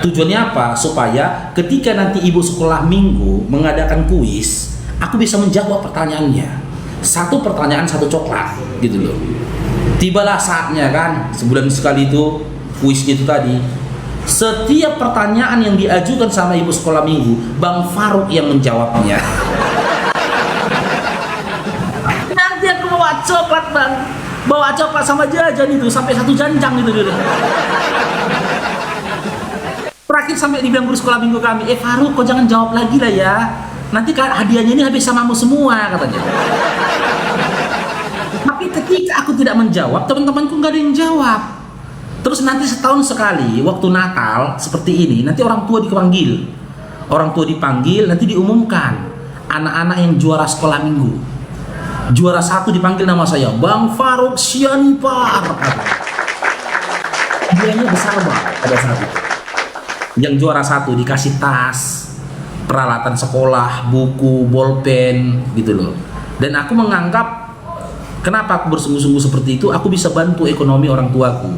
Tujuannya apa? Supaya ketika nanti ibu sekolah minggu mengadakan kuis, aku bisa menjawab pertanyaannya. Satu pertanyaan satu coklat, gitu loh. Tibalah saatnya kan, sebulan sekali itu kuisnya itu tadi. Setiap pertanyaan yang diajukan sama ibu sekolah minggu, Bang Faruk yang menjawabnya. Nanti aku bawa coklat, Bang. Bawa coklat sama jajan itu sampai 1 janjang gitu dulu. Terakhir sampai dibilang guru sekolah minggu kami, Faruk, kau jangan jawab lagi lah ya. Nanti kan hadiahnya ini habis samamu semua, katanya. Tapi ketika aku tidak menjawab, teman-temanku nggak ada yang jawab. Terus nanti setahun sekali, waktu Natal seperti ini, nanti orang tua dipanggil. Orang tua dipanggil, nanti diumumkan anak-anak yang juara sekolah minggu. Juara 1 dipanggil nama saya, Bang Faruk Sianipar. Hadiahnya besar banget pada saat itu. Yang juara 1 dikasih tas, peralatan sekolah, buku, bolpen, gitu loh. Dan aku menganggap, kenapa aku bersungguh-sungguh seperti itu? Aku bisa bantu ekonomi orang tuaku.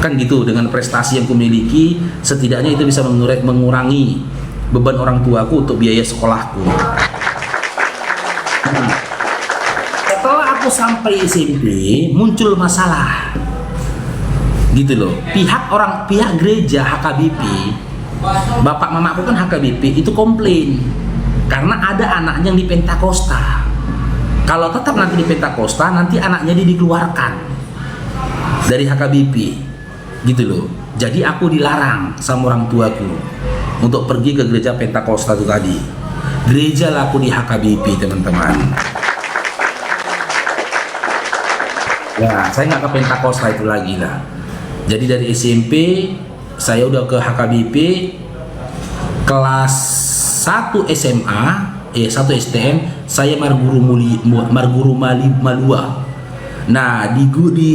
Kan gitu, dengan prestasi yang kumiliki, setidaknya itu bisa mengurangi beban orang tuaku untuk biaya sekolahku. Setelah aku sampai SMP, muncul masalah. Gitu loh, pihak gereja HKBP, bapak mamaku kan HKBP, itu komplain karena ada anaknya yang di Pentakosta. Kalau tetap nanti di Pentakosta, nanti anaknya dikeluarkan dari HKBP, gitu loh. Jadi aku dilarang sama orang tuaku untuk pergi ke gereja Pentakosta itu tadi. Gereja lah aku di HKBP, teman-teman. Ya, saya nggak ke Pentakosta itu lagi lah. Jadi dari SMP saya udah ke HKBP, kelas 1 SMA, 1 STM saya Marguru Malua. Nah, di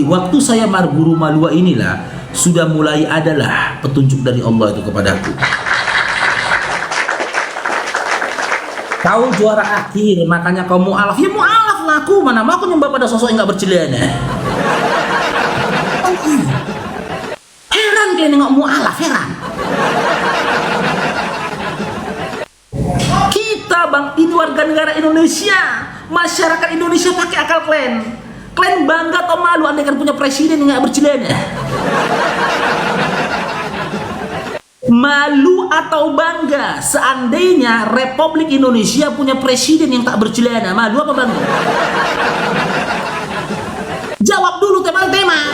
waktu saya Marguru Malua inilah sudah mulai adalah petunjuk dari Allah itu kepadaku. Kau juara akhir, makanya kau mu'alaf. Ya mu'alaf lah aku, mana mau aku nyembah pada sosok yang gak bercelana. Heran kalian nengok mu'alaf, heran. Kita bang, ini warga negara Indonesia, masyarakat Indonesia pakai akal kalian. Kalian bangga atau malu andai kan punya presiden yang gak bercelana? Malu atau bangga seandainya Republik Indonesia punya presiden yang tak bercelana? Malu apa bangga? Jawab dulu teman-teman.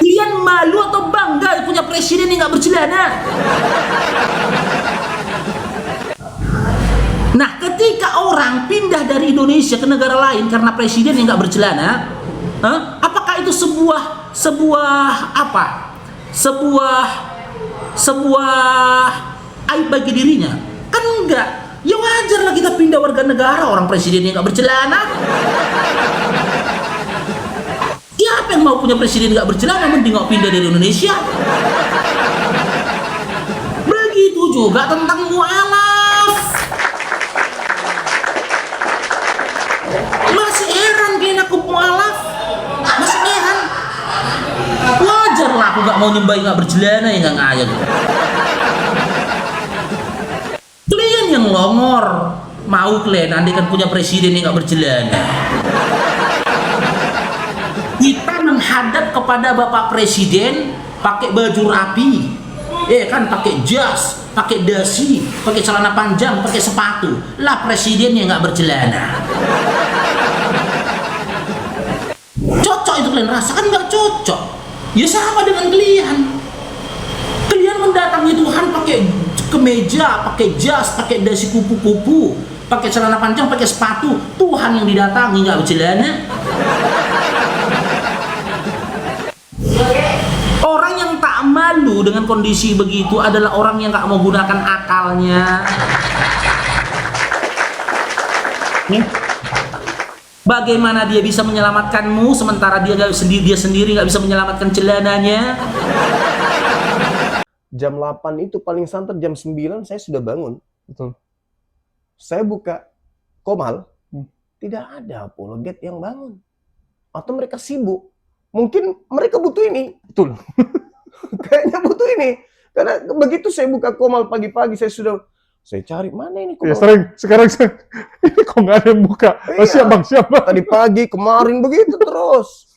Kalian malu atau bangga punya presiden yang gak bercelana? Nah, ketika orang pindah dari Indonesia ke negara lain karena presiden yang gak bercelana, apakah itu sebuah apa? Sebuah aib bagi dirinya? Kan enggak. Ya wajar lah kita pindah warga negara, orang presiden yang gak bercelana. Siapa yang mau punya presiden gak bercelana? Mending gak pindah dari Indonesia. Begitu juga tentang mu'alaf. Masih heran kayaknya aku mu'alaf. Masih heran. Wajar lah aku gak mau nyembah yang gak bercelana, yang gak ngayat. Kalian yang longor, mau kalian andai kan punya presiden yang gak bercelana. Kita menghadap kepada Bapak Presiden pakai baju rapi, kan pakai jas, pakai dasi, pakai celana panjang, pakai sepatu. Lah presiden yang nggak bercelana. Cocok itu kalian rasakan nggak cocok? Ya sama dengan kalian. Kalian mendatangi Tuhan pakai kemeja, pakai jas, pakai dasi kupu-kupu, pakai celana panjang, pakai sepatu. Tuhan yang didatangi nggak bercelana. Orang yang tak malu dengan kondisi begitu adalah orang yang tak mau gunakan akalnya. Bagaimana dia bisa menyelamatkanmu sementara dia sendiri nggak bisa menyelamatkan celananya? Jam 8 itu paling santer jam 9 saya sudah bangun. Betul. Saya buka Komal, tidak ada apologet yang bangun. Atau mereka sibuk. Mungkin mereka butuh ini. Betul. kayaknya butuh ini. Karena begitu saya buka Komal pagi-pagi, saya cari mana ini Ya, Komal. sekarang ini kok nggak ada yang buka. Oh, Iya. siap bang, siap bang. Tadi pagi, kemarin begitu terus.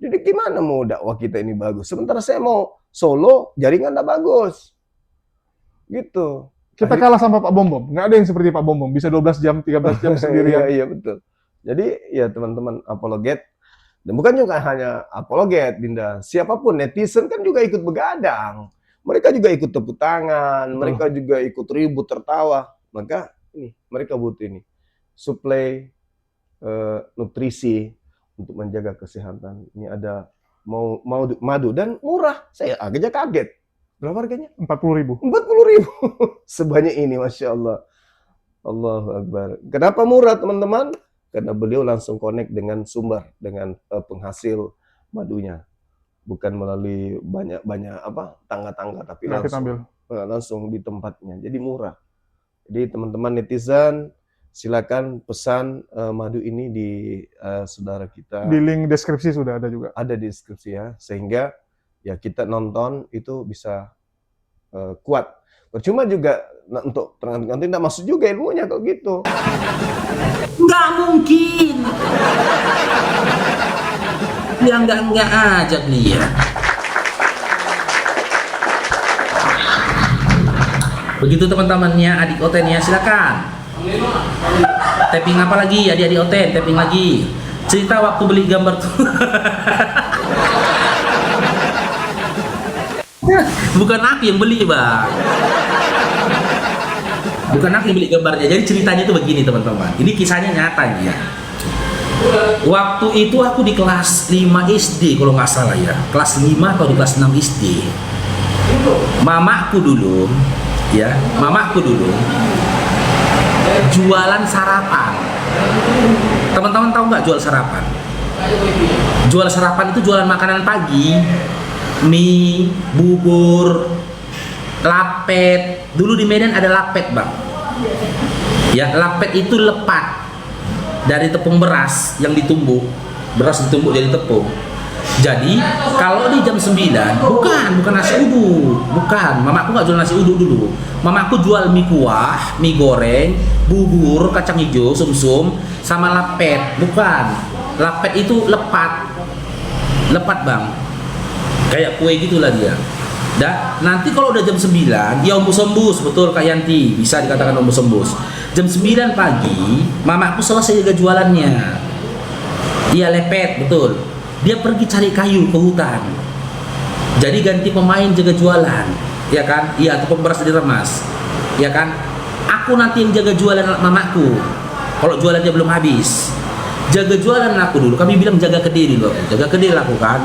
Jadi gimana mau dakwah kita ini bagus? Sementara saya mau solo, jaringan nggak bagus. Gitu. Kita kalah sama Pak Bom Bom. Nggak ada yang seperti Pak Bom Bom. Bisa 12 jam, 13 jam sendirian. Iya, betul. Jadi ya teman-teman apologet, dan bukan juga hanya apologet, Dinda. Siapapun netizen kan juga ikut begadang. Mereka juga ikut tepuk tangan, mereka juga ikut ribut tertawa. Maka ini mereka butuh ini suplai nutrisi untuk menjaga kesehatan. Ini ada mau madu dan murah. Saya agak kaget. Berapa harganya? 40.000. 40.000. Sebanyak ini, Masya Allah. Allahu Akbar. Kenapa murah, teman-teman? Karena beliau langsung connect dengan sumber, dengan penghasil madunya. Bukan melalui banyak tangga-tangga, tapi Nah, kita ambil. langsung di tempatnya. Jadi murah. Jadi teman-teman netizen, silakan pesan madu ini di saudara kita. Di link deskripsi sudah ada juga. Ada di deskripsi ya, sehingga ya kita nonton itu bisa kuat. Percuma juga untuk nanti tidak masuk juga ilmunya kalau gitu. Nggak mungkin. Ya nggak aja dia. Begitu teman-temannya, adik Otennya, silakan. Tapping apa lagi, adik-adik Oten, tapping lagi. Cerita waktu beli gambar tuh. Bukan aku yang beli, Bang. Bukan aku yang beli gambarnya. Jadi ceritanya itu begini, teman-teman. Ini kisahnya nyata nih ya. Waktu itu aku di kelas 5 SD kalau nggak salah ya. Kelas 5 atau di kelas 6 SD. Mamaku dulu jualan sarapan. Teman-teman tahu nggak jual sarapan? Jual sarapan itu jualan makanan pagi. Mie, bubur, lapet. Dulu di Medan ada lapet, Bang. Ya, lapet itu lepat dari tepung beras yang ditumbuk. Beras ditumbuk jadi tepung. Jadi, kalau di jam 9, bukan nasi uduk. Bukan, mamaku nggak jual nasi uduk dulu. Mamaku jual mie kuah, mie goreng, bubur, kacang hijau, sumsum, sama lapet. Bukan, lapet itu lepat. Lepat, Bang. Kayak kue gitulah dia. Nanti kalau udah jam 9, ya ombus-ombus, betul Kak Yanti, bisa dikatakan ombus-ombus. Jam 9 pagi, mamaku selesai jaga jualannya. Iya, lepet, betul. Dia pergi cari kayu ke hutan. Jadi ganti pemain jaga jualan, ya kan? Iya, atau beras diremas, ya kan? Aku nanti yang jaga jualan mamaku. Kalau jualannya belum habis, jaga jualan aku dulu. Kami bilang jaga kedai dulu, jaga kedai lakukan.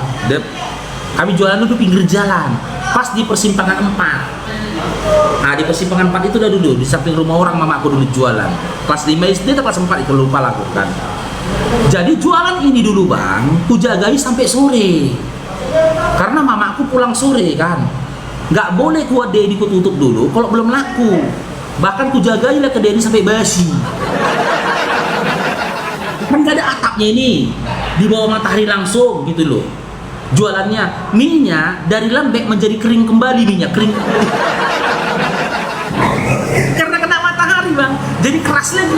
Kami jualan dulu pinggir jalan, pas di persimpangan 4. Nah, di persimpangan 4 itu udah dulu, di samping rumah orang mamaku dulu jualan. Kelas 5 SD atau kelas 4 itu lupa lakukan. Jadi jualan ini dulu, Bang, ku jagai sampai sore. Karena mamaku pulang sore kan. Nggak boleh ku kedai ku tutup dulu kalau belum laku. Bahkan ku jagai lah kedai ini sampai basi. Kan nggak ada atapnya ini. Di bawah matahari langsung gitu loh. Jualannya, mie-nya dari lembek menjadi kering kembali, mie-nya kering kembali. Karena kena matahari, Bang. Jadi keras lagi.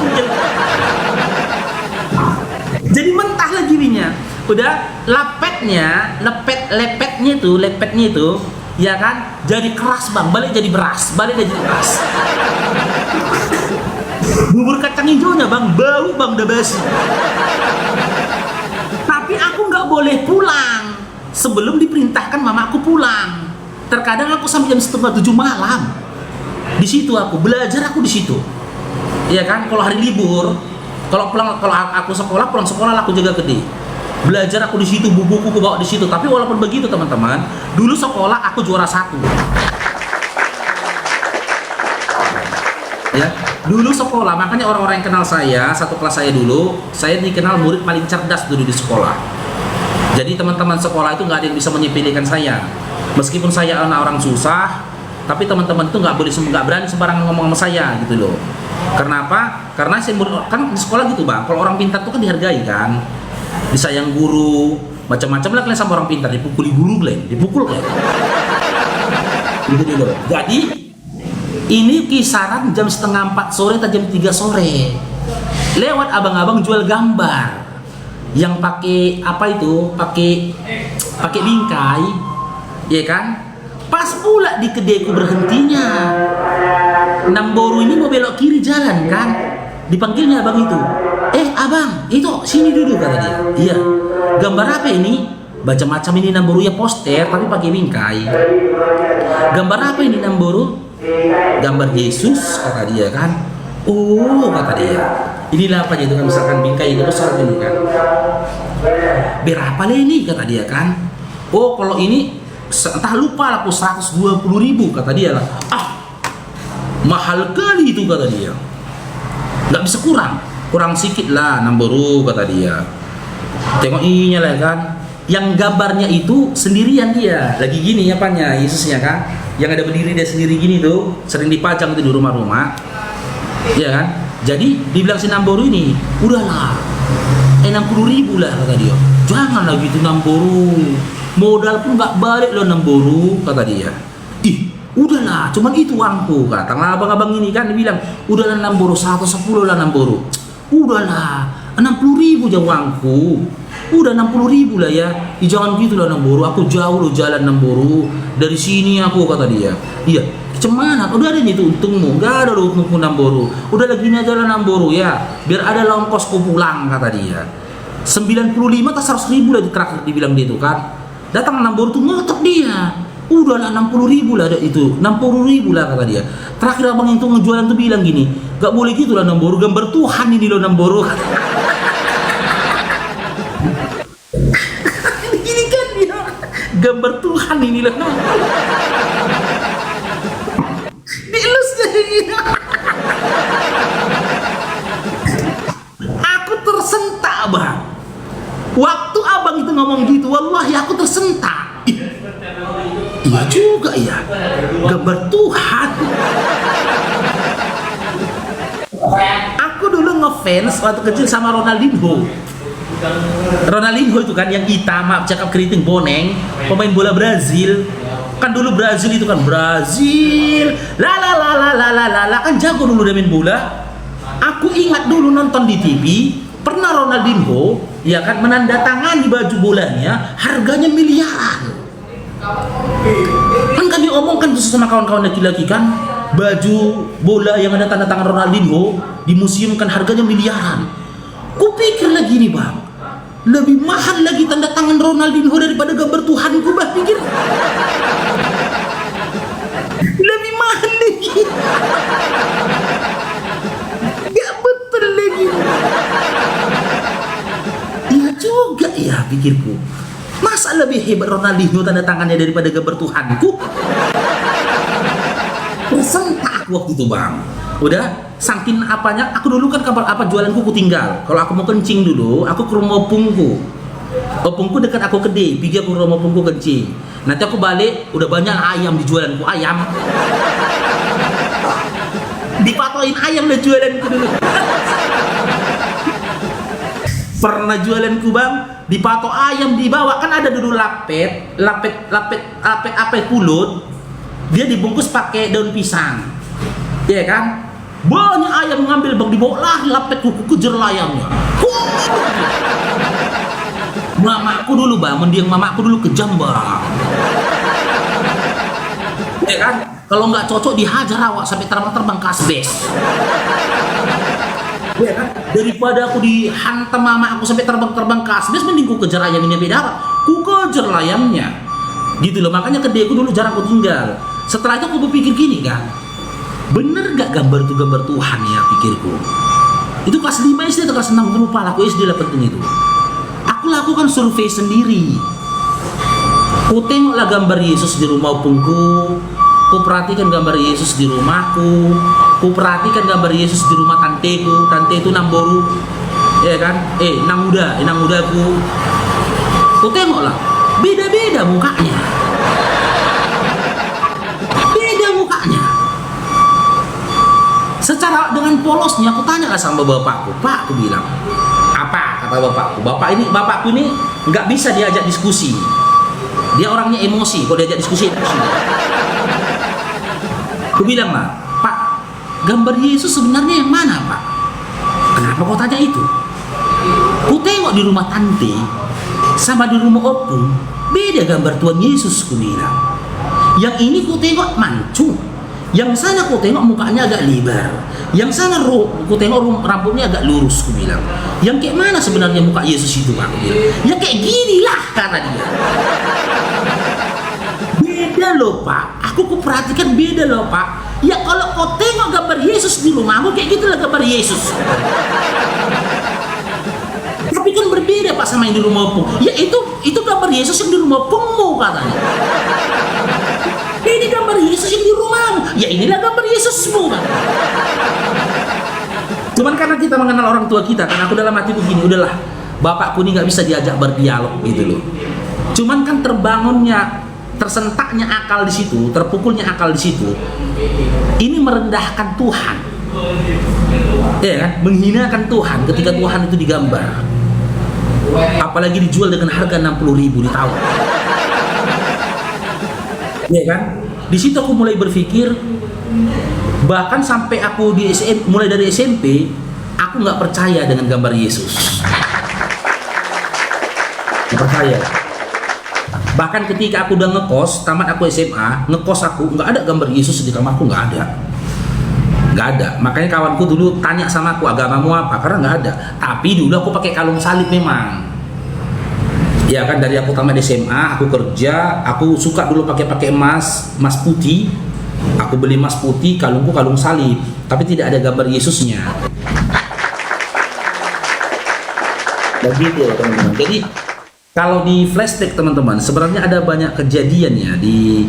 Jadi mentah lagi mie-nya. Udah lepetnya itu ya kan jadi keras, Bang. Balik jadi beras, Bubur kacang hijaunya, Bang, bau, Bang, udah basi. Tapi aku nggak boleh pulang sebelum diperintahkan mamaku pulang. Terkadang aku sampai jam 6:30 malam. Di situ aku belajar, aku di situ. Iya kan, kalau hari libur, kalau aku sekolah, pulang sekolah aku jaga kedai. Belajar aku di situ, buku-buku aku bawa di situ. Tapi walaupun begitu, teman-teman, dulu sekolah aku juara 1. Ya, dulu sekolah, makanya orang-orang yang kenal saya, satu kelas saya dulu, saya dikenal murid paling cerdas dulu di sekolah. Jadi teman-teman sekolah itu nggak ada yang bisa menyepelekan saya. Meskipun saya anak orang susah, tapi teman-teman itu nggak berani sembarangan ngomong sama saya gitu loh. Karena apa? Karena saya kan di sekolah gitu, Bang. Kalau orang pintar itu kan dihargai kan, disayang guru, macam-macam lah kalian sama orang pintar. Dipukuli guru kalian, dipukul kalian. Gitu dulu. Jadi ini kisaran jam setengah 4 sore atau jam 3 sore. Lewat abang-abang jual gambar yang pakai apa itu? Pakai bingkai, ya kan? Pas pula di kedaiku berhentinya. Namboru ini mau belok kiri jalan kan? Dipanggilnya abang itu. Abang, itu sini dulu kata dia. Iya. Gambar apa ini? Macam-macam ini Namboru ya, poster tapi pakai bingkai. Gambar apa ini Namboru? Gambar Yesus kata dia kan. Oh kata dia. Inilah apa itu kan, misalkan bingkai itu besar ini kan. Berapa lah ini kata dia kan. Oh kalau ini entah lupa aku 120.000 kata dia lah. Mahal kali itu kata dia. Nggak bisa kurang sedikit lah Namboru kata dia. Tengok ininya lah kan. Yang gambarnya itu sendirian dia, lagi gini apanya Yesusnya kan, yang ada berdiri dia sendiri gini tuh, sering dipajang tuh di rumah-rumah, ya kan. Jadi dibilang si Namboru ini, udahlah, 60.000 lah kata dia. Jangan lagi itu Namboru, modal pun nggak balik loh Namboru kata dia. Udahlah, cuman itu uangku kata abang-abang ini kan, dibilang udahlah Namboru 110 lah Namboru, udahlah 60.000 aja uangku. Udah 60.000 lah ya. Jangan gitu lah Namboru, aku jauh loh jalan Namboru. Dari sini aku kata dia. Iya, cuman udah ada itu untungmu. Gak ada loh untungmu Namboru. Udah lagi aja lah Namboru ya. Biar ada lah ongkosku pulang kata dia. 95 atau 100.000 lah di terakhir dibilang dia itu kan. Datang Namboru tuh ngotot dia. Udah lah 60.000 lah ada itu. 60.000 lah kata dia. Terakhir abang itu ngejualan tuh bilang gini, gak boleh gitu lah Namboru, gambar Tuhan ini loh Namboru. Gambar Tuhan ini loh. Dielus jadi. Aku tersentak bang. Waktu abang itu ngomong gitu, wallahi aku tersentak. Iya juga ya, gambar Tuhan. Aku dulu ngefans waktu kecil sama Ronaldinho itu kan, yang hitam, cakap keriting boneng, pemain bola Brazil. Kan dulu Brazil itu kan Brazil, kan jago dulu dia main bola. Aku ingat dulu nonton di TV, pernah Ronaldinho ya kan menandatangani baju bolanya, harganya miliaran. Kan kami omongkan tuh sama kawan-kawan laki-laki kan, baju bola yang ada tanda tangan Ronaldinho di museum kan harganya miliaran. Kupikir lagi nih bang, lebih mahal lagi tanda tangan Ronaldinho daripada gambar Tuhanku bah, pikir. Lebih mahal lagi. Gak betul lagi. Iya juga ya pikirku. Masa lebih hebat Ronaldinho tanda tangannya daripada gambar Tuhanku? Tersentak waktu itu bang. Udah saking apanya, aku dulu kan kabar apa jualanku ku tinggal. Kalau aku mau kencing dulu, aku ke rumah opungku. Opungku dekat aku kedai, pergi aku ke rumah opungku kencing. Nanti aku balik, udah banyak ayam di jualanku, ayam. Dipatoin ayam dan jualanku dulu. Pernah jualanku bang, dipato ayam dibawa, kan ada dulu lapet pulut. Dia dibungkus pakai daun pisang. Iya kan? Banyak ayam ngambil bang, dibawa lah lapet, kuku kejar ayamnya. Mamaku dulu bang, mendiang mamaku dulu kejam bang. Ya kan? Kalau nggak cocok dihajar awak sampai terbang-terbang ke asbes. Ya kan? Daripada aku dihantam mama aku sampai terbang-terbang ke asbes, mending ku kejar ayam ini beda. Ku kejar ayamnya. Gitu loh, makanya kedai aku dulu jarang aku tinggal. Setelah itu aku berpikir gini kan, bener gak gambar itu gambar Tuhan ya pikirku. Itu kelas 5 SD atau kelas 6 lupa lah, aku SD lah penting itu. Aku lakukan survei sendiri. Ku tengoklah gambar Yesus di rumah opungku, ku perhatikan gambar Yesus di rumahku, ku perhatikan gambar Yesus di rumah tanteku. Tante itu Namboru, ya kan? Nang mudaku. Ku tengoklah, beda-beda mukanya. Secara dengan polosnya aku tanya lah sama bapakku, Pak, aku bilang, apa kata bapakku? Bapakku ini nggak bisa diajak diskusi, dia orangnya emosi, kalau diajak diskusi emosi. Aku bilang lah, Pak, gambar Yesus sebenarnya yang mana, Pak? Kenapa kau tanya itu? Ku tengok di rumah tante sama di rumah opung, beda gambar Tuhan Yesus, ku bilang. Yang ini ku tengok mancung, yang sana ku tengok mukanya agak lebar, yang sana ku tengok rambutnya agak lurus, ku bilang. Yang kayak mana sebenarnya muka Yesus itu, Pak? Ku bilang. Ya kayak gini lah, kata dia. Beda loh, Pak. Aku perhatikan beda loh, Pak. Ya kalau kau tengok gambar Yesus di rumahmu, kayak gitulah gambar Yesus. Tapi kan berbeda, Pak, sama yang di rumah opung. Ya itu gambar Yesus yang di rumah opungmu, katanya. Ini gambar Yesus yang di rumahmu. Ya inilah gambar Yesusmu, Pak. Cuman karena kita mengenal orang tua kita, kan aku dalam hati begini, udahlah, bapakku ini nggak bisa diajak berdialog gitu loh. Cuman kan tersentaknya akal di situ, terpukulnya akal di situ, ini merendahkan Tuhan, ya kan? Menghinakan Tuhan ketika Tuhan itu digambar, apalagi dijual dengan harga 60.000 ditawar, ya kan? Di situ aku mulai berpikir, bahkan sampai aku mulai dari SMP, aku nggak percaya dengan gambar Yesus, nggak percaya. Bahkan ketika aku udah ngekos, tamat aku SMA, ngekos aku, nggak ada gambar Yesus di kamarku, nggak ada. Makanya kawanku dulu tanya sama aku, agamamu apa? Karena nggak ada. Tapi dulu aku pakai kalung salib memang. Ya kan, dari aku tamat SMA, aku kerja, aku suka dulu pakai emas putih. Aku beli emas putih, kalungku kalung salib, tapi tidak ada gambar Yesusnya. Begitu ya teman-teman. Jadi kalau di flashback teman-teman, sebenarnya ada banyak kejadian ya di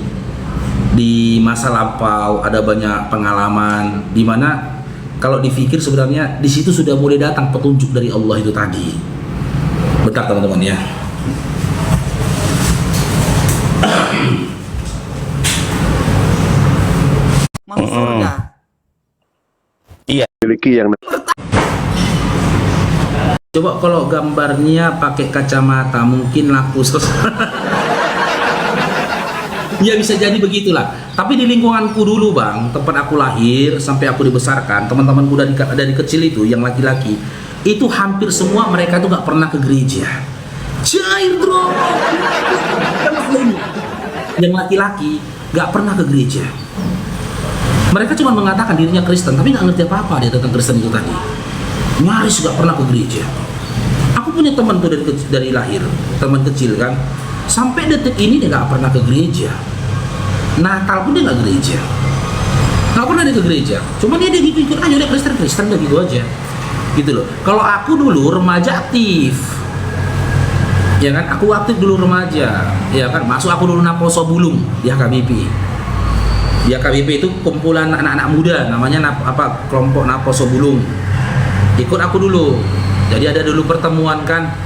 masa lampau, ada banyak pengalaman di mana kalau dipikir sebenarnya di situ sudah mulai datang petunjuk dari Allah itu tadi. Bentar teman-teman ya. Mau surga. Miliki yang Coba kalau gambarnya pakai kacamata mungkin laku ya bisa jadi begitulah. Tapi di lingkunganku dulu bang, tempat aku lahir sampai aku dibesarkan, teman-temanku dari kecil itu yang laki-laki itu hampir semua mereka tuh nggak pernah ke gereja. Cair bro. Yang laki-laki nggak pernah ke gereja. Mereka cuma mengatakan dirinya Kristen, tapi nggak ngerti apa-apa dia tentang Kristen itu tadi. Nyaris nggak pernah ke gereja. Aku punya teman tuh dari lahir, teman kecil kan, sampai detik ini dia nggak pernah ke gereja. Natal pun dia nggak gereja, nggak pernah dia ke gereja. Cuma dia ikut aja, dia Kristen udah gitu aja, gitu loh. Kalau aku dulu remaja aktif, ya kan, aku aktif dulu remaja, ya kan, masuk aku dulu Naposo Bulung di HKBP. Di HKBP itu kumpulan anak-anak muda, namanya kelompok Naposo Bulung. Ikut aku dulu. Jadi ada dulu pertemuan kan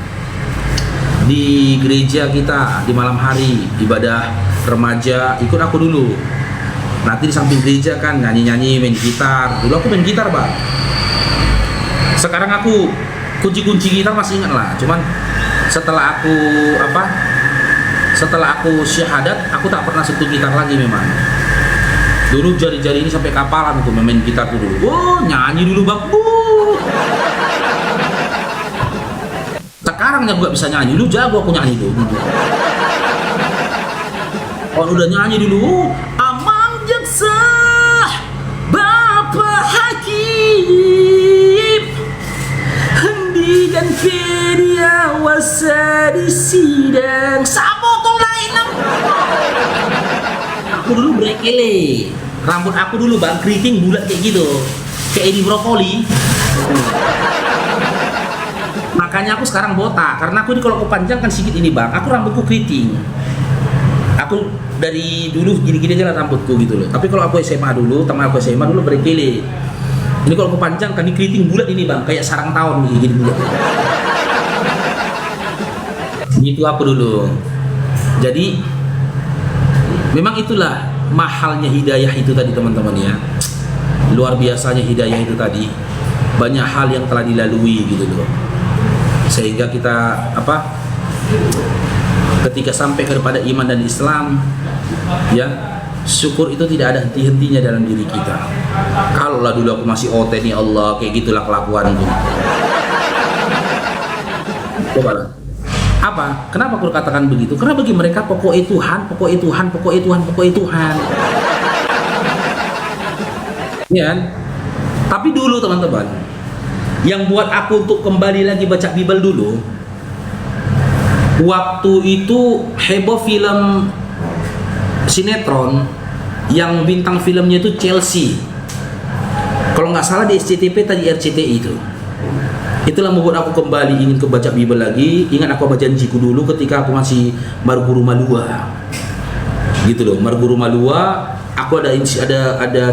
di gereja kita di malam hari, ibadah remaja, ikut aku dulu. Nanti di samping gereja kan nyanyi-nyanyi, main gitar. Dulu aku main gitar, Bang. Sekarang aku kunci-kunci gitar masih ingat lah. Cuman setelah aku syahadat, aku tak pernah sentuh gitar lagi memang. Dulu jari-jari ini sampai kapalan aku main gitar tuh dulu. Oh, nyanyi dulu, Bang. Sekarang juga bisa nyanyi, lu jago aku nyanyi dulu. Kalau udah nyanyi dulu, Amang Jaksa, Bapak Hakim, hendikan pedia wasa di sidang, sabotol lain. Aku dulu brekele, rambut aku dulu bang keriting bulat kayak gitu, kayak Edi Brokoli. Makanya aku sekarang botak, karena aku ini kalau aku panjangkan sedikit ini bang, aku rambutku keriting. Aku dari dulu gini-gini aja lah rambutku gitu loh. Tapi kalau aku SMA dulu, teman aku SMA dulu berkele. Ini kalau aku panjangkan, ini keriting bulat ini bang, kayak sarang tahun gini bulat. Gitu aku dulu. Jadi memang itulah mahalnya hidayah itu tadi teman-teman ya. Luar biasanya hidayah itu tadi. Banyak hal yang telah dilalui gitu loh. Sehingga kita ketika sampai kepada iman dan Islam ya, syukur itu tidak ada henti-hentinya dalam diri kita. Kalau lah dulu aku masih OT nih Allah, kayak gitulah kelakuanku. Coba lah. Apa? Kenapa aku katakan begitu? Karena bagi mereka pokoknya Tuhan, pokoknya Tuhan, pokoknya Tuhan, pokoknya Tuhan. Ya kan? Tapi dulu teman-teman, yang buat aku untuk kembali lagi baca Bible dulu, waktu itu heboh film sinetron yang bintang filmnya itu Chelsea. Kalau nggak salah di SCTV tadi RCTI itu. Itulah membuat aku kembali ingin ke baca Bible lagi. Ingat aku baca janjiku dulu ketika aku masih Marguru Malua. Gitu loh, Marguru Malua. Aku ada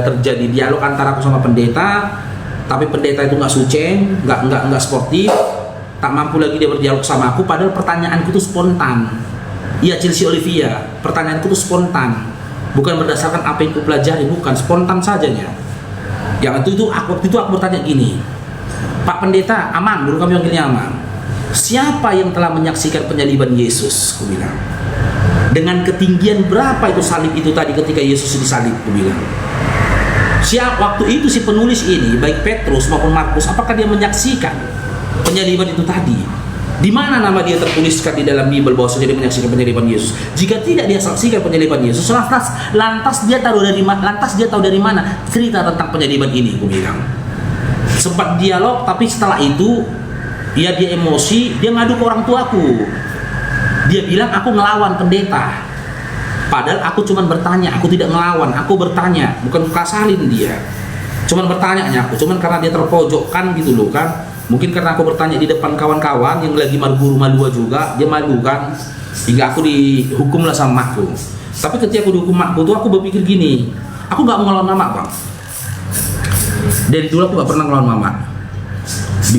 terjadi dialog antara aku sama pendeta, tapi pendeta itu nggak suceng, nggak sportif, tak mampu lagi dia berdialog sama aku. Padahal pertanyaanku itu spontan. Iya, Chelsea Olivia, pertanyaanku itu spontan, bukan berdasarkan apa yang aku pelajari, bukan, spontan sajanya. Yang waktu itu aku bertanya gini, Pak Pendeta, Aman, dulu kami panggilnya Aman, siapa yang telah menyaksikan penyaliban Yesus? Aku bilang. Dengan ketinggian berapa itu salib itu tadi ketika Yesus disalib? Aku bilang. Waktu itu si penulis ini, baik Petrus maupun Markus, apakah dia menyaksikan penyaliban itu tadi? Di mana nama dia tertuliskan di dalam Bible bahwa dia menyaksikan penyaliban Yesus? Jika tidak dia saksikan penyaliban Yesus, lantas dia tahu dari mana cerita tentang penyaliban ini? Aku bilang. Sempat dialog, tapi setelah itu dia emosi, dia ngadu ke orang tuaku. Dia bilang aku ngelawan pendeta. Padahal aku cuma bertanya, aku tidak ngelawan, aku bertanya, bukan kasarin dia. Cuman bertanya aku, cuman karena dia terpojokkan gitu loh kan. Mungkin karena aku bertanya di depan kawan-kawan yang lagi Marguru Malua juga, dia malu kan. Hingga aku dihukum lah sama makku. Tapi ketika aku dihukum makku tuh aku berpikir gini, aku nggak mau ngelawan mama bang. Dari dulu aku nggak pernah ngelawan mama.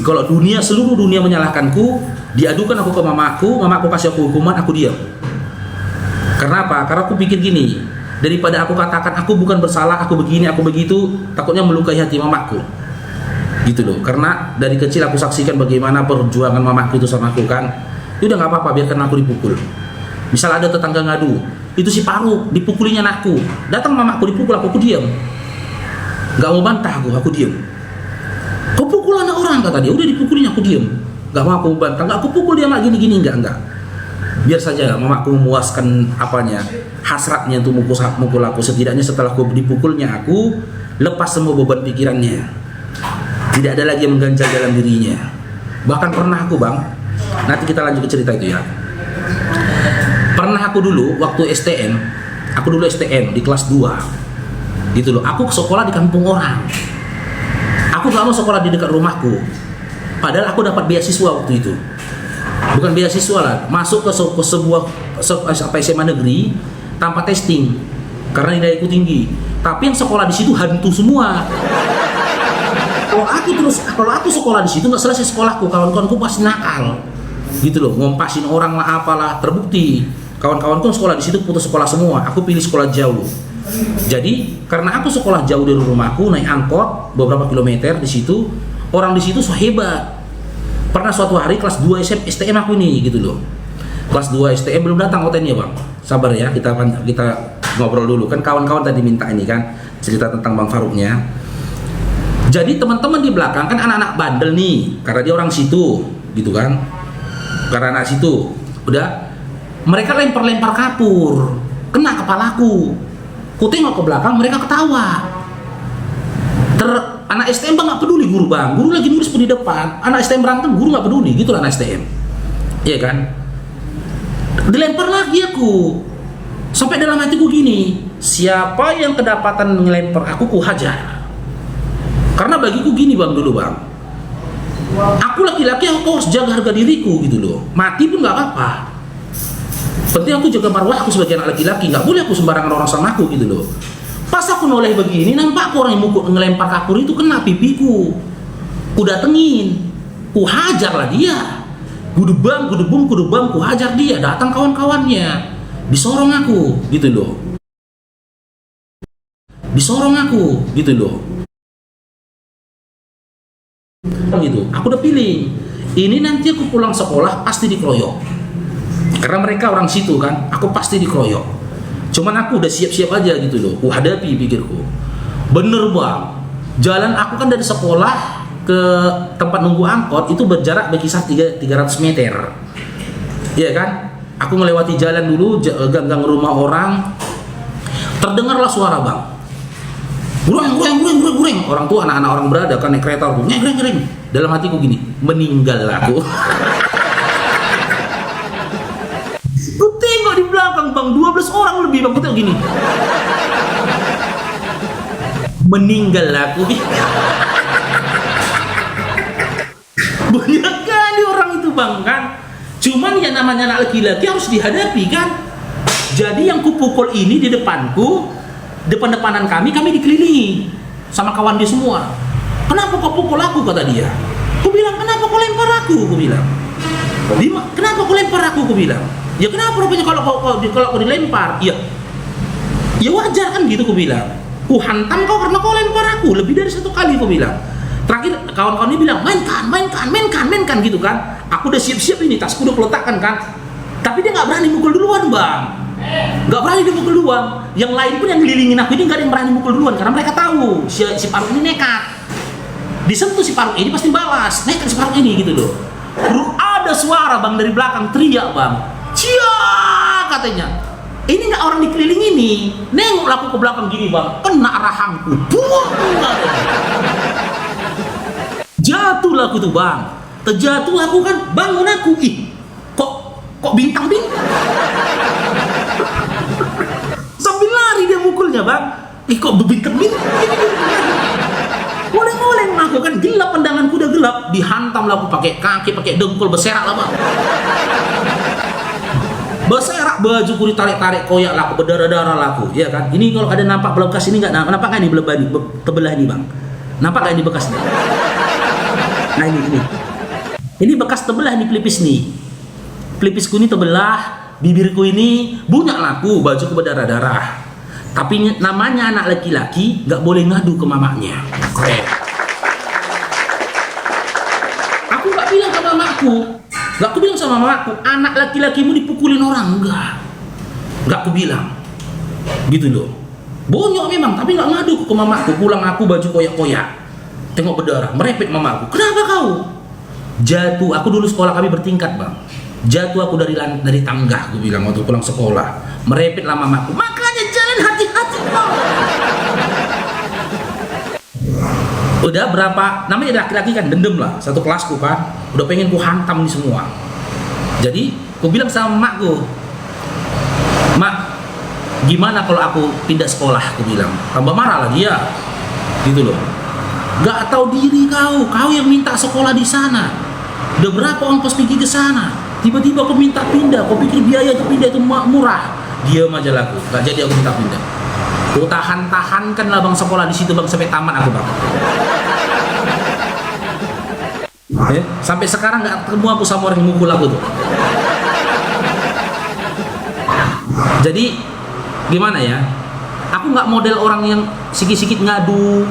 Kalau seluruh dunia menyalahkanku, diadukan aku ke mamaku kasih aku hukuman, aku diam. Karena apa? Karena aku pikir gini, daripada aku katakan aku bukan bersalah, aku begini, aku begitu, takutnya melukai hati mamaku. Gitu loh. Karena dari kecil aku saksikan bagaimana perjuangan mamaku itu sama aku kan. Ya udah nggak apa-apa, biarkan aku dipukul. Misal ada tetangga ngadu, itu si Paru dipukulinya anakku. Datang mamaku dipukul, aku diam. Nggak mau bantah aku diam. Kau pukul anak orang kata dia, udah dipukulin aku diam. Nggak mau aku bantah, nggak aku pukul dia mak gini enggak. Biar saja mamaku memuaskan hasratnya untuk mukul aku. Setidaknya setelah aku dipukulnya aku lepas semua beban pikirannya. Tidak ada lagi yang mengganjal dalam dirinya. Bahkan pernah aku bang, nanti kita lanjut ke cerita itu ya. Pernah aku dulu waktu STM, di kelas 2 gitu loh. Aku ke sekolah di kampung orang. Aku gak mau sekolah di dekat rumahku. Padahal aku dapat beasiswa waktu itu. Bukan beasiswa lah, masuk ke sebuah SMA negeri tanpa testing karena nilaiku tinggi. Tapi yang sekolah di situ hantu semua. Kalau aku sekolah di situ nggak selesai sekolahku, kawan-kawanku pasti nakal, gitu loh, ngompasin orang lah apalah. Terbukti kawan-kawanku sekolah di situ putus sekolah semua. Aku pilih sekolah jauh. Jadi karena aku sekolah jauh dari rumahku, naik angkot beberapa kilometer di situ, orang di situ so hebat. Pernah suatu hari kelas 2 STM aku ini gitu loh. Kelas 2 STM belum datang OTN-nya bang. Sabar ya, kita ngobrol dulu. Kan kawan-kawan tadi minta ini kan, cerita tentang Bang Faruknya. Jadi teman-teman di belakang kan anak-anak bandel nih, karena dia orang situ gitu kan. Karena anak situ, udah mereka lempar-lempar kapur, kena kepalaku. Ku tengok ke belakang, mereka ketawa. Anak STM bang nggak peduli guru bang, guru lagi nulis di depan, anak STM berantem, guru nggak peduli, gitu lah anak STM, iya kan? Dilempar lagi aku, sampai dalam hatiku gini, siapa yang kedapatan ngelempar aku, ku hajar. Karena bagiku gini bang dulu bang, aku laki-laki, aku harus jaga harga diriku gitu loh, mati pun nggak apa-apa. Penting aku jaga marwah aku sebagai anak laki-laki, nggak boleh aku sembarangan orang sama aku gitu loh. Pas aku noleh begini, nampak orang yang ngelempar kapur itu kena pipiku. Ku datengin, ku hajar lah dia. Gudebang, ku hajar dia. Datang kawan-kawannya, disorong aku, gitu loh. Gitu. Aku udah pilih. Ini nanti aku pulang sekolah pasti dikeroyok. Karena mereka orang situ kan, aku pasti dikeroyok. Cuman aku udah siap-siap aja gitu loh. Ku hadapi pikirku. Bener bang. Jalan aku kan dari sekolah ke tempat nunggu angkot itu berjarak berkisar 300 meter. Iya kan? Aku melewati jalan dulu, gang-gang rumah orang. Terdengarlah suara bang. Gureng. Orang tua anak-anak orang berada kan naik kereta aku. Ngereng. Dalam hatiku gini, meninggal aku. Ku tengok di belakang bang, 12 orang lebih bang, ku tengok gini. Meninggal aku. Banyak kali orang itu bang kan. Cuman yang namanya anak laki-laki harus dihadapi kan. Jadi yang kupukul ini di depanku, depan-depanan kami dikelilingi sama kawan dia semua. Kenapa kau pukul aku, kata dia. Ku bilang, kenapa kau lempar aku, ku bilang. Kenapa kau lempar aku, ku bilang. Ya kenapa rupanya kalau kau dilempar? Ya wajar kan gitu, ku bilang. Ku hantam kau karena kau lempar aku lebih dari 1 kali, ku bilang. Terakhir kawan-kawan ini bilang mainkan gitu kan. Aku udah siap-siap ini, tasku udah letakkan kan. Tapi dia nggak berani mukul duluan bang. Nggak berani dia mukul duluan. Yang lain pun yang ngelilingin aku ini nggak ada yang berani mukul duluan karena mereka tahu si Faruk ini nekat. Disentuh si Faruk ini pasti balas. Nekat si Faruk ini gitu loh. Ada suara bang dari belakang teriak bang. Cia katanya. Ini nggak orang dikeliling ini. Nengok aku ke belakang gini bang. Kena rahangku. Buang. Jatuhlah aku tuh bang. Terjatuh aku kan, bangun aku. Kok bintang-bintang? Sambil lari dia mukulnya bang. Kok bintang-bintang? Oleng-oleng aku kan, gelap pandanganku udah gelap. Dihantam lah aku pakai kaki, pakai dengkul, berserak lah bang. Berserak, bajuku ditarik-tarik, koyak lah aku, berdarah-darah lah aku. Ya kan? Ini kalau ada nampak bekas ini nggak? Nampak nggak ini tebelah ini bang? Nampak nggak ini bekasnya? Nah ini. Ini bekas tebelah nih pelipis nih. Pelipisku ini tebelah, bibirku ini bunyak laku, bajuku berdarah-darah. Tapi namanya anak laki-laki nggak boleh ngadu ke mamanya. Keren. Aku nggak bilang ke mamaku, nggak aku bilang sama mamaku, anak laki-lakimu dipukulin orang, nggak aku bilang. Gitu loh. Bonyok memang, tapi nggak ngadu ke mamaku. Pulang aku baju koyak-koyak, tengok berdarah, merepek mamaku. Kenapa kau? Jatuh, aku dulu sekolah kami bertingkat bang. Jatuh aku dari tangga, aku bilang waktu pulang sekolah. Merepet lah mamaku. Makanya jalan hati-hati bang. Udah berapa? Namanya laki-laki kan dendam lah. Satu kelasku kan, udah pengen ku hantam nih semua. Jadi, ku bilang sama makku, mak, gimana kalau aku pindah sekolah? Aku bilang. Tambah marah lah dia, gitu loh. Gak tahu diri kau yang minta sekolah di sana. Udah berapa ongkos pergi ke sana? Tiba-tiba aku minta pindah. Kau pikir biaya pindah itu murah? Diam aja lah aku. Gak jadi aku minta pindah. Aku tahan-tahankan lah bang sekolah di situ bang sampai tamat aku bang. Sampai sekarang gak ketemu aku sama orang yang mukul aku tuh. Jadi gimana ya? Aku nggak model orang yang sikit-sikit ngadu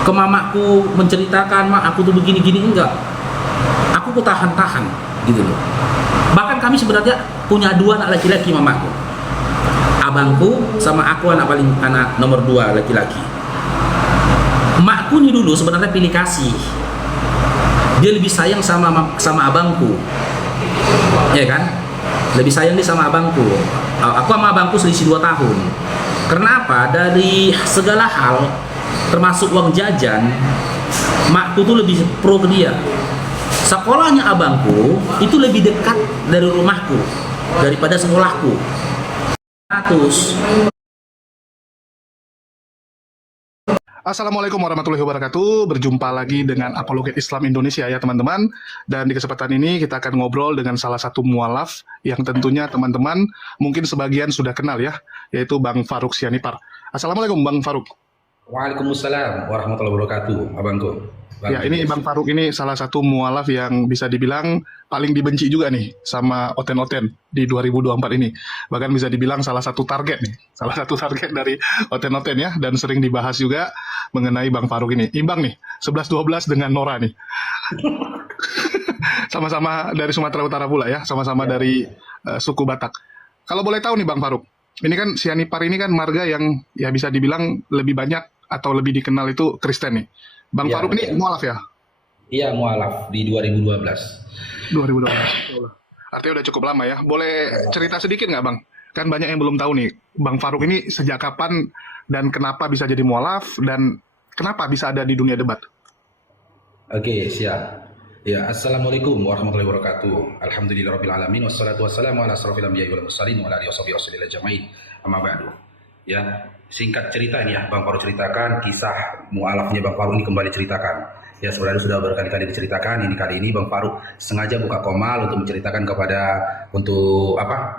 ke mamaku menceritakan mak aku tuh begini-gini, enggak. Aku tahan-tahan gitu loh. Bahkan kami sebenarnya punya 2 anak laki-laki mamaku. Abangku sama aku anak nomor 2 laki-laki. Makku nih dulu sebenarnya pilih kasih. Dia lebih sayang sama abangku. Ya kan? Lebih sayang dia sama abangku. Aku sama abangku selisih 2 tahun. Kenapa? Dari segala hal termasuk uang jajan, makku tuh lebih pro ke dia. Sekolahnya abangku itu lebih dekat dari rumahku daripada sekolahku. 100. Assalamualaikum warahmatullahi wabarakatuh. Berjumpa lagi dengan Apologet Islam Indonesia ya teman-teman. Dan di kesempatan ini kita akan ngobrol dengan salah satu mualaf yang tentunya teman-teman mungkin sebagian sudah kenal ya, yaitu Bang Faruk Sianipar. Assalamualaikum Bang Faruk. Waalaikumsalam warahmatullahi wabarakatuh, abangku. Ya, ini Bang Faruk ini salah satu mualaf yang bisa dibilang paling dibenci juga nih sama Oten-Oten di 2024 ini. Bahkan bisa dibilang salah satu target dari Oten-Oten ya, dan sering dibahas juga mengenai Bang Faruk ini. Imbang nih, 11-12 dengan Nora nih. Sama-sama dari Sumatera Utara pula ya, sama-sama dari suku Batak. Kalau boleh tahu nih Bang Faruk, Ini kan Sianipar ini kan marga yang ya bisa dibilang lebih banyak atau lebih dikenal itu Kristen nih. Bang Iya, Faruk ini betul. mualaf ya? Iya, mualaf di 2012. 2012. Artinya udah cukup lama ya. Boleh cerita sedikit nggak Bang? Kan banyak yang belum tahu nih, Bang Faruk ini sejak kapan dan kenapa bisa jadi mualaf dan kenapa bisa ada di dunia debat? Oke, siap. Ya, Assalamualaikum warahmatullahi wabarakatuh. Alhamdulillahirabbil alamin wassalatu wassalamu ala asrofil anbiya'i wal mursalin wa ala alihi washabihi rasulillah jamain. Amma ba'du. Ya, singkat cerita ini ya Bang Faruk ceritakan kisah mualafnya Bang Faruk ini kembali ceritakan. Ya, sebenarnya sudah berkali-kali diceritakan. Ini kali ini Bang Faruk sengaja buka komal untuk menceritakan kepada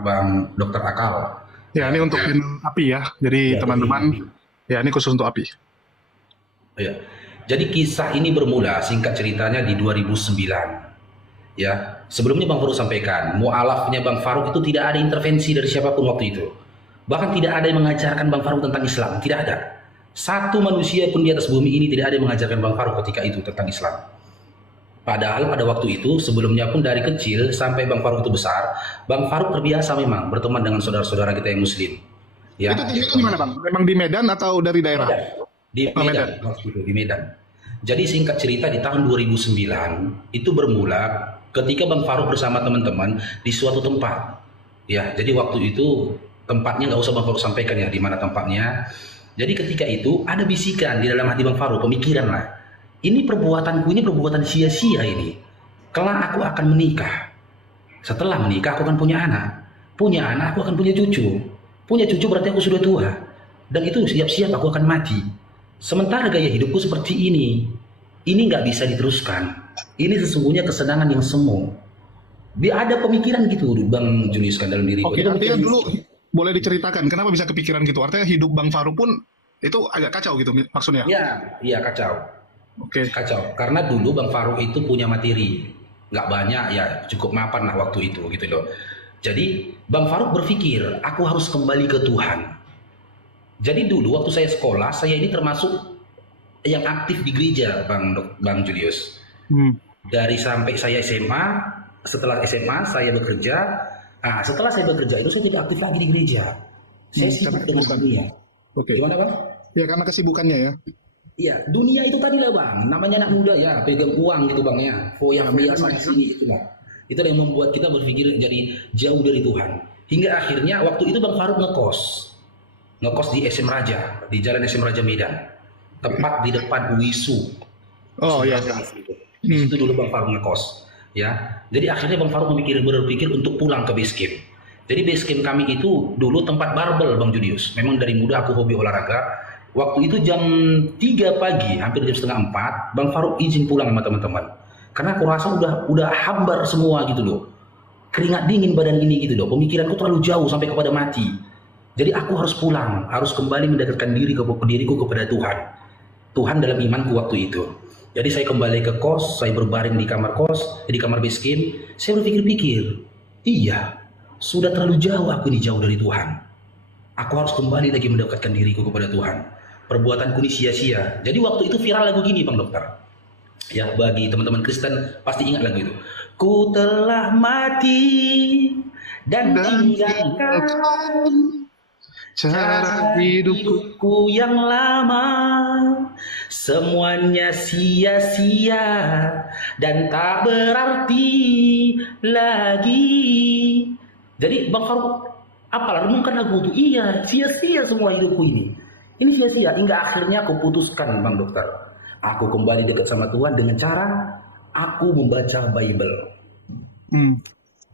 Bang Dokter Akal. Ya, ini untuk API ya. Jadi Ya, teman-teman, ya ini khusus untuk API. Ya. Jadi kisah ini bermula singkat ceritanya di 2009. Ya, sebelumnya Bang Faruk sampaikan, mualafnya Bang Faruk itu tidak ada intervensi dari siapapun waktu itu. Bahkan tidak ada yang mengajarkan Bang Faruk tentang Islam, tidak ada. Satu manusia pun di atas bumi ini tidak ada yang mengajarkan Bang Faruk ketika itu tentang Islam. Padahal pada waktu itu sebelumnya pun dari kecil sampai Bang Faruk itu besar, Bang Faruk terbiasa memang berteman dengan saudara-saudara kita yang muslim. Ya. Itu tinggalnya di mana Bang? Memang di Medan atau dari daerah? Di Oh, Medan, waktu itu di Medan. Jadi singkat cerita di tahun 2009 itu bermula ketika Bang Faruk bersama teman-teman di suatu tempat. Ya, jadi waktu itu tempatnya nggak usah Bang Faruk sampaikan ya di mana tempatnya. Jadi ketika itu ada bisikan di dalam hati Bang Faruk, pemikiran lah. Ini perbuatanku ini perbuatan sia-sia ini. Kelak aku akan menikah. Setelah menikah aku akan punya anak. Punya anak aku akan punya cucu. Punya cucu berarti aku sudah tua. Dan itu siap-siap aku akan mati. Sementara gaya hidupku seperti ini nggak bisa diteruskan. Ini sesungguhnya kesenangan yang semu. Dia ada pemikiran gitu, Bang Julius kan dalam diriku. Oke, artinya dulu boleh diceritakan kenapa bisa kepikiran gitu. Artinya hidup Bang Faruk pun itu agak kacau gitu maksudnya. Iya kacau. Oke. Kacau. Karena dulu Bang Faruk itu punya materi, nggak banyak ya, cukup mapan lah waktu itu gitu loh. Jadi Bang Faruk berpikir, aku harus kembali ke Tuhan. Jadi dulu waktu saya sekolah, saya ini termasuk yang aktif di gereja, Bang Julius. Dari sampai saya SMA, setelah SMA saya bekerja. Nah, setelah saya bekerja itu saya tidak aktif lagi di gereja. Saya sibuk dengan dunia. Oke. Gimana Bang? Ya karena kesibukannya ya. Iya, dunia itu tadi lah Bang. Namanya anak muda ya, pegang uang gitu Bang ya. Foya-foya sana sini itu lah. Itu yang membuat kita berpikir jadi jauh dari Tuhan. Hingga akhirnya waktu itu Bang Faruk ngekos di SM Raja, di Jalan SM Raja Medan, tepat di depan Wisu. Oh iya. Itu dulu Bang Faruk ngekos, ya. Jadi akhirnya Bang Faruk berpikir untuk pulang ke base camp. Jadi base camp kami itu dulu tempat barbel Bang Julius. Memang dari muda aku hobi olahraga. Waktu itu jam 3 pagi, hampir jam setengah 4, Bang Faruk izin pulang sama teman-teman. Karena aku rasa udah hambar semua gitu loh. Keringat dingin badan ini gitu loh. Pemikiranku terlalu jauh sampai kepada mati. Jadi aku harus pulang, harus kembali mendekatkan diriku kepada Tuhan. Tuhan dalam imanku waktu itu. Jadi saya kembali ke kos, saya berbaring di kamar kos, di kamar base camp. Saya berpikir-pikir, iya, sudah terlalu jauh aku ini jauh dari Tuhan. Aku harus kembali lagi mendekatkan diriku kepada Tuhan. Perbuatanku ini sia-sia. Jadi waktu itu viral lagu gini Bang Dokter. Ya, bagi teman-teman Kristen pasti ingat lagu itu. Ku telah mati dan tinggalkan cara hidupku yang lama, semuanya sia-sia dan tak berarti lagi. Jadi Bang Faruk apalah renungkan lagu itu. Iya, sia-sia semua hidupku ini. Ini sia-sia hingga akhirnya aku putuskan Bang Dokter. Aku kembali dekat sama Tuhan dengan cara aku membaca Bible.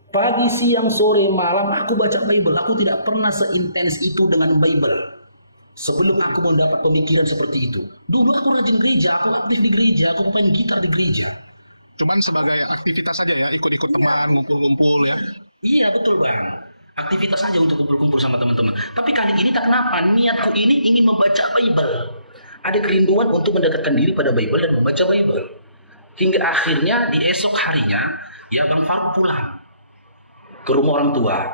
Pagi, siang, sore, malam aku baca Bible. Aku tidak pernah seintens itu dengan Bible. Sebelum aku mendapat pemikiran seperti itu. Dulu aku rajin gereja, aku aktif di gereja, aku main gitar di gereja. Cuman sebagai aktivitas saja ya, ikut-ikut teman, ngumpul-ngumpul ya. Iya betul Bang. Aktivitas saja untuk kumpul-kumpul sama teman-teman. Tapi kali ini tak kenapa, niatku ini ingin membaca Bible. Ada kerinduan untuk mendekatkan diri pada Bible dan membaca Bible. Hingga akhirnya di esok harinya, ya Bang Faruk pulang ke rumah orang tua.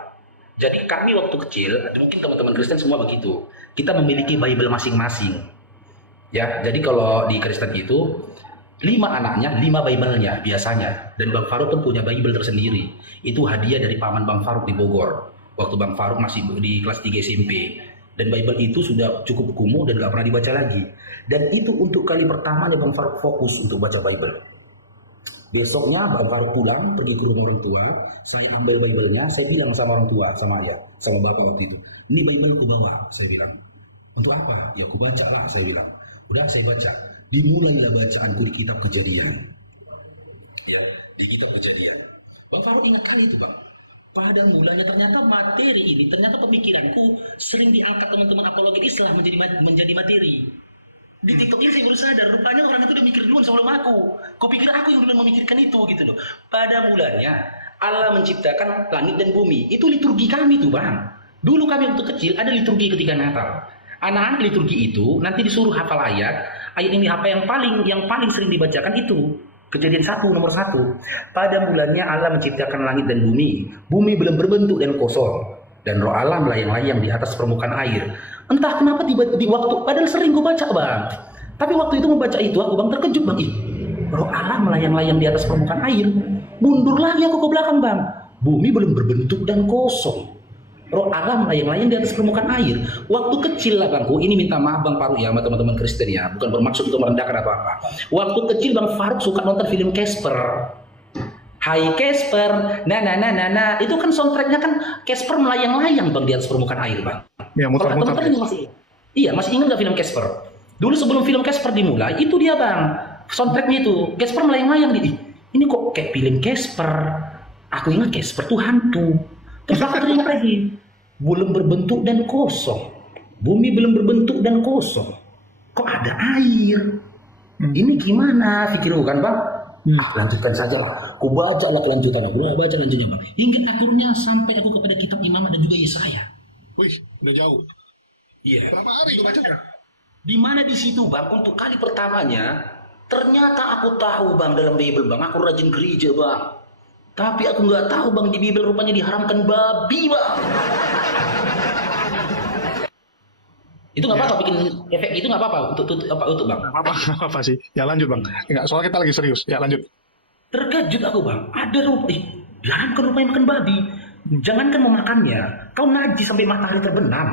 Jadi kami waktu kecil, mungkin teman-teman Kristen semua begitu. Kita memiliki Bible masing-masing. Ya, jadi kalau di Kristen itu 5 anaknya, 5 Bible-nya biasanya. Dan Bang Faruk pun punya Bible tersendiri. Itu hadiah dari paman Bang Faruk di Bogor. waktu Bang Faruk masih di kelas 3 SMP. Dan Bible itu sudah cukup kumuh dan gak pernah dibaca lagi. Dan itu untuk kali pertamanya Bang Faruk fokus untuk baca Bible. Besoknya Bang Faruk pulang, pergi ke rumah orang tua, saya ambil Bible-nya, saya bilang sama orang tua, sama ayah, sama bapak waktu itu, ini Bible aku bawa, saya bilang. Untuk apa? Ya aku baca lah, saya bilang. Udah saya baca. Dimulailah bacaanku di kitab Kejadian. Ya, di kitab Kejadian. Bang Faruk ingat kali itu, Bang. Pada mulanya ternyata materi ini, ternyata pemikiranku sering diangkat teman-teman apologet Islam menjadi materi. Di TikTok ini saya baru sadar, rupanya orang itu udah mikir duluan sebelum aku. Kau pikir aku yang duluan memikirkan itu gitu loh. Pada mulanya Allah menciptakan langit dan bumi. Itu liturgi kami tuh, Bang. Dulu kami waktu kecil ada liturgi ketika Natal. Anak-anak liturgi itu nanti disuruh hafal ayat. Ayat ini apa yang paling sering dibacakan itu. Kejadian 1 nomor 1. Pada mulanya Allah menciptakan langit dan bumi. Bumi belum berbentuk dan kosong. Dan roh Allah melayang-layang di atas permukaan air. Entah kenapa tiba-tiba di waktu, padahal sering gue baca, Bang. Tapi waktu itu membaca itu aku, Bang, terkejut, Bang. Roh Allah melayang-layang di atas permukaan air. Mundur lagi aku ke belakang, Bang. Bumi belum berbentuk dan kosong. Roh Allah melayang-layang di atas permukaan air. Waktu kecil lah, Bangku, ini minta maaf Bang Faruk ya sama teman-teman Kristen ya, bukan bermaksud untuk merendahkan apa-apa. Waktu kecil Bang Faruk suka nonton film Casper. Hai Casper, nah, itu kan soundtracknya kan Casper melayang-layang, Bang, di atas permukaan air, Bang. Ya, muter-muter. Teman-teman masih ingat gak film Casper? Dulu sebelum film Casper dimulai, itu dia, Bang, soundtracknya itu Casper melayang-layang. Ini kok kayak film Casper. Aku ingat Casper tuh hantu. Terus aku teringat lagi, belum berbentuk dan kosong. Bumi belum berbentuk dan kosong. Kok ada air? Ini gimana? Pikirku kan, Bang? Lanjutkan saja lah. Aku baca lah kelanjutan. Aku baca lanjutnya, Bang. Hingga akhirnya sampai aku kepada kitab Imamat dan juga Yesaya. Wih, udah jauh. Iya. Berapa hari lu bacanya? Di mana di situ, Bang? Untuk kali pertamanya, ternyata aku tahu, Bang, dalam Bible, Bang. Aku rajin gereja, Bang. Tapi aku nggak tahu, Bang, di Bible rupanya diharamkan babi, Bang. Itu nggak apa-apa bikin efek itu, nggak apa-apa untuk Bang. Apa sih? Ya lanjut, Bang. Enggak, soalnya kita lagi serius. Ya lanjut. Terkejut aku, Bang. Ada diharamkan rupanya makan babi. Jangankan memakannya, kau najis sampai matahari terbenam.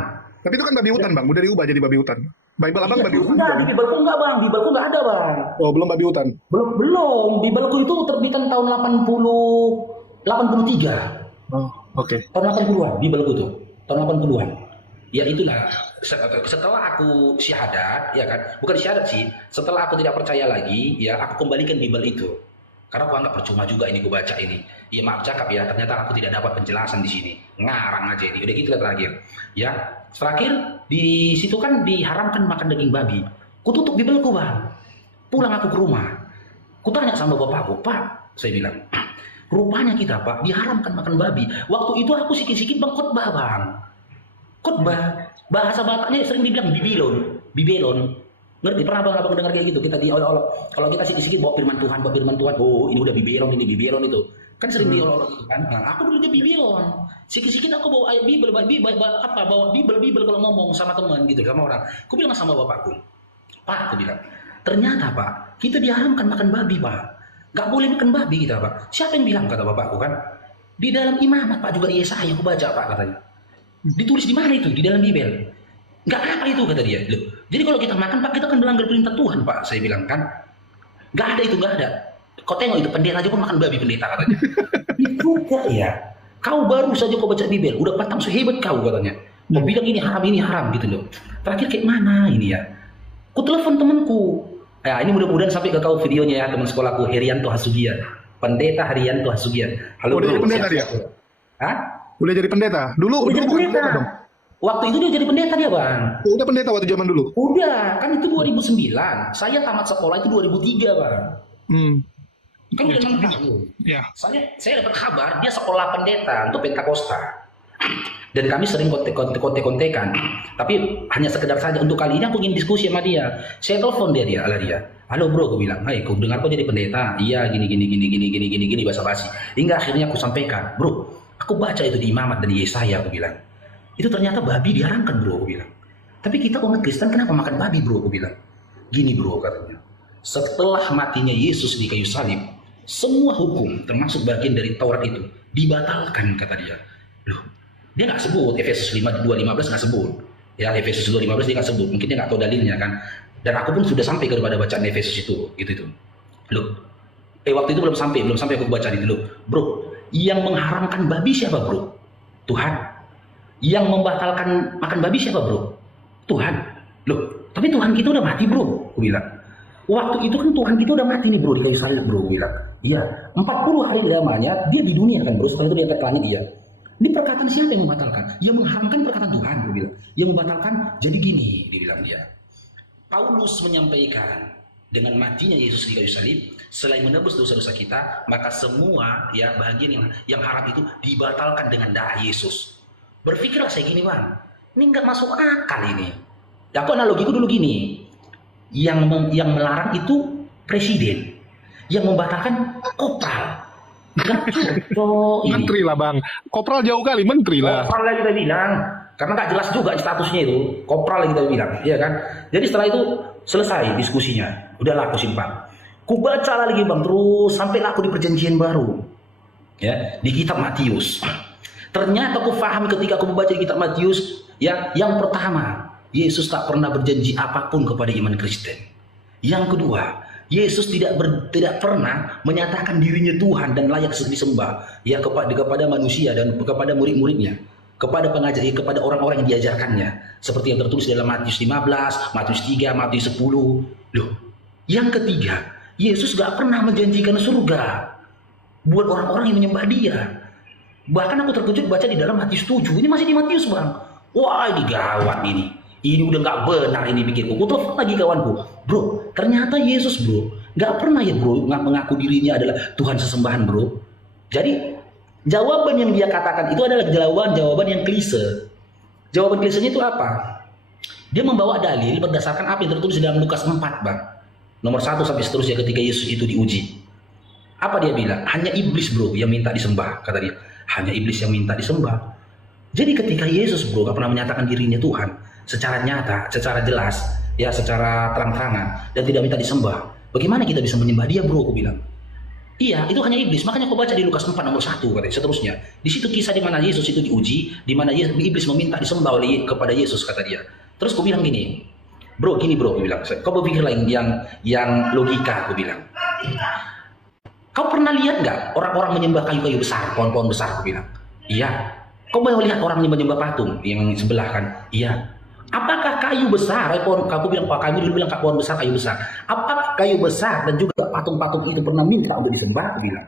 Tapi itu kan babi hutan, Bang. Udah diubah jadi babi hutan. Bible Abang babi hutan. Enggak, di Bibelku enggak, Bang. Di Bibelku enggak ada, Bang. Oh, belum babi hutan. Belum. Bibelku itu terbitan tahun 83. Oh, oke. Tahun 80-an, Bibelku tuh. Tahun 80-an. Ya itulah, setelah aku syahadat, ya kan, bukan syahadat sih, setelah aku tidak percaya lagi, ya aku kembalikan Bible itu. Karena aku anggap percuma juga ini gue baca ini. Ya maaf cakap ya, ternyata aku tidak dapat penjelasan di sini. Ngarang aja ini. Udah gitu lah terakhir. Ya, terakhir di situ kan diharamkan makan daging babi. Ku tutup Bibelku, Bang. Pulang aku ke rumah. Ku tanya sama bapakku, Pak, saya bilang, rupanya kita, Pak, diharamkan makan babi. Waktu itu aku sikit-sikit Bang khotbah, Bang. Khotbah, bahasa Bataknya sering dibilang bibelon. Ngerti? Pernah abang dengar kayak gitu? Kita diolok-olok. Kalau kita sikit-sikit bawa firman Tuhan. Oh, ini udah bibelon itu. Kan sering diolok-olok gitu kan. Nah, aku dulu dia bibelon. Sikit-sikit aku bawa ayat Bible, bawa Bible kalau ngomong sama teman gitu, sama orang. Aku bilang sama bapakku, Pak, aku bilang, ternyata Pak, kita diharamkan makan babi, Pak. Gak boleh makan babi kita, Pak. Siapa yang bilang, kata bapakku kan? Di dalam Imamat, Pak, juga Yesaya aku baca, Pak, katanya. Ditulis di mana itu? Di dalam Bible. Gak apa itu, kata dia. Loh, jadi kalau kita makan, Pak, kita akan melanggar perintah Tuhan, Pak. Saya bilang kan. Gak ada itu, gak ada. Kau tengok itu, pendeta aja pun makan babi, pendeta, katanya. Itu gak ya. Kau baru saja kau baca Bible, udah patang sehebat kau, katanya. Kau bilang ini haram, gitu loh. Terakhir kayak mana ini ya? Ku telepon temanku. Ya, ini mudah-mudahan sampai ke kau videonya ya, teman sekolahku, Herianto Hasugian. Pendeta Herianto Hasugian. Halo, udah jadi pendeta dia? Hah? Udah jadi pendeta? Dulu jadi bukan pendeta dong. Waktu itu dia jadi pendeta dia, Bang. Udah pendeta waktu zaman dulu? Udah, kan itu 2009. Saya tamat sekolah itu 2003, Bang. Kan udah 6 tahun. Ya. Saya dapat kabar dia sekolah pendeta untuk Pentakosta. Dan kami sering kontek-kontekan. Tapi hanya sekedar saja untuk kali ini aku ingin diskusi sama dia. Saya telepon dia. Halo bro, aku bilang, "Hai, kau dengar kau jadi pendeta?" Iya, gini basa-basi. Hingga akhirnya aku sampaikan, "Bro, aku baca itu di Imamat dan Yesaya," aku bilang. Itu ternyata babi diharamkan, bro, aku bilang. Tapi kita umat Kristen kenapa makan babi, bro, aku bilang. Gini, bro, katanya. Setelah matinya Yesus di kayu salib, semua hukum termasuk bagian dari Taurat itu dibatalkan, kata dia. Loh, Dia nggak sebut Efesus 2:15 nggak sebut. Ya Efesus 2:15 dia nggak sebut. Mungkin dia nggak tahu dalilnya kan. Dan aku pun sudah sampai kepada bacaan Efesus itu, gitu. Loh, waktu itu belum sampai aku baca itu loh. Bro, yang mengharamkan babi siapa bro? Tuhan. Yang membatalkan makan babi siapa bro? Tuhan. Loh, tapi Tuhan kita udah mati bro, aku bilang. Waktu itu kan Tuhan kita udah mati nih bro di kayu salib bro, aku bilang. Iya, 40 hari lamanya dia di dunia kan bro, setelah itu dia angkat ke langit dia. Ini perkataan siapa yang membatalkan? Yang mengharamkan perkataan Tuhan, aku bilang. Yang membatalkan jadi gini, dia bilang dia. Paulus menyampaikan dengan matinya Yesus di kayu salib, selain menebus dosa-dosa kita, maka semua ya bahagian yang haram itu dibatalkan dengan darah Yesus. Berpikirlah saya gini bang, ini nggak masuk akal ini. Ya, aku analogiku dulu gini, yang melarang itu presiden, yang membatalkan kopral. Menteri lah bang, kopral jauh kali, menteri lah. Kopral lah kita bilang, karena nggak jelas juga statusnya itu, kopral yang kita bilang, ya kan? Jadi setelah itu selesai diskusinya, udahlah aku simpan. Ku baca lagi bang terus sampai aku di perjanjian baru, ya di kitab Matius. Ternyata aku paham ketika aku membaca di kitab Matius, ya yang pertama Yesus tak pernah berjanji apapun kepada iman Kristen. Yang kedua, Yesus tidak pernah menyatakan dirinya Tuhan dan layak disembah ya kepada manusia dan kepada murid-muridnya, kepada pengajar, kepada orang-orang yang diajarkannya, seperti yang tertulis dalam Matius 15, Matius 3, Matius 10. Loh, yang ketiga, Yesus gak pernah menjanjikan surga buat orang-orang yang menyembah dia. Bahkan aku terkejut baca di dalam Matius 7, ini masih di Matius bang. Wah ini gawat ini. Ini udah nggak benar ini pikirku. Aku telepon lagi kawanku, bro. Ternyata Yesus bro, nggak pernah ya bro mengaku dirinya adalah Tuhan sesembahan bro. Jadi jawaban yang dia katakan itu adalah jawaban yang klise. Jawaban klisenya itu apa? Dia membawa dalil berdasarkan apa yang tertulis dalam Lukas 4 bang. Nomor 1 sampai seterusnya ketika Yesus itu diuji. Apa dia bilang? Hanya iblis bro yang minta disembah, kata dia. Hanya iblis yang minta disembah. Jadi ketika Yesus bro gak pernah menyatakan dirinya Tuhan secara nyata, secara jelas, ya secara terang-terangan dan tidak minta disembah, bagaimana kita bisa menyembah dia bro? Aku bilang, iya itu hanya iblis. Makanya aku baca di Lukas 4 nomor 1 katanya, seterusnya. Di situ kisah di mana Yesus itu diuji, di mana iblis meminta disembah kepada Yesus, kata dia. Terus aku bilang gini bro, aku bilang, kau berpikir lain yang logika, aku bilang. Kau pernah lihat nggak orang-orang menyembah kayu-kayu besar, pohon-pohon besar? Aku bilang, iya. Kau mau lihat orang menyembah patung yang sebelah kan? Iya. Apakah kayu besar, pohon, aku bilang, kami dulu bilang pohon besar, kayu besar. Apakah kayu besar dan juga patung-patung itu pernah minta untuk disembah? Aku bilang,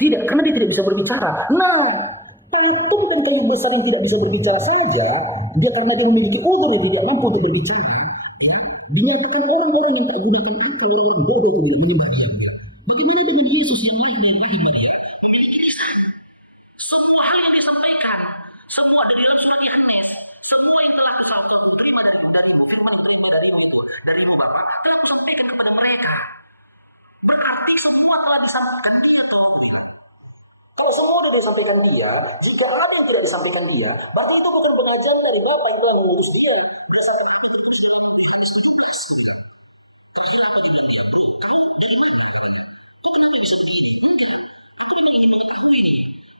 tidak, karena dia tidak bisa berbicara. No, patung bukan kayu besar yang tidak bisa berbicara saja. Dia karena dia memiliki umur yang tidak mampu untuk berbicara. Dia bukan orang-orang yang tak gunakan akal, orang bodoh itu tidak menyembah. Bagaimana dengan Yesus yang lain yang bagaimana? Semua hal yang disampaikan, semua di dalam surat Yohanes, semua yang telah terima dari firman dari Bapa, dari Bapa, disampaikan kepada mereka. Berarti semua telah disampaikan dia terlebih dahulu. Kalau semua yang disampaikan dia, jika ada yang tidak disampaikan dia, maka itu bukan pengajaran dari Bapa yang telah mengutus dia. Dia sampai kenapa bisa begini? Enggak, aku memang ingin mengetahui ini.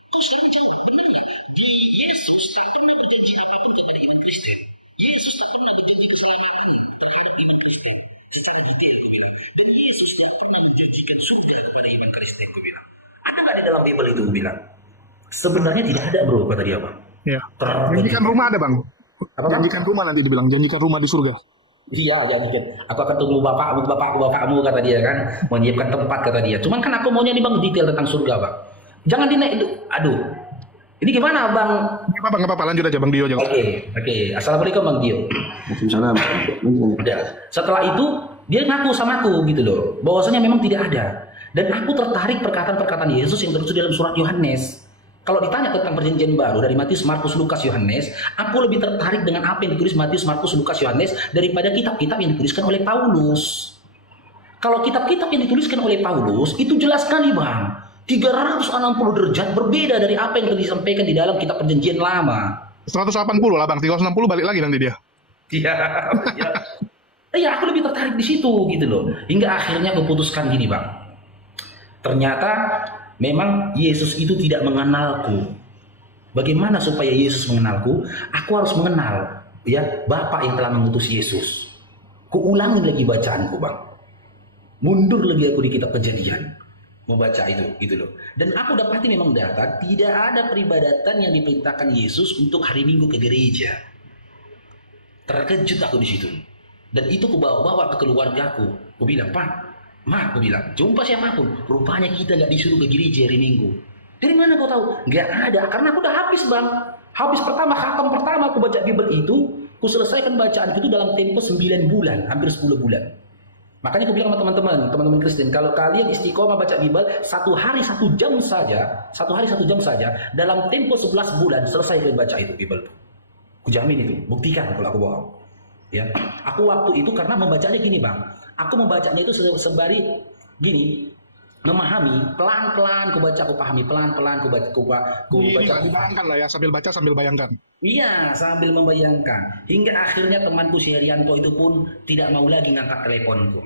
Kau sekarang jawab, benar nggak? Di Yesus tak pernah berjanji apapun kepada iman Kristen. Yesus tak pernah berjanji keselamatan terhadap iman Kristen. Sekarang itu aku bilang. Dan Yesus tak pernah menjanjikan surga kepada iman Kristen, aku bilang. Ada nggak di dalam Bible itu, aku bilang? Sebenarnya tidak ada bro, kata dia bang. Ya. Janjikan rumah ada bang. Apa, janjikan rumah nanti dibilang, janjikan rumah di surga. Iya, jangan dikit. Aku akan tunggu bapakmu, kata dia kan, menyiapkan tempat, kata dia. Cuman kan aku maunya nih bang detail tentang surga bang. Jangan dinaik itu. Aduh, ini gimana bang? Nggak apa-apa, lanjut aja bang Dio. Oke. Assalamualaikum bang Dio. Waalaikumsalam. Udah. Setelah itu dia ngaku sama aku gitu loh, bahwasanya memang tidak ada. Dan aku tertarik perkataan-perkataan Yesus yang tertulis dalam surat Yohanes. Kalau ditanya tentang perjanjian baru dari Matius, Markus, Lukas, Yohanes, aku lebih tertarik dengan apa yang ditulis Matius, Markus, Lukas, Yohanes daripada kitab-kitab yang dituliskan oleh Paulus. Kalau kitab-kitab yang dituliskan oleh Paulus itu jelas sekali bang, 360 derajat berbeda dari apa yang disampaikan di dalam kitab perjanjian lama. 180 lah bang, 360 balik lagi nanti dia. Iya, aku lebih tertarik di situ gitu loh. Hingga akhirnya aku putuskan gini bang. Ternyata memang Yesus itu tidak mengenalku. Bagaimana supaya Yesus mengenalku? Aku harus mengenal ya Bapa yang telah mengutus Yesus. Kuulangi lagi bacaanku, Bang. Mundur lagi aku di kitab Kejadian membaca itu, gitu loh. Dan aku dapati memang data tidak ada peribadatan yang diperintahkan Yesus untuk hari Minggu ke gereja. Terkejut aku di situ. Dan itu ku bawa ke keluargaku. Ku bilang, Pak, Ma, aku bilang, jumpa siapapun, rupanya kita nggak disuruh ke gereja hari Minggu. Dari mana kau tahu? Nggak ada, karena aku udah habis, Bang. Habis khatam pertama aku baca Bible itu, ku selesaikan bacaan itu dalam tempo 9 bulan, hampir 10 bulan. Makanya aku bilang sama teman-teman Kristen, kalau kalian istiqomah baca Bible, satu hari 1 jam saja, dalam tempo 11 bulan selesai kalian baca itu Bible. Ku jamin itu, buktikan kalau aku bohong. Ya, aku waktu itu karena membacanya gini, Bang. Aku membacanya itu sembari gini, memahami pelan-pelan, aku pahami pelan-pelan, ku baca. Dibayangkan lah ya, sambil baca sambil bayangkan. Iya, sambil membayangkan. Hingga akhirnya temanku si Herianto itu pun tidak mau lagi ngangkat teleponku.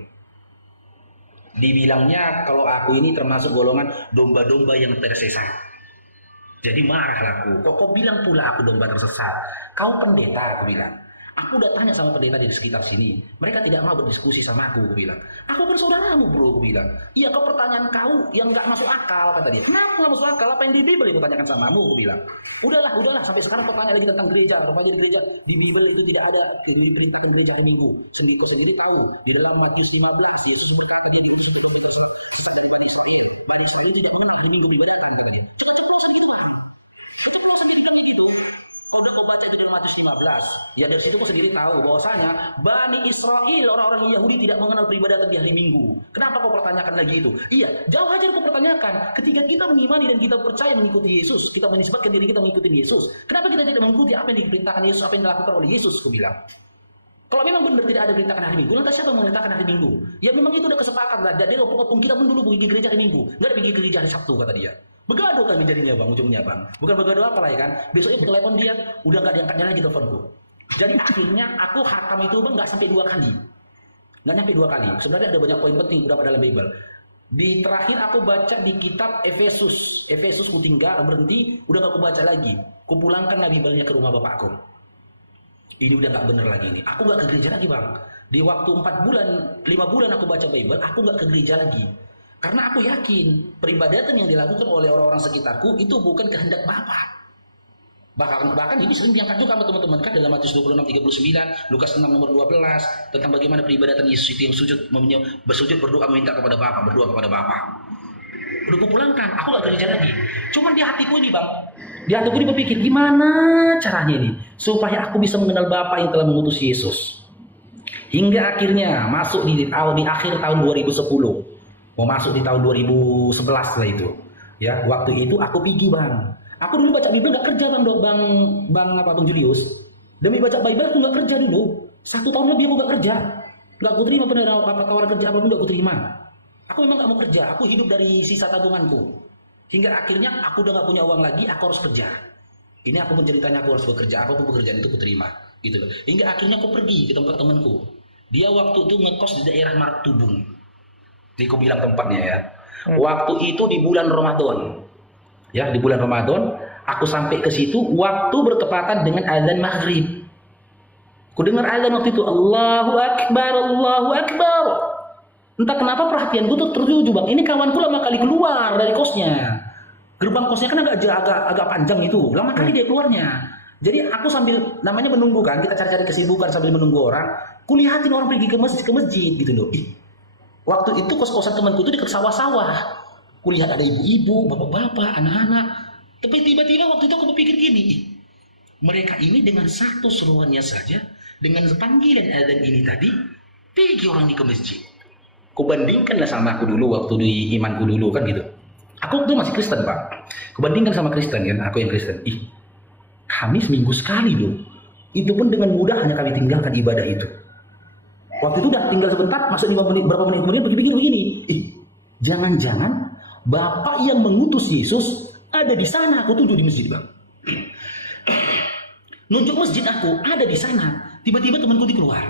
Dibilangnya kalau aku ini termasuk golongan domba-domba yang tersesat. Jadi marah aku. Kok bilang pula aku domba tersesat? Kau pendeta, aku bilang. Aku udah tanya sama pendeta di sekitar sini. Mereka tidak mau berdiskusi sama aku bilang. Aku kan saudaramu, bro, aku bilang. Iya, kau pertanyaan kau yang nggak masuk akal, kata dia. Kenapa nggak masuk akal? Apa yang di Bible yang tanyakan sama kamu, aku bilang. Udahlah. Sampai sekarang kau tanya lagi tentang gereja. Rupanya gereja di Bible itu tidak ada yang diperintahkan gereja hari Minggu. Kau sendiri tahu. Di dalam Matius 15, Yesus berkata dia diuji dengan mereka sesat Bani Israel. Bani Israel tidak mengenal hari Minggu dibedakan, katanya. Jangan ceplosan gitu, Bang. Ceplosan dia bilangnya gitu. Kau udah baca itu dalam Matius 15. Ya dari situ kau sendiri tahu bahwasanya Bani Israel, orang-orang Yahudi tidak mengenal peribadatan di hari Minggu. Kenapa kau pertanyakan lagi itu? Iya, jauh aja kau pertanyakan. Ketika kita mengimani dan kita percaya mengikuti Yesus, kita menisbatkan diri kita mengikuti Yesus. Kenapa kita tidak mengikuti apa yang diperintahkan Yesus, apa yang dilakukan oleh Yesus? Kau bilang. Kalau memang benar tidak ada perintahkan hari Minggu, lantas siapa yang memerintahkan hari Minggu? Ya memang itu udah kesepakatan. Jadi opung kita pun dulu pergi ke gereja hari Minggu, nggak pergi ke gereja hari Sabtu, kata dia. Begaduh kami jadinya, Bang, ujungnya, Bang. Bukan begaduh apa lah ya kan. Besoknya aku telepon dia, udah nggak diangkatnya lagi teleponku. Jadi akhirnya aku khatam itu, Bang, nggak sampai 2 kali. Nggak nyampe 2 kali. Sebenarnya ada banyak poin penting udah dalam Bible. Di terakhir aku baca di kitab Efesus. Efesus ku tinggal, berhenti, udah nggak aku baca lagi. Ku pulangkanlah Bible-nya ke rumah bapakku. Ini udah nggak bener lagi nih. Aku nggak ke gereja lagi, Bang. Di waktu 4 bulan, 5 bulan aku baca Bible, aku nggak ke gereja lagi. Karena aku yakin peribadatan yang dilakukan oleh orang-orang sekitarku itu bukan kehendak Bapa. Bahkan ini sering diangkat juga sama teman-teman kan dalam Matius 26:39, Lukas 6 nomor 12 tentang bagaimana peribadatan Yesus itu yang bersujud berdoa meminta kepada Bapa, berdoa kepada Bapa. Udah kupulangkan, aku gak gereja lagi. Cuman di hatiku ini, Bang, di hatiku ini berpikir gimana caranya ini supaya aku bisa mengenal Bapa yang telah mengutus Yesus. Hingga akhirnya masuk di akhir tahun 2010. Mau masuk di tahun 2011 lah itu. Ya, waktu itu aku pergi, Bang. Aku dulu baca Bible gak kerja, Bang Julius. Demi baca Bible aku gak kerja dulu. 1 tahun lebih aku gak kerja. Gak aku terima tawaran kerja apapun gak aku terima. Aku memang gak mau kerja. Aku hidup dari sisa tabunganku. Hingga akhirnya aku udah gak punya uang lagi, aku harus kerja. Ini aku menceritanya aku harus bekerja, apapun pekerjaan itu aku terima. Gitu loh. Hingga akhirnya aku pergi ke tempat temanku. Dia waktu itu ngekos di daerah Martubung. Jadi aku bilang tempatnya ya. Waktu itu di bulan Ramadan. Ya, di bulan Ramadan aku sampai ke situ waktu bertepatan dengan azan maghrib. Ku dengar azan waktu itu, Allahu Akbar, Allahu Akbar. Entah kenapa perhatianku tuh tertuju, Bang. Ini kawanku lama kali keluar dari kosnya. Gerbang kosnya kan agak panjang itu. Lama kali dia keluarnya. Jadi aku sambil namanya menunggu kan, kita cari-cari kesibukan sambil menunggu orang. Kulihatin orang pergi ke masjid gitu loh. Waktu itu kos-kosan temanku itu dekat sawah-sawah. Kulihat ada ibu-ibu, bapak-bapak, anak-anak. Tapi tiba-tiba waktu itu aku berpikir gini, mereka ini dengan satu seruannya saja, dengan panggilan azan ini tadi, pergi orang ini ke masjid. Kubandingkanlah sama aku dulu waktu di imanku dulu kan gitu. Aku tuh masih Kristen, Pak. Kubandingkan sama Kristen kan, aku yang Kristen. Kami seminggu sekali loh. Itu pun dengan mudah hanya kami tinggalkan ibadah itu. Waktu itu udah tinggal sebentar, masuk 5 menit, berapa menit kemudian pikir begini. Jangan-jangan Bapak yang mengutus Yesus ada di sana. Aku tuju di masjid, Bang. Nunjuk masjid aku ada di sana. Tiba-tiba temanku keluar.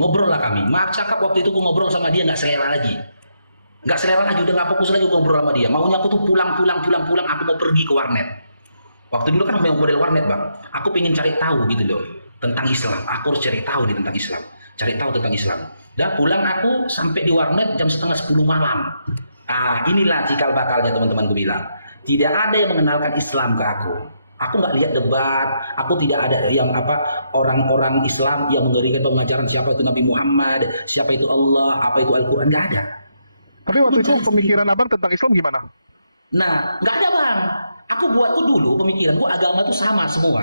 Ngobrol lah kami. Maaf cakap waktu itu aku ngobrol sama dia nggak selera lagi. Udah nggak fokus lagi ngobrol sama dia. Maunya aku tuh pulang. Aku mau pergi ke warnet. Waktu dulu kan memang model warnet bang, aku pengen cari tahu gitu loh tentang Islam. Aku harus cari tahu nih tentang Islam, cari tahu tentang Islam. Dan pulang aku sampai di warnet jam setengah 10 malam. Inilah cikal bakalnya teman-temanku bilang. Tidak ada yang mengenalkan Islam ke aku. Aku nggak lihat debat, aku tidak ada yang orang-orang Islam yang memberikan pengajaran siapa itu Nabi Muhammad, siapa itu Allah, apa itu Al-Quran, nggak ada. Tapi waktu itu pemikiran abang tentang Islam gimana? Nah, nggak ada bang. Aku buatku dulu pemikiranku agama itu sama semua.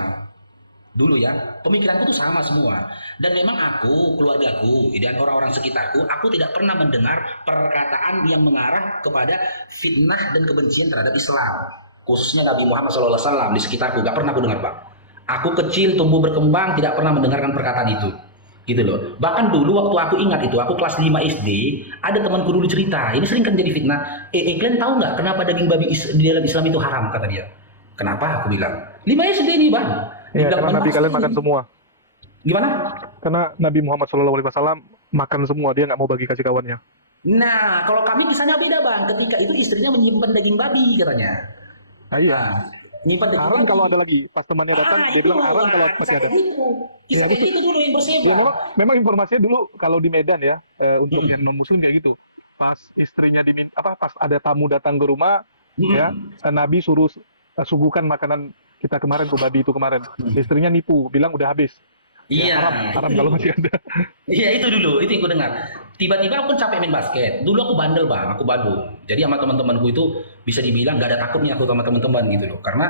Dulu ya, pemikiranku itu sama semua. Dan memang aku, keluargaku, dan orang-orang sekitarku, aku tidak pernah mendengar perkataan yang mengarah kepada fitnah dan kebencian terhadap Islam. Khususnya Nabi Muhammad SAW di sekitarku, nggak pernah aku dengar bang. Aku kecil, tumbuh berkembang, tidak pernah mendengarkan perkataan itu. Gitu loh. Bahkan dulu waktu aku ingat itu, aku kelas 5 SD, ada temanku dulu cerita, ini sering kan jadi fitnah. Kalian tahu nggak kenapa daging babi di dalam Islam itu haram, kata dia. Kenapa? Aku bilang. 5 SD nih bang. Iya, karena Nabi kalian makan semua. Gimana? Karena Nabi Muhammad SAW makan semua, dia nggak mau bagi kasih kawannya. Nah, kalau kami misalnya beda bang, ketika itu istrinya menyimpan daging babi katanya. Iya. Menyimpan daging Haram babi. kalau ada lagi. Pas temannya datang, dia bilang haram kalau masih ada. Kisah Iya, itu dulu yang Ya, bersebar. memang informasinya dulu kalau di Medan ya, untuk yang non Muslim kayak gitu. Pas istrinya pas ada tamu datang ke rumah, ya Nabi suruh suguhkan makanan kita kemarin tuh babi itu kemarin. Istrinya nipu, bilang udah habis. Iya. Haram kalau masih ada. Iya itu dulu, itu yang aku dengar. Tiba-tiba aku capek main basket. Dulu aku bandel bang, aku badung. Jadi sama teman-temanku itu bisa dibilang nggak ada takutnya aku sama teman-teman gitu loh. Karena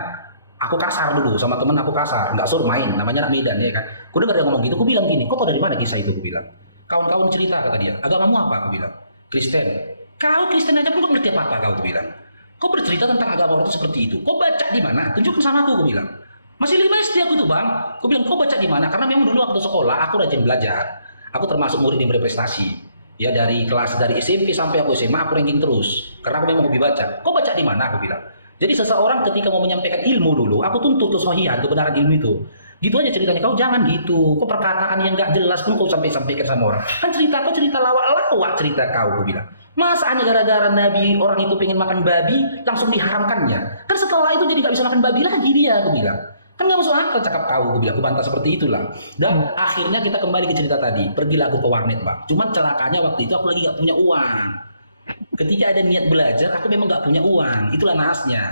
aku kasar dulu sama teman aku kasar, nggak suruh main. Namanya anak Medan ya kan. Aku dengar dia ngomong gitu, aku bilang gini, kok tau dari mana kisah itu? Aku bilang. Kawan-kawan cerita kata dia. Agamamu apa? Aku bilang. Kristen. Kau Kristen aja pun gak ngerti apa-apa kau bilang. Kau bercerita tentang agama orang itu seperti itu. Kau baca di mana? Tunjukkan sama aku bilang. Masih 5 SD aku tuh bang. Aku bilang kau baca di mana? Karena memang dulu waktu sekolah aku rajin belajar. Aku termasuk murid yang berprestasi. Ya dari SMP sampai aku SMA aku ranking terus. Karena aku memang hobi baca. Kau baca di mana? Aku bilang. Jadi seseorang ketika mau menyampaikan ilmu dulu, aku tuntut kesohihan, kebenaran ilmu itu. Gitu aja ceritanya, kau jangan gitu. Kau perkataan yang gak jelas pun kau sampaikan sama orang. Kan cerita kau cerita lawak-lawak cerita kau bilang. Masa hanya gara-gara Nabi orang itu pengen makan babi langsung diharamkannya? Kan setelah itu jadi gak bisa makan babi lagi dia, aku bilang. Kan gak masuk akal cakap kau, aku bilang. Aku bantah seperti itulah. Dan akhirnya kita kembali ke cerita tadi. Pergilah aku ke warnet bang. Cuman celakanya waktu itu aku lagi gak punya uang. Ketika ada niat belajar, aku memang gak punya uang. Itulah naasnya.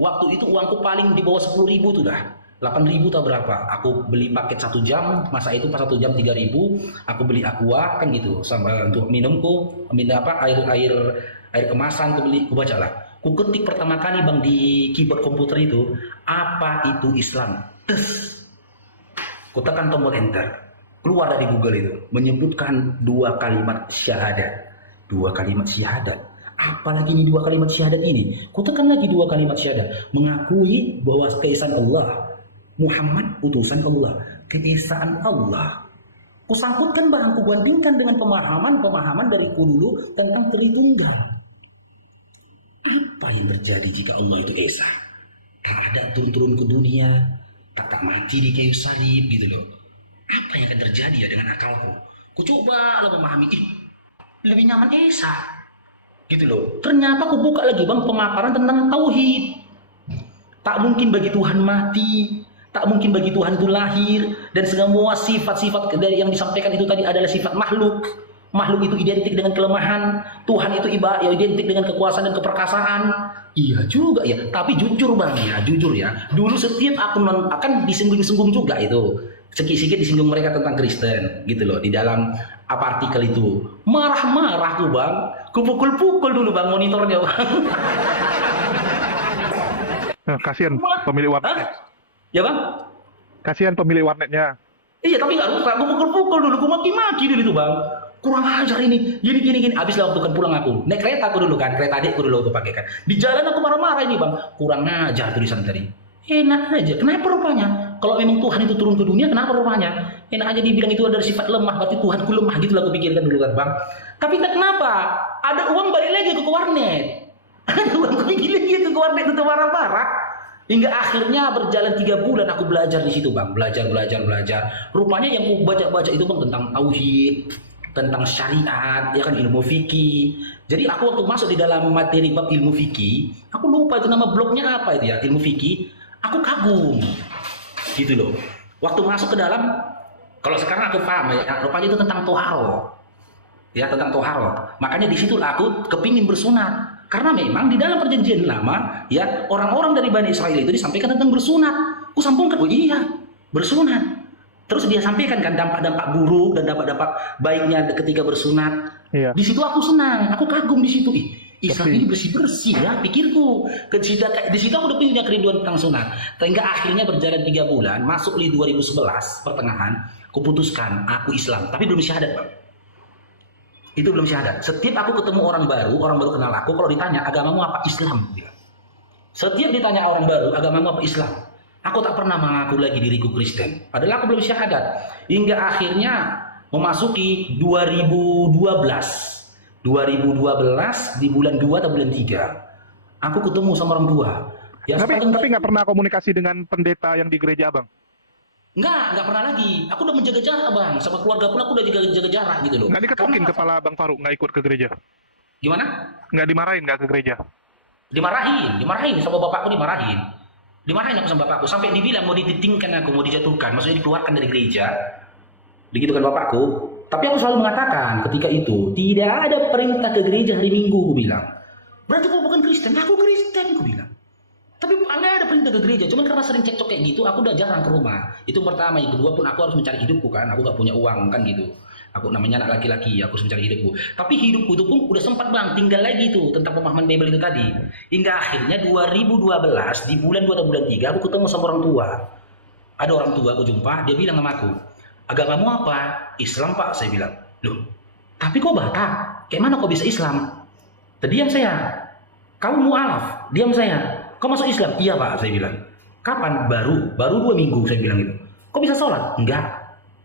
Waktu itu uangku paling di bawah 10.000 tuh dah. 8.000 atau berapa? Aku beli paket 1 jam, masa itu pas 1 jam 3.000. Aku beli aqua kan gitu, sama untuk minumku, air kemasan aku beli, aku baca lah. Ku ketik pertama kali bang di keyboard komputer itu, apa itu Islam? Tes. Ku tekan tombol enter. Keluar dari Google itu, menyebutkan 2 kalimat syahadat. 2 kalimat syahadat. Apalagi ini 2 kalimat syahadat ini? Ku tekan lagi 2 kalimat syahadat. Mengakui bahwa keesaan Allah, Muhammad utusan Allah, keesaan Allah. Ku sangkutkan bang, ku bandingkan dengan pemahaman dariku dulu tentang Tritunggal. Apa yang terjadi jika Allah itu esa? Tak ada turun-turun ke dunia, tak mati di kayu salib gitu loh. Apa yang akan terjadi ya dengan akalku? Ku coba lah memahami, lebih nyaman esa. Gitu loh. Ternyata aku buka lagi bang pemaparan tentang tauhid. Tak mungkin bagi Tuhan mati, tak mungkin bagi Tuhan itu lahir, dan semua sifat-sifat dari yang disampaikan itu tadi adalah sifat makhluk. Makhluk itu identik dengan kelemahan, Tuhan itu identik dengan kekuasaan dan keperkasaan. Iya juga ya, tapi jujur bang ya, jujur ya. Dulu setiap aku akan disinggung-singgung juga itu. Sedikit-sedikit disinggung mereka tentang Kristen gitu loh di dalam apa artikel itu. Marah-marah tuh bang, kupukul-pukul dulu bang monitornya bang. Nah, kasihan pemilik warnetnya. Ya bang? Kasihan pemilik warnetnya. Iya tapi nggak rusak, gue pukul-pukul dulu, gue maki-maki dulu itu bang. Kurang ajar ini, gini. Abis lah waktu kan pulang aku, naik kereta aku dulu kan, kereta adikku dulu aku pakai kan. Di jalan aku marah-marah ini bang, kurang ajar tulisan tadi. Enak aja, kenapa rupanya? Kalau memang Tuhan itu turun ke dunia, kenapa rupanya? Enak aja dibilang itu adalah sifat lemah, berarti Tuhanku lemah, gitu lah aku pikirkan dulu kan bang. Tapi tak kenapa? Ada uang balik lagi ke warnet. Ada uang pergi lagi ke warnet itu marah-marah. Hingga akhirnya berjalan 3 bulan aku belajar di situ bang, belajar. Rupanya yang aku baca itu bang tentang tauhid, tentang syariat, ya kan ilmu fikih. Jadi aku waktu masuk di dalam materi bab ilmu fikih, aku lupa itu nama blognya apa itu ya, ilmu fikih. Aku kagum, gitu loh. Waktu masuk ke dalam, kalau sekarang aku paham ya, rupanya itu tentang toharo, ya tentang toharo. Makanya disitulah aku kepingin bersunat, karena memang di dalam perjanjian lama, ya orang-orang dari Bani Israel itu disampaikan tentang bersunat. Aku sambungkan, oh iya, bersunat. Terus dia sampaikan kan dampak-dampak buruk dan dampak-dampak baiknya ketika bersunat. Iya. Di situ aku senang, aku kagum di situ. Ih, Islam ini bersih-bersih ya, pikirku. Di situ aku udah punya kerinduan tentang sunat. Hingga akhirnya berjalan 3 bulan, masuk di 2011 pertengahan, aku putuskan aku Islam, tapi belum syahadat, Bang. Itu belum syahadat. Setiap aku ketemu orang baru kenal aku, kalau ditanya agamamu apa? Islam. Setiap ditanya orang baru, agamamu apa? Islam. Aku tak pernah mengaku lagi diriku Kristen. Padahal aku belum syahadat. Hingga akhirnya memasuki 2012 di bulan 2 atau bulan 3 aku ketemu sama orang tua ya, Tapi nggak pernah komunikasi dengan pendeta yang di gereja Abang? nggak pernah lagi. Aku udah menjaga jarak, Bang, sama keluarga pun aku udah jaga jarak gitu loh. Nggak diketukin kepala Bang Faruk nggak ikut ke gereja? Gimana? Nggak dimarahin nggak ke gereja? Dimarahin sama bapakku, dimarahin aku sama bapakku, sampai dibilang mau dititingkan aku, mau dijatuhkan, maksudnya dikeluarkan dari gereja, begitu kan bapakku. Tapi aku selalu mengatakan ketika itu tidak ada perintah ke gereja hari Minggu, aku bilang. Berarti kau bukan Kristen? Aku Kristen, aku bilang. Tapi nggak ada perintah ke gereja, cuman karena sering cekcok kayak gitu, aku udah jarang ke rumah. Itu pertama. Yang kedua pun aku harus mencari hidupku kan, aku gak punya uang kan gitu. Aku namanya anak laki-laki, aku harus mencari hidupku. Tapi hidupku itu pun udah sempat, Bang, tinggal lagi tuh tentang pemahaman Bible itu tadi. Hingga akhirnya 2012 di bulan 2 atau bulan 3 aku ketemu sama orang tua. Ada orang tua aku jumpa, dia bilang sama aku, agamamu apa? Islam, Pak, saya bilang. Loh, tapi kok Batak? Kayak mana kok bisa Islam? Terdiam saya. Kamu mu'alaf? Diam saya. Kau masuk Islam? Iya, Pak, saya bilang. Kapan? Baru 2 minggu, saya bilang itu. Kok bisa sholat? Enggak.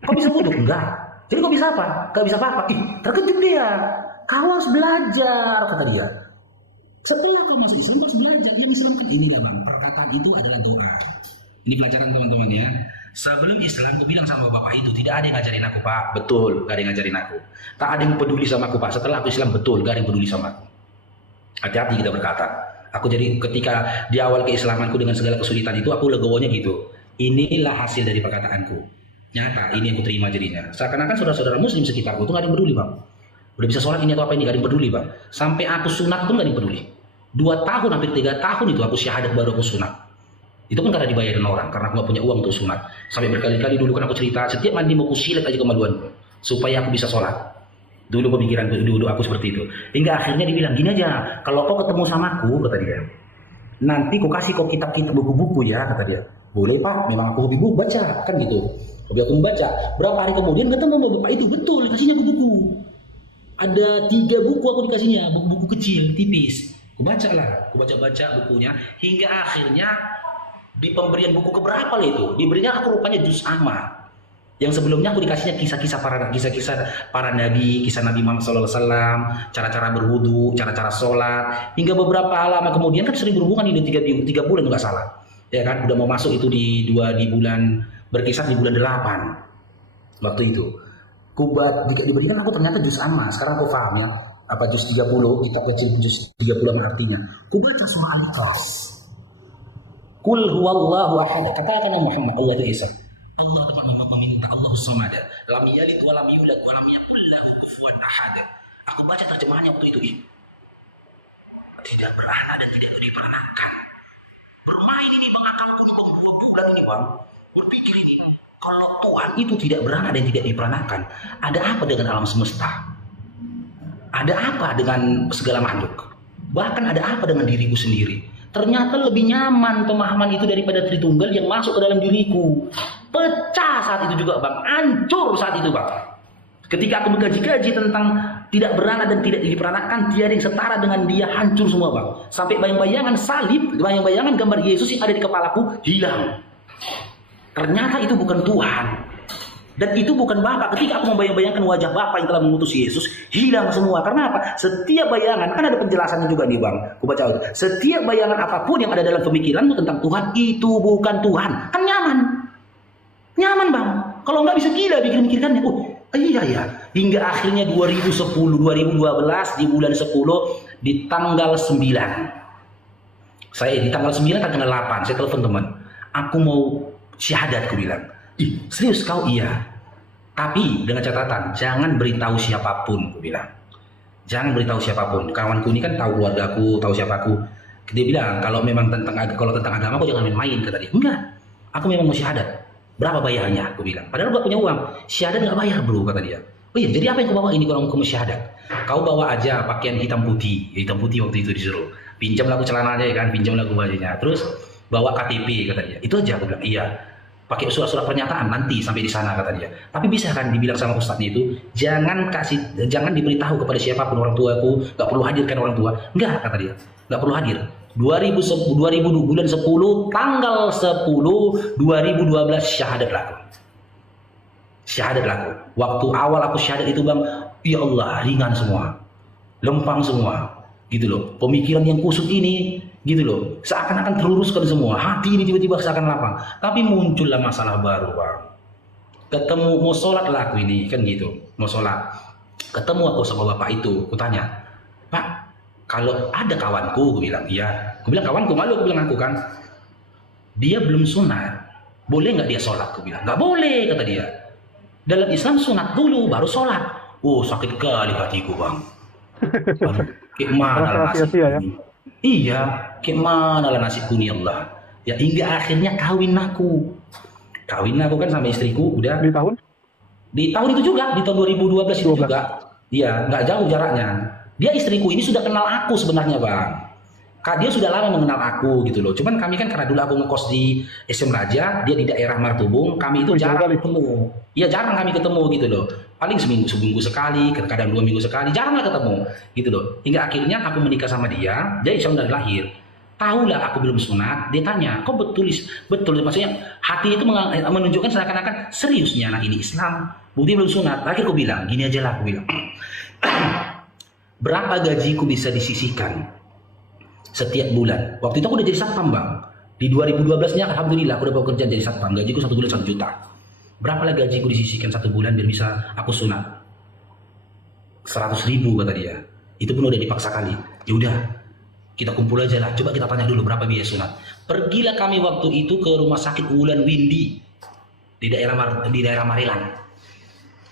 Kok bisa wudhu? Enggak. Jadi kok bisa apa? Gak bisa apa-apa. Ih, terkejut dia. Kau harus belajar, kata dia. Setelah kau masuk Islam, kau harus belajar. Yang Islam kan inilah, Bang. Perkataan itu adalah doa. Ini pelajaran teman-teman ya. Sebelum Islam, aku bilang sama bapak itu, tidak ada yang ngajarin aku, Pak. Betul, gak ada yang ngajarin aku. Tak ada yang peduli sama aku, Pak. Setelah aku Islam, betul, gak ada yang peduli sama aku. Hati-hati kita berkata. Aku jadi ketika di awal keislamanku dengan segala kesulitan itu, aku legowonya gitu. Inilah hasil dari perkataanku. Nyata, ini yang aku terima jadinya. Seakan-akan saudara-saudara muslim sekitarku itu gak ada yang peduli, Bang. Udah bisa sholat ini atau apa ini, gak ada yang peduli, Bang. Sampai aku sunat pun gak ada yang peduli. 2 tahun, hampir 3 tahun itu aku syahadat baru aku sunat. Itu pun karena dibayarin orang, karena aku gak punya uang untuk sunat. Sampai berkali-kali dulu kan aku cerita, setiap mandi mau kusilet aja kemaluanku, supaya aku bisa sholat. Dulu pemikiran dulu aku seperti itu. Hingga akhirnya dibilang, gini aja, kalau kau ketemu sama aku, kata dia, nanti kau kasih kau kitab-kitab buku-buku ya, kata dia. Boleh, Pak, memang aku hobi buku baca, kan gitu. Hobi aku membaca. Berapa hari kemudian ketemu sama bapak itu, betul, dikasihnya buku-buku. Ada 3 buku aku dikasihnya, buku-buku kecil, tipis. Aku baca lah, aku baca-baca bukunya, hingga akhirnya di pemberian buku keberapa lah itu, diberinya aku rupanya juz amma. Yang sebelumnya aku dikasihnya kisah-kisah para nabi, kisah Nabi Muhammad SAW, cara-cara berwudu, cara-cara sholat, hingga beberapa lama kemudian kan sering berhubungan ini 3 bulan nggak salah, ya kan, udah mau masuk itu di bulan, berkisar di bulan 8 waktu itu. Diberikan aku ternyata juz amma. Sekarang aku paham ya, apa juz 30, kitab kecil juz 30 artinya. Aku baca semua Al-Ikhlas. Kul huwallahu ahad, katakan Muhammad, Allah itu Esa. Allah Maha Peminta, Allahu Samad, lam yalid wa lam yulad wa lam yakul lahu kufuwan ahad. Aku baca terjemahannya waktu itu, tidak beranak dan tidak diperanakan. Bermain ini Bang, akalku 2 bulan ini, Bang. Berpikir ini, kalau Tuhan itu tidak beranak dan tidak diperanakan, ada apa dengan alam semesta? Ada apa dengan segala makhluk? Bahkan ada apa dengan diriku sendiri? Ternyata lebih nyaman pemahaman itu daripada Tritunggal yang masuk ke dalam diriku. Pecah saat itu juga, Bang. Hancur saat itu, Bang. Ketika aku mengkaji-kaji tentang tidak beranak dan tidak diperanakan, tiada yang setara dengan dia, hancur semua, Bang. Sampai bayang-bayangan salib, bayang-bayangan gambar Yesus yang ada di kepalaku hilang. Ternyata itu bukan Tuhan. Dan itu bukan Bapa. Ketika aku membayang-bayangkan wajah Bapa yang telah mengutus Yesus, hilang semua. Karena apa? Setiap bayangan, kan ada penjelasannya juga nih, Bang. Aku baca itu. Setiap bayangan apapun yang ada dalam pemikiranmu tentang Tuhan, itu bukan Tuhan. Kan nyaman. Nyaman, Bang. Kalau nggak bisa gila bikin-mikirkannya. Oh, iya ya. Hingga akhirnya 2012 di bulan 10 di tanggal 9. Saya di tanggal 9 atau tanggal 8, saya telepon teman. aku mau syahadat, aku bilang. Ih, serius kau? Iya. Tapi dengan catatan, jangan beritahu siapapun, aku bilang. Jangan beritahu siapapun. Kawanku ini kan tahu keluargaku, tahu siapaku. Dia bilang, kalau tentang agama, aku jangan main-main, kata dia. Enggak, aku memang mau syahadat. Berapa bayarnya? Aku bilang. Padahal gak punya uang. Syahadat nggak bayar, bro, kata dia. Oh iya, jadi apa yang kau bawa ini kalau kamu syahadat? Kau bawa aja pakaian hitam putih waktu itu disuruh. Pinjamlah aku celananya, ya kan, pinjamlah aku bajunya. Terus bawa KTP, kata dia. Itu aja, aku bilang. Iya. Pakai surat-surat pernyataan nanti sampai di sana, kata dia. Tapi bisa kan dibilang sama ustadznya itu, jangan diberitahu kepada siapapun, orang tuaku, nggak perlu hadirkan orang tua. Enggak, kata dia. Nggak perlu hadir. 2000 bulan 10 tanggal 10 2012 syahadat laku. Waktu awal aku syahadat itu, Bang, ya Allah, ringan semua, lempang semua, gitu loh. Pemikiran yang kusut ini, gitu loh, seakan-akan terluruskan semua. Hati ini tiba-tiba seakan lapang. Tapi muncullah masalah baru, Bang. Ketemu mau sholat lah aku ini, kan gitu, mau sholat. Ketemu aku sama bapak itu, aku tanya, Pak, kalau ada kawanku, aku bilang, iya. Aku bilang, kawanku, malu, aku bilang, aku kan, dia belum sunat, boleh nggak dia sholat? Aku bilang, nggak boleh, kata dia. Dalam Islam sunat dulu, baru sholat. Oh, sakit kali hatiku, Bang. Aduh, kayak mana lah nasibku ya? Iya, kayak mana lah nasibku nih, Allah. Ya, hingga akhirnya kawin aku kan sama istriku, udah. Di tahun itu juga, di tahun 2012 itu juga. Iya, nggak jauh jaraknya. Dia istriku ini sudah kenal aku sebenarnya, Bang. Dia sudah lama mengenal aku, gitu loh. Cuman kami kan karena dulu aku ngekos di SM Raja, dia di daerah Martubung, kami itu jarang ketemu. Iya, jarang kami ketemu, gitu loh. Paling seminggu sekali, kadang 2 minggu sekali, jarang lah ketemu, gitu loh. Hingga akhirnya aku menikah sama dia insya Allah dari lahir. Tahulah aku belum sunat, dia tanya, kok betul, maksudnya hati itu menunjukkan seakan-akan seriusnya anak ini Islam, bukti belum sunat. Akhirnya aku bilang, gini aja lah, aku bilang. Berapa gajiku bisa disisihkan setiap bulan? Waktu itu aku udah jadi satpam, Bang. Di 2012-nya alhamdulillah aku udah bekerja jadi satpam. Gajiku 1 bulan 1 juta. Berapa lah gajiku disisihkan 1 bulan biar bisa aku sunat? 100.000, kata dia. Itu pun udah dipaksa kali. Ya udah, kita kumpul aja lah. Coba kita tanya dulu berapa biaya sunat. Pergilah kami waktu itu ke rumah sakit Wulan Windy di daerah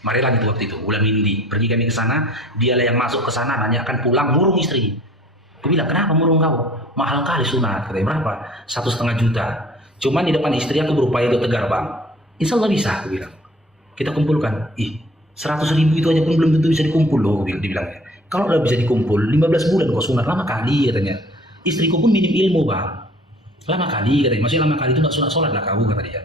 Marelan itu waktu itu, Wulan Windy. Pergi kami ke sana, dialah yang masuk ke sana, nanyakan pulang, murung istri. Aku bilang, kenapa murung kau? Mahal kali sunat. Katanya, berapa? 1,5 juta. Cuman di depan istri aku berupaya untuk tegar, Bang. Insya Allah bisa, aku bilang. Kita kumpulkan. 100.000 itu aja pun belum tentu bisa dikumpul loh, dibilangnya. Kalau udah bisa dikumpul, 15 bulan kok sunat, lama kali, katanya. Istriku pun minim ilmu, Bang. Lama kali, katanya. Maksudnya lama kali itu nggak sunat-sunat lah kau, kata dia.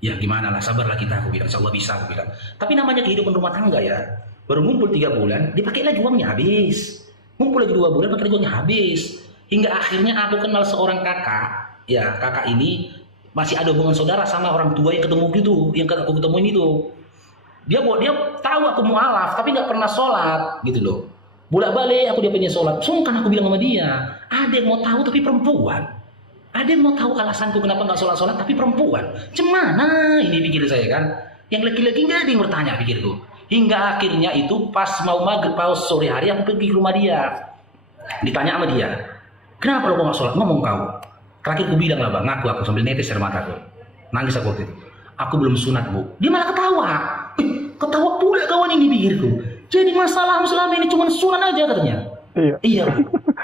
Ya gimana lah, sabarlah kita, aku bilang. Insya Allah bisa, aku bilang. Tapi namanya kehidupan rumah tangga ya. Baru ngumpul 3 bulan, dipakai lagi uangnya habis. Ngumpul lagi 2 bulan, pakai uangnya habis. Hingga akhirnya aku kenal seorang kakak. Ya, kakak ini masih ada hubungan saudara sama orang tua yang ketemu gitu, yang aku ketemuin itu. Dia tahu aku mualaf, tapi nggak pernah sholat, gitu loh. Bolak-balik aku dia pengen sholat. Sungkan aku bilang sama dia, ada yang mau tahu tapi perempuan. Ada yang mau tahu alasanku kenapa nggak sholat-sholat tapi perempuan. Cemana ini pikir saya kan. Yang laki-laki nggak ada yang bertanya pikirku. Hingga akhirnya itu pas mau maghrib, pas sore hari aku pergi ke rumah dia. Ditanya sama dia, kenapa lo nggak sholat? Ngomong kau. Terakhir aku bilang lah, Bang, aku sambil netes air mataku. Nangis aku waktu itu. Aku belum sunat, Bu. Dia malah ketawa. Ketawa pula kawan ini pikirku. Jadi masalah selama ini cuma sunat aja katanya. Iya.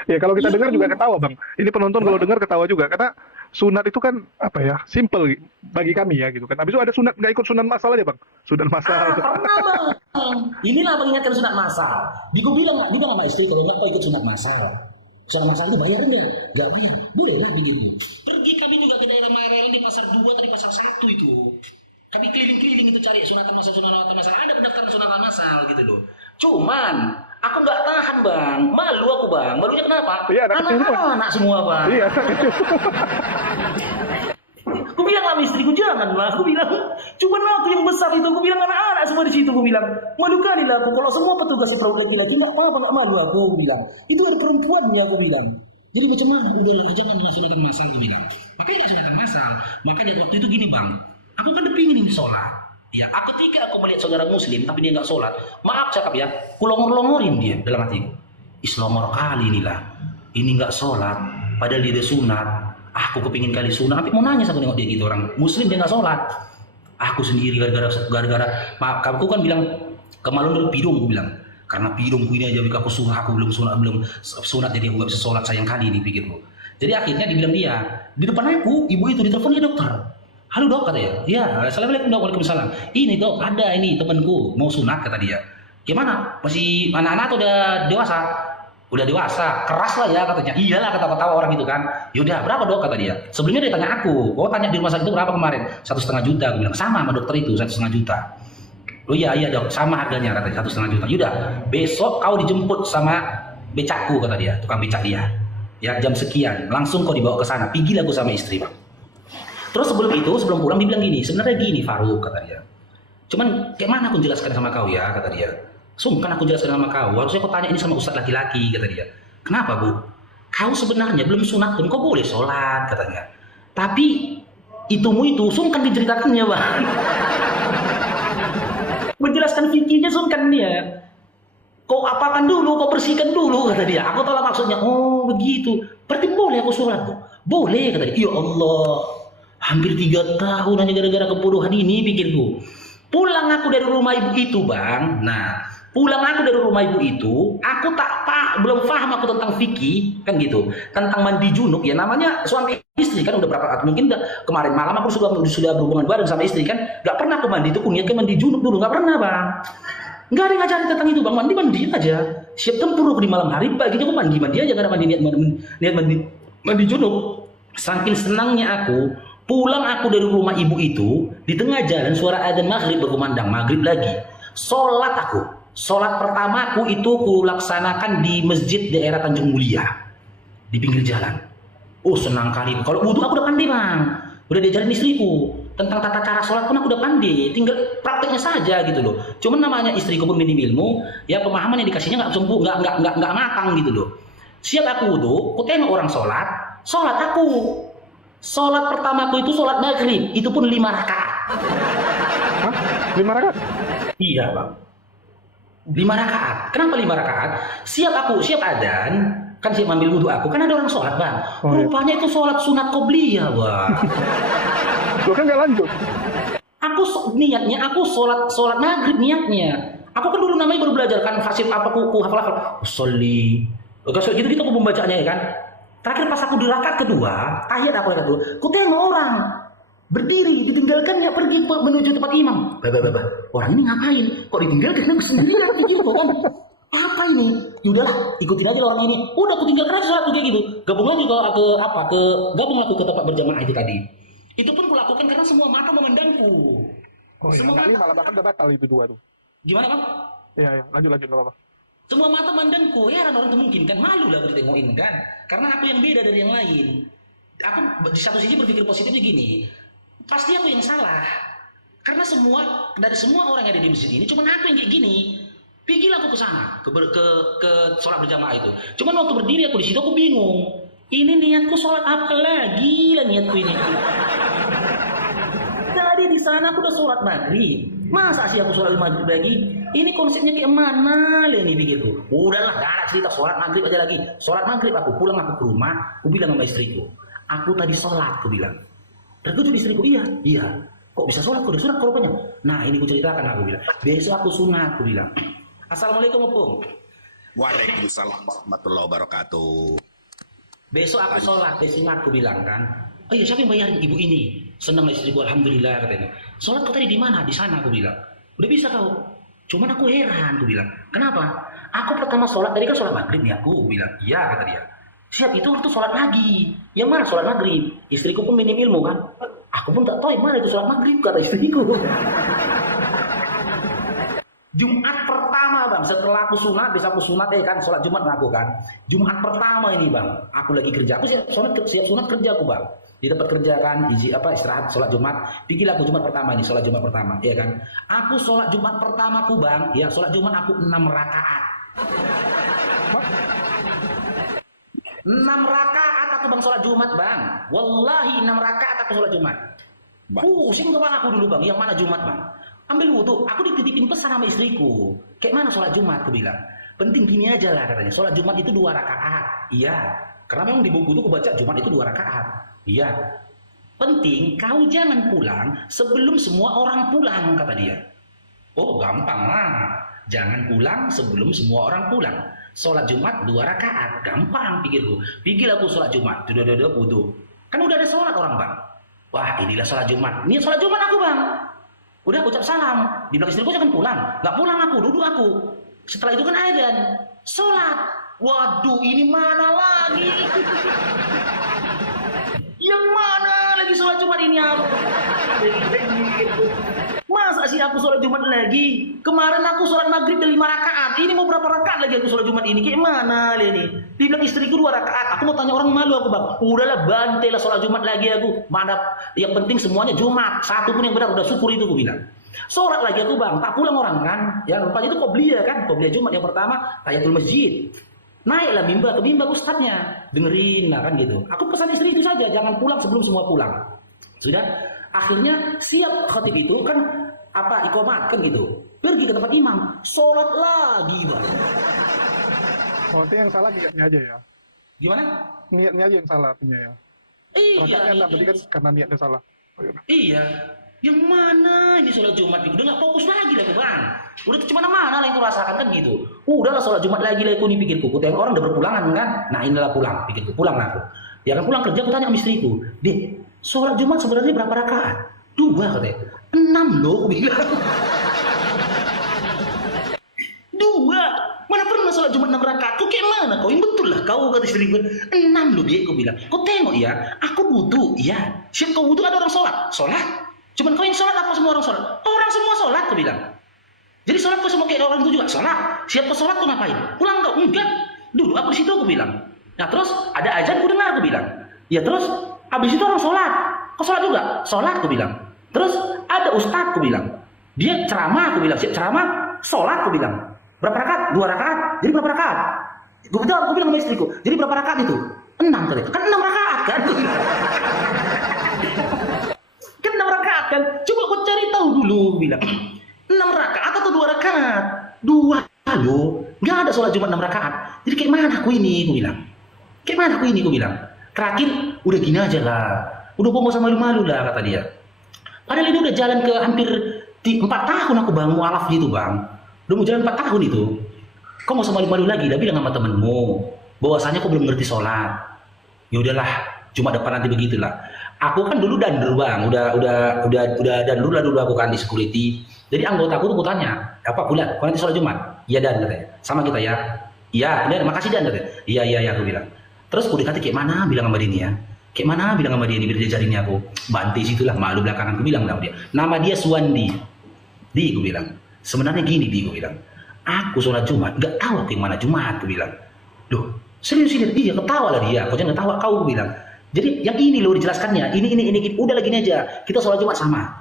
Ya kalau kita dengar juga ketawa, Bang. Ini penonton kalau dengar ketawa juga karena sunat itu kan apa ya, simple bagi kami ya gitu kan. Habis itu ada sunat nggak ikut sunat masal aja, Bang. Sunat masal. Pernah, Bang. Inilah mengingatkan sunat masal. Dia bilang sama istri kalau nggak kau ikut sunat masal. Sunat masal itu bayar nggak? Nggak bayar. Boleh lah begitu. Pergi kami juga ke daerah Marelan di pasar 2 atau di pasar 1 itu. Kami keliling-keliling itu cari sunatan masal. Ada pendaftaran sunatan masal gitu loh. Cuman aku nggak tahan, Bang. Malu aku, Bang. Malunya kenapa? Iya, anak semua, Bang. Iya. Aku bilang sama istriku, janganlah. Aku bilang, cuman aku yang besar itu. Aku bilang anak-anak semua di situ. Aku bilang, malu kali lah aku. Kalau semua petugas itu laki-laki, nggak malu aku bilang. Itu ada perempuannya, aku bilang. Jadi macam mana? Udahlah, janganlah sunatan masal, aku bilang. Makanya nggak sunatan masal. Makanya waktu itu gini, Bang. Aku kan pingin ini sholat. Ya, ketika aku melihat saudara muslim tapi dia nggak sholat, maaf cakap ya, kulongor-longorin dia dalam hatiku. Islomor kali inilah, ini nggak sholat, padahal dia sunat. Aku kepingin kali sunat, tapi mau nanya aku nengok dia gitu, orang muslim dia nggak sholat. Aku sendiri gara-gara aku kan bilang kemalun dulu pidung, aku bilang karena pidungku ini aja aku sunat, aku belum sunat jadi aku nggak bisa sholat, sayang kali ini pikirku. Jadi akhirnya dibilang dia di depan aku, ibu itu ditelepon dia dokter. Halo dok, kata dia. Ya, assalamualaikum dok, waalaikumsalam. Ini dok, ada ini temanku mau sunat, kata dia. Gimana? Masih anak-anak atau udah dewasa? Udah dewasa, keras lah ya katanya. Iyalah, ketawa-tawa orang itu kan. Yaudah, berapa dok, kata dia. Sebelumnya dia tanya aku, tanya di rumah sakit itu berapa kemarin? 1,5 juta. Aku bilang sama dokter itu 1,5 juta. Oh iya dok, sama harganya, katanya 1,5 juta. Yaudah, besok kau dijemput sama becakku, kata dia, tukang becak dia. Ya jam sekian, langsung kau dibawa ke sana. Pergilah aku sama istri bang. Terus sebelum pulang dia bilang gini, sebenarnya gini Faruk, kata dia. Cuman kayak mana aku jelaskan sama kau ya, kata dia. Sungkan aku jelaskan sama kau, harusnya kau tanya ini sama ustadz laki-laki, kata dia. Kenapa bu? Kau sebenarnya belum sunat pun kau boleh sholat, katanya. Tapi itu sungkan diceritakannya bang. Menjelaskan fikihnya sungkan dia. Kau apakan dulu, kau bersihkan dulu, kata dia. Aku tahu maksudnya. Oh begitu, berarti boleh aku sholat bu? Boleh, kata dia. Ya Allah, hampir 3 tahun hanya gara-gara kebodohan ini pikirku. Pulang aku dari rumah ibu itu bang. Nah, pulang aku dari rumah ibu itu, aku belum paham aku tentang fikih kan gitu, tentang mandi junub ya, namanya suami istri kan udah berapa mungkin kemarin malam aku sudah berhubungan bareng sama istri kan, nggak pernah aku mandi itu niat mandi junub dulu, nggak pernah bang, nggak ada yang ngajarin tentang itu bang, mandi aja, siap tempur di malam hari, paginya aku mandi aja, nggak ada niat mandi junub. Saking senangnya aku pulang aku dari rumah ibu itu, di tengah jalan suara adzan maghrib berkumandang, maghrib lagi. Sholat pertamaku itu kulaksanakan di masjid daerah Tanjung Mulia, di pinggir jalan. Oh senang kali. Kalau wudhu aku udah pandai bang, udah diajarin istriku tentang tata cara sholat pun aku udah pandai, tinggal prakteknya saja gitu loh. Cuman namanya istriku pun minim ilmu, ya pemahaman yang dikasihnya nggak matang gitu loh. Siap aku wudhu, aku tengok orang sholat aku. Sholat pertamaku itu sholat maghrib, itu pun 5 rakaat. Hah? 5 rakaat? Iya bang, 5 rakaat. Kenapa 5 rakaat? Siap adzan, kan siap ambil wudhu aku, kan ada orang sholat bang. Rupanya itu sholat sunat qobliyah bang. Lo kan nggak lanjut? Aku sholat maghrib niatnya. Aku kan dulu namanya baru belajar kan, fasih apa kuku hafal. Sholli. Gitu aku membacanya ya kan. Terakhir pas aku di rakaat kedua, tahiyat aku rakaat kedua, aku tengok orang berdiri, ditinggalkannya pergi menuju tempat imam. Orang ini ngapain? Kok ditinggalkan? Aku sendirian gitu kan? Apa ini? Yaudahlah, ikutin aja orang ini. Udah aku tinggalkan aja sholat kayak gitu. Gabung lagi gabung aku ke tempat berjamaah itu tadi. Itu pun kulakukan karena semua mata memandangku. Oh iya, ini malah bahkan udah batal itu 2 tuh. Gimana bang? Iya, lanjut nggak apa-apa. Semua mata mandangku, heran orang itu mungkin kan, malu lah aku ditengokin kan, karena aku yang beda dari yang lain. Aku di satu sisi berpikir positifnya gini, pasti aku yang salah, karena dari semua orang yang ada di masjid ini, cuma aku yang kayak gini. Pergilah aku ke sana, ke sholat berjamaah itu. Cuman waktu berdiri aku di situ aku bingung, ini niatku sholat apa lagi lah niatku ini. Tadi di sana aku udah sholat maghrib, masa sih aku sholat maghrib lagi? Ini konsepnya kayak mana lah ini begitu. Udahlah, gak ada cerita, sholat maghrib aja lagi. Sholat maghrib aku pulang aku ke rumah, aku bilang sama istriku, aku tadi sholat, aku bilang. Terkejut istriku, iya. Kok bisa sholat? Kok udah sunat kok rupanya? Nah ini aku ceritakan, aku bilang. Besok aku sunat, aku bilang. Assalamualaikum Opung. Waalaikumsalam warahmatullahi wabarakatuh. Besok aku sholat, sunat, aku bilang kan. Oh iya, siapa yang bayarin ibu ini? Senang istriku, alhamdulillah katanya. Sholat kau tadi di mana? Di sana, aku bilang. Udah bisa kau. Cuman aku heran, aku bilang, kenapa? Aku pertama sholat, tadi kan sholat maghrib nih aku bilang, iya kata dia. Siap itu waktu sholat lagi. Yang mana sholat maghrib? Istriku pun minim ilmu kan. Aku pun tak tahu yang mana itu sholat maghrib, kata istriku. Jumat pertama bang, setelah aku sunat, bisa aku sunat kan, sholat Jumat aku kan. Jumat pertama ini bang, aku lagi kerja, aku siap sunat kerja aku bang. Di tempat kerja kan, istirahat sholat Jumat. Pergilah aku Jumat pertama ini, sholat Jumat pertama, ya kan. Aku sholat Jumat pertamaku bang, ya sholat Jumat aku 6 rakaat. 6 rakaat aku bang sholat Jumat bang. Wallahi 6 rakaat aku sholat Jumat. Pusing kepala aku dulu bang, yang mana Jumat bang. Ambil wudhu, aku dititipin pesan sama istriku. Kayak mana sholat Jumat, aku bilang. Penting gini aja lah katanya, sholat Jumat itu 2 rakaat. Iya, karena memang di buku itu aku baca Jumat itu 2 rakaat. Iya. Penting kau jangan pulang sebelum semua orang pulang, kata dia. Oh, gampang lah. Jangan pulang sebelum semua orang pulang. Sholat Jumat 2 rakaat, gampang pikirku. Pikir aku sholat Jumat, wudu. Kan udah ada sholat orang bang. Wah, inilah sholat Jumat. Ini sholat Jumat aku bang. Udah ucap salam. Di belakang istriku jangan pulang. Nggak pulang aku, duduk aku. Setelah itu kan adzan, sholat. Waduh, ini mana lagi? Yang mana lagi sholat Jumat ini aku? Masa sih aku sholat Jumat lagi? Kemarin aku sholat maghrib dari 5 rakaat. Ini mau berapa rakaat lagi aku sholat Jumat ini? Kayak mana ini? Dibilang istriku 2 rakaat. Aku mau tanya orang, malu aku bang. Udahlah, bantai lah sholat Jumat lagi aku. Mana? Yang penting semuanya Jumat. Satu pun yang benar, udah syukur itu aku bilang. Sholat lagi aku bang. Tak pulang orang kan? Ya lupa itu qobliyah kan? Qobliyah Jumat yang pertama tahiyatul masjid. Naiklah ke mimbar ustadznya, dengerin lah kan gitu. Aku pesan istri itu saja, jangan pulang sebelum semua pulang. Sudah, akhirnya siap khatib itu kan iqamat kan gitu. Pergi ke tempat imam, sholat lagi bang. Berarti yang salah niatnya aja ya? Gimana? Niatnya aja yang salah artinya ya? Iya. Berarti kan karena niatnya salah. Iya. Yang mana ini sholat Jumat? Udah nggak fokus lagi bang. Udah cuma mana lah yang rasakan kan gitu. Udahlah sholat Jumat lagi lah aku nih pikirku. Ku tengok orang udah berpulangan kan. Nah inilah pulang pikirku. Pulang aku. Ya kan pulang kerja aku tanya sama istriku. Dek, sholat Jumat sebenarnya berapa rakaat? 2 katanya. 6 loh aku bilang. 2. Mana pernah sholat Jumat 6 rakaat? Kok kayak mana kau? Yang betul lah kau, kata istriku. 6 loh dia aku bilang. Kau tengok ya. Aku butuh. Ya. Siap kau butuh ada orang sholat. Sholat? Cuman kau yang sholat apa semua orang sholat? Orang semua sholat, aku bilang. Jadi sholat kau semua kayak orang itu juga sholat. Siap kau sholat kau ngapain? Pulang kau? Enggak. Dulu aku di situ aku bilang. Nah terus ada azan aku dengar aku bilang. Ya terus habis itu orang sholat. Kau sholat juga? Sholat aku bilang. Terus ada ustadz aku bilang. Dia ceramah aku bilang. Siap ceramah, sholat aku bilang. Berapa rakaat? 2 rakaat. Jadi berapa rakaat? Gue betul aku bilang sama istriku. Jadi berapa rakaat itu? 6 katanya. Kan 6 rakaat kan? Kan 6 rakaat kan? Coba kau cari tahu dulu bilang. 6 rakaat atau 2 rakaat? 2 loh. Nggak ada sholat Jumat 6 rakaat. Jadi kayak mana aku ini? Aku bilang. Kayak mana aku ini? Aku bilang. Terakhir udah gini aja lah. Udah gua nggak usah malu-malu lah kata dia. Padahal ini udah jalan ke hampir 4 tahun aku bang mualaf gitu bang. Udah mau jalan 4 tahun itu. Kau nggak usah malu-malu lagi. Udah bilang sama temenmu bahwasanya kau belum ngerti sholat. Ya udahlah. Cuma depan nanti begitulah. Aku kan dulu dandur bang, udah dandur lah dulu aku kan di security. Jadi anggota aku tuh tanya, apa bulan? Kau nanti sholat Jumat? Iya dan katanya. Sama kita ya. Iya, dan makasih dan katanya. Iya aku bilang. Terus aku dikata kayak mana bilang sama dia ya? Kayak mana bilang sama dia biar dia jarinnya aku. Bantai situlah malu belakangan aku bilang sama dia. Nama dia Suwandi. Di aku bilang. Sebenarnya gini di aku bilang. Aku sholat Jumat, nggak tahu aku yang mana Jumat aku bilang. Loh, serius ini? Iya, ketawa lah dia. Kau jangan ketawa kau bilang. Jadi yang ini loh dijelaskannya, ini, udah lagi aja, kita sholat Jumat sama.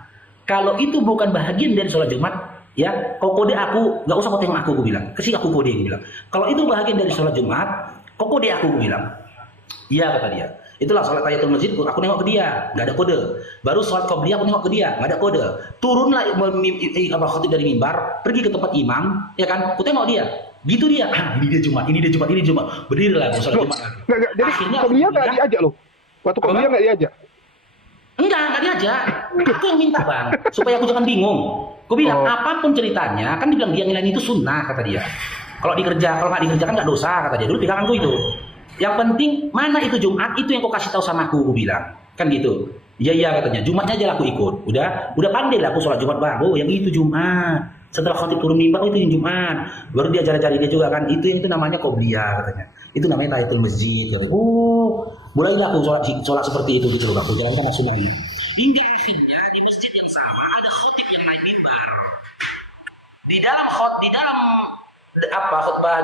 Kalau itu bukan bahagian dari sholat Jumat, ya, kau kode aku, nggak usah kau tengok aku bilang, kasih aku kode, aku bilang. Kalau itu bahagian dari sholat Jumat, kau kode aku bilang. Iya kata dia. Itulah sholat tahiyatul masjid, aku nengok ke dia, nggak ada kode. Baru sholat qobliyah aku nengok ke dia, nggak ada kode. Turunlah khotib dari mimbar, pergi ke tempat imam, ya kan, aku tengok dia. Gitu dia, ini dia Jumat. Berdirilah aku sholat Jumat lagi. Jadi qobliyah nggak diajak loh. Waktu qobliyah nggak diajak? Nggak diajak. Aku yang minta bang, supaya aku jangan bingung. Aku bilang apapun ceritanya, kan dibilang dia nilai itu sunnah kata dia. Kalau nggak dikerjakan nggak dosa kata dia. Dulu peganganku itu. Yang penting mana itu Jumat itu yang kau kasih tahu sama aku bilang. Kan gitu. Iya katanya. Jumatnya aja aku ikut. Udah pandai lah aku sholat Jumat bang. Oh yang itu Jumat. Setelah khotib turun mimbar itu yang Jumat. Baru dia ajar-ajarin dia juga kan. Itu namanya qobliyah katanya. Itu namanya tahiyatul masjid. Oh, mulailah aku sholat seperti itu gitu loh bang. Jalankan langsung lagi. Hingga akhirnya di masjid yang sama ada khotib yang naik mimbar. Di dalam khutbah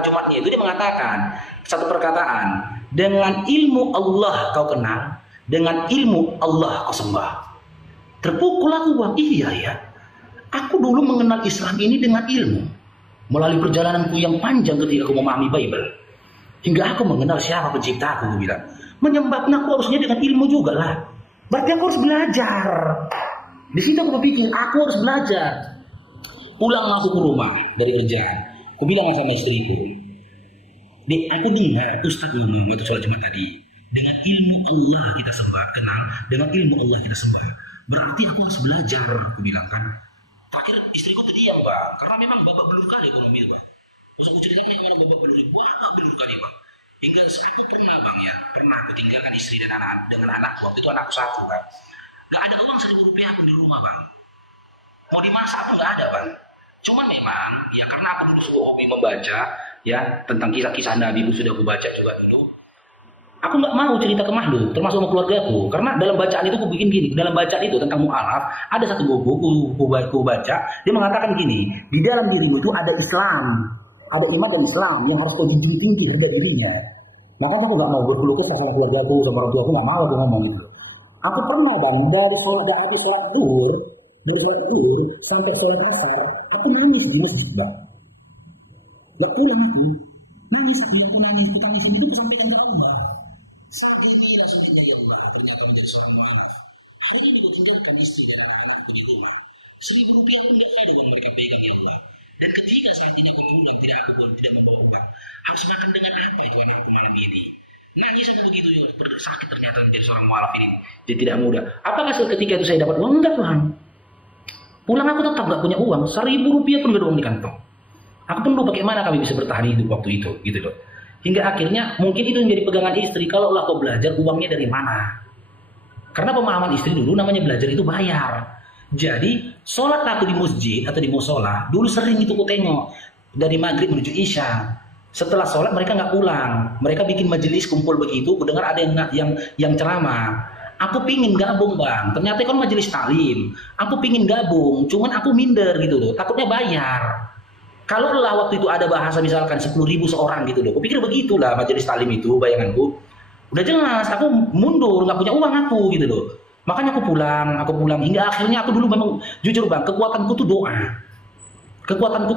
Jumatnya itu dia mengatakan satu perkataan, dengan ilmu Allah kau kenal, dengan ilmu Allah kau sembah. Terpukul aku bang. Iya ya. Aku dulu mengenal Islam ini dengan ilmu. Melalui perjalananku yang panjang ketika aku memahami Bible. Hingga aku mengenal siapa pencipta aku bilang. Menyembahnya aku harusnya dengan ilmu juga lah. Berarti aku harus belajar. Di situ aku berpikir, aku harus belajar. Pulang aku ke rumah dari kerjaan. Aku bilang sama istriku, Dek, aku dengar Ustaz ngomong waktu sholat Jumat tadi. Dengan ilmu Allah kita sembah, kenal, dengan ilmu Allah kita sembah. Berarti aku harus belajar, aku bilang kan. Terakhir istriku terdiam bang, karena memang babak belur kali ekonomi bang. Terus aku ceritakan yang mana babak belur, babak belur kali bang. Hingga aku pernah bang ya, pernah aku tinggalkan istri dan anak dengan anakku. Waktu itu anakku satu kan. Gak ada uang 1.000 rupiah pun di rumah bang. Mau dimasak pun gak ada bang. Cuman memang ya karena aku dulu suka hobi membaca ya tentang kisah-kisah Nabi itu sudah aku baca juga dulu. Aku nggak mau cerita ke makhluk, termasuk sama keluargaku, karena dalam bacaan itu aku bikin gini, dalam bacaan itu tentang mu'alaf, ada satu buku ku baca, dia mengatakan gini, di dalam dirimu itu ada Islam, ada iman dan Islam yang harus kau junjung tinggi harga dirinya. Maka aku nggak mau berkeluh kesah sama keluargaku, sama orang tua aku nggak mau aku ngomong itu. Aku pernah bang dari sholat duhur sampai sholat asar, aku nangis di masjid bang. Nggak pulang aku, nangis aku nangis itu sampai ke Allah. Sangat gembira sebenarnya ya Allah, ternyata menjadi seorang mu'alaf. Hari ini gue tinggalkan istri dan anak-anak punya rumah. 1.000 rupiah pun nggak ada uang mereka pegang ya Allah. Dan ketika saat ini aku pulang, tidak membawa uang. Harus makan dengan apa itu anakku malam ini? Nangis aku begitu ya, sakit ternyata menjadi seorang mu'alaf ini. Jadi tidak mudah. Apakah ketika itu saya dapat uang? Enggak Tuhan. Pulang aku tetap nggak punya uang. 1.000 rupiah pun nggak ada uang di kantong. Aku pun lupa bagaimana kami bisa bertahan hidup waktu itu, gitu loh. Hingga akhirnya mungkin itu menjadi pegangan istri. Kalau kau belajar uangnya dari mana? Karena pemahaman istri dulu namanya belajar itu bayar. Jadi sholat aku di masjid atau di musola dulu sering itu ku tengok dari maghrib menuju isya. Setelah sholat mereka nggak pulang, mereka bikin majelis kumpul begitu. Ku dengar ada yang ceramah. Aku pingin gabung bang. Ternyata kan majelis taklim. Aku pingin gabung, cuman aku minder gitu loh. Takutnya bayar. Kalau lah waktu itu ada bahasa misalkan 10.000 seorang gitu loh, aku pikir begitulah majelis taklim itu bayanganku. Udah jelas, aku mundur, nggak punya uang aku gitu loh. Makanya aku pulang hingga akhirnya aku dulu memang jujur bang, kekuatanku tuh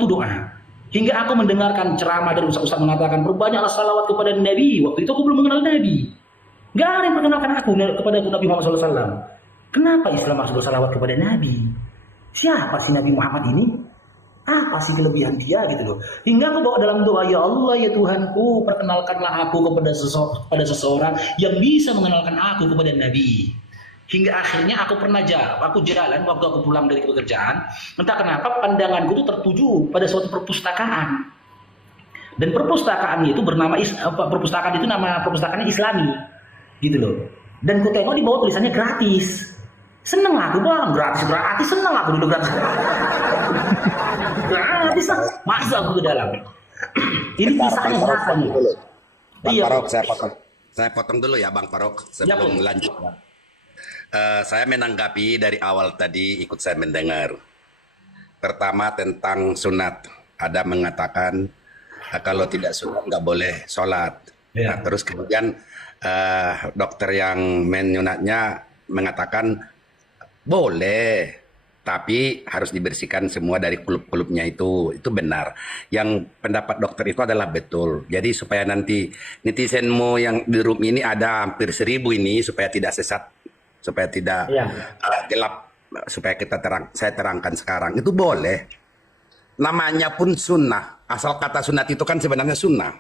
doa. Hingga aku mendengarkan ceramah dari ustaz-ustaz mengatakan perbanyaklah salawat kepada Nabi. Waktu itu aku belum mengenal Nabi. Gak ada yang perkenalkan aku kepada Nabi Muhammad SAW. Kenapa Islam harus bersalawat kepada Nabi? Siapa sih Nabi Muhammad ini? Apa sih kelebihan dia gitu loh. Hingga aku bawa dalam doa, ya Allah ya Tuhanku, perkenalkanlah aku kepada seseorang yang bisa mengenalkan aku kepada Nabi. Hingga akhirnya aku jalan waktu aku pulang dari pekerjaan, entah kenapa pandanganku itu tertuju pada suatu perpustakaan. Dan perpustakaan itu bernama perpustakaan itu nama perpustakaannya Islami. Gitu loh. Dan ku tengok di bawah tulisannya gratis. Seneng aku bang, gratis seneng aku dulu gratis. Gratis masuk aku ke dalam. Ini kisahnya berapa nih? Bang Iya. Farok, saya potong dulu ya Bang Farok sebelum lanjut. Saya menanggapi dari awal tadi ikut saya mendengar. Pertama tentang sunat. Ada mengatakan kalau tidak sunat nggak boleh sholat. Ya. Nah, terus kemudian dokter yang menyunatnya mengatakan boleh, tapi harus dibersihkan semua dari kulup-kulupnya itu benar. Yang pendapat dokter itu adalah betul. Jadi supaya nanti netizenmu yang di room ini ada hampir 1.000 ini supaya tidak sesat, supaya tidak gelap, supaya saya terangkan sekarang itu boleh. Namanya pun sunnah. Asal kata sunat itu kan sebenarnya sunnah.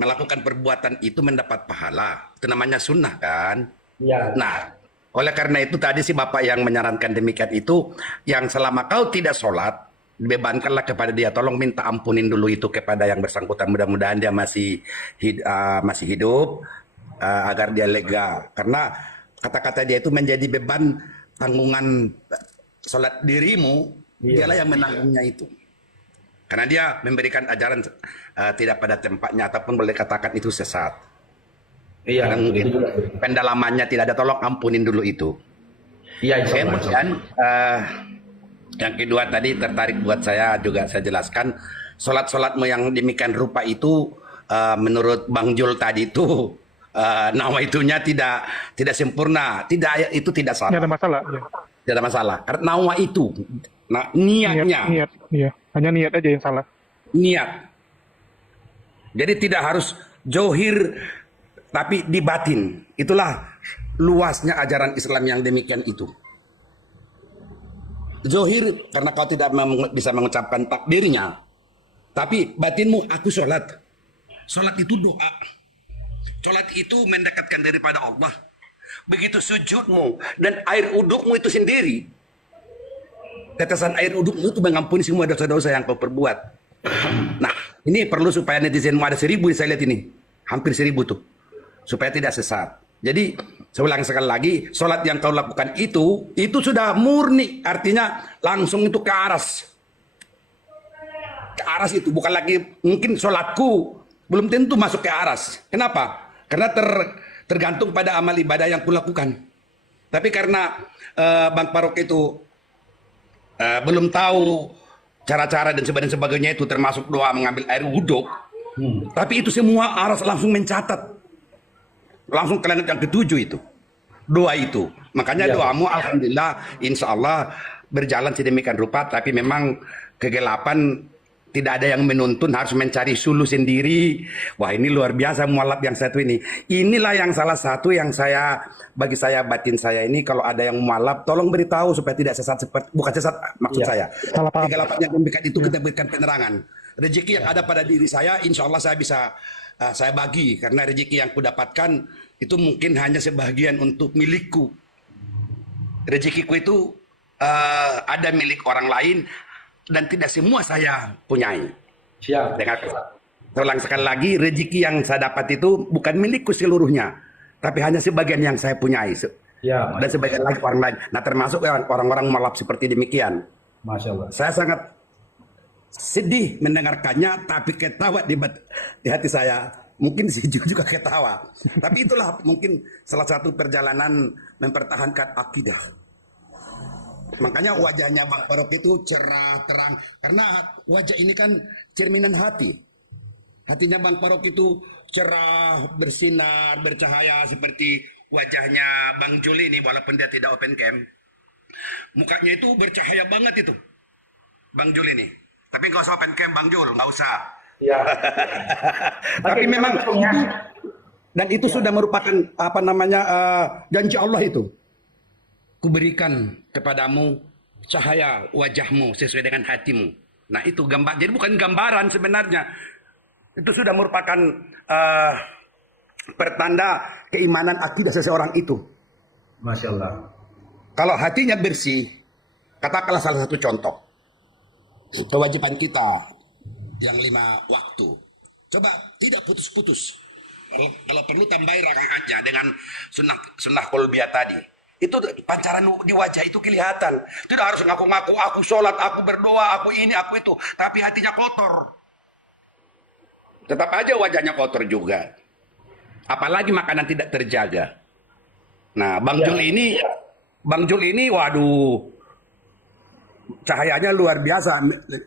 Melakukan perbuatan itu mendapat pahala. Itu namanya sunnah kan. Ya. Nah, oleh karena itu tadi si Bapak yang menyarankan demikian itu, yang selama kau tidak sholat, bebankanlah kepada dia. Tolong minta ampunin dulu itu kepada yang bersangkutan. Mudah-mudahan dia masih hidup, agar dia lega. Karena kata-kata dia itu menjadi beban tanggungan sholat dirimu, dialah yang menanggungnya itu. Karena dia memberikan ajaran tidak pada tempatnya, ataupun boleh katakan itu sesat. Iya. Pendalamannya tidak ada, tolong ampunin dulu itu. Iya. Kemudian yang kedua tadi tertarik buat saya juga saya jelaskan, sholatmu yang demikian rupa itu menurut Bang Jul tadi itu nama itunya tidak sempurna, itu tidak salah. Tidak ada masalah. Ya. Tidak ada masalah. Karena nama itu, niatnya. Niat, iya. Hanya niat aja yang salah. Niat. Jadi tidak harus johir, tapi di batin. Itulah luasnya ajaran Islam yang demikian itu. Zohir karena kau tidak bisa mengucapkan takbirnya, tapi batinmu aku sholat. Sholat itu doa. Sholat itu mendekatkan daripada Allah. Begitu sujudmu dan air udukmu itu sendiri, tetesan air udukmu itu mengampuni semua dosa-dosa yang kau perbuat. Nah, ini perlu supaya netizen ada 1000 saya lihat ini. Hampir 1000 tuh. Supaya tidak sesat. Jadi, saya ulang sekali lagi, sholat yang kau lakukan itu sudah murni. Artinya langsung itu ke aras. Ke aras itu, bukan lagi mungkin sholatku belum tentu masuk ke aras. Kenapa? Karena tergantung pada amal ibadah yang kulakukan. Tapi karena Bang Faruk itu belum tahu cara-cara dan sebagainya itu, termasuk doa mengambil air wudhu. Tapi itu semua aras langsung mencatat. Langsung ke langit yang ke-7 itu. Doa itu. Makanya doamu alhamdulillah insya Allah berjalan sedemikian rupa. Tapi memang kegelapan tidak ada yang menuntun, harus mencari sulu sendiri. Wah, ini luar biasa mualaf yang satu ini. Inilah yang salah satu yang bagi saya batin saya ini, kalau ada yang mualaf tolong beritahu supaya tidak sesat, bukan sesat maksud saya. Kegelapan yang demikian itu kita berikan penerangan. Rezeki yang ada pada diri saya insya Allah saya bisa saya bagi, karena rezeki yang kudapatkan itu mungkin hanya sebagian untuk milikku. Rezekiku itu ada milik orang lain dan tidak semua saya punyai. Siap. Dengan ulang sekali lagi, rezeki yang saya dapat itu bukan milikku seluruhnya, tapi hanya sebagian yang saya punyai. Ya, dan sebagian lagi orang lain. Nah, termasuk orang-orang mualaf seperti demikian. Masya Allah. Saya sangat sedih mendengarkannya, tapi ketawa di hati saya. Mungkin Siju juga ketawa. Tapi itulah mungkin salah satu perjalanan mempertahankan akidah. Makanya wajahnya Bang Faruk itu cerah, terang. Karena wajah ini kan cerminan hati. Hatinya Bang Faruk itu cerah, bersinar, bercahaya seperti wajahnya Bang Jul ini, walaupun dia tidak open cam. Mukanya itu bercahaya banget itu, Bang Jul ini. Tapi nggak usah open cam Bang Jul, nggak usah. Ya. Tapi memang itu, dan itu sudah merupakan apa namanya janji Allah itu. Kuberikan kepadamu cahaya wajahmu sesuai dengan hatimu. Nah itu gambar, jadi bukan gambaran sebenarnya. Itu sudah merupakan pertanda keimanan akidah seseorang itu. Masya Allah. Kalau hatinya bersih, katakanlah salah satu contoh. Kewajiban kita yang 5 waktu. Coba tidak putus-putus. Kalau perlu tambahin rakaatnya dengan sunnah qalbiyah tadi. Itu pancaran di wajah itu kelihatan. Tidak harus ngaku-ngaku aku sholat, aku berdoa, aku ini, aku itu. Tapi hatinya kotor. Tetap aja wajahnya kotor juga. Apalagi makanan tidak terjaga. Nah, Bang Jul ini, waduh, cahayanya luar biasa.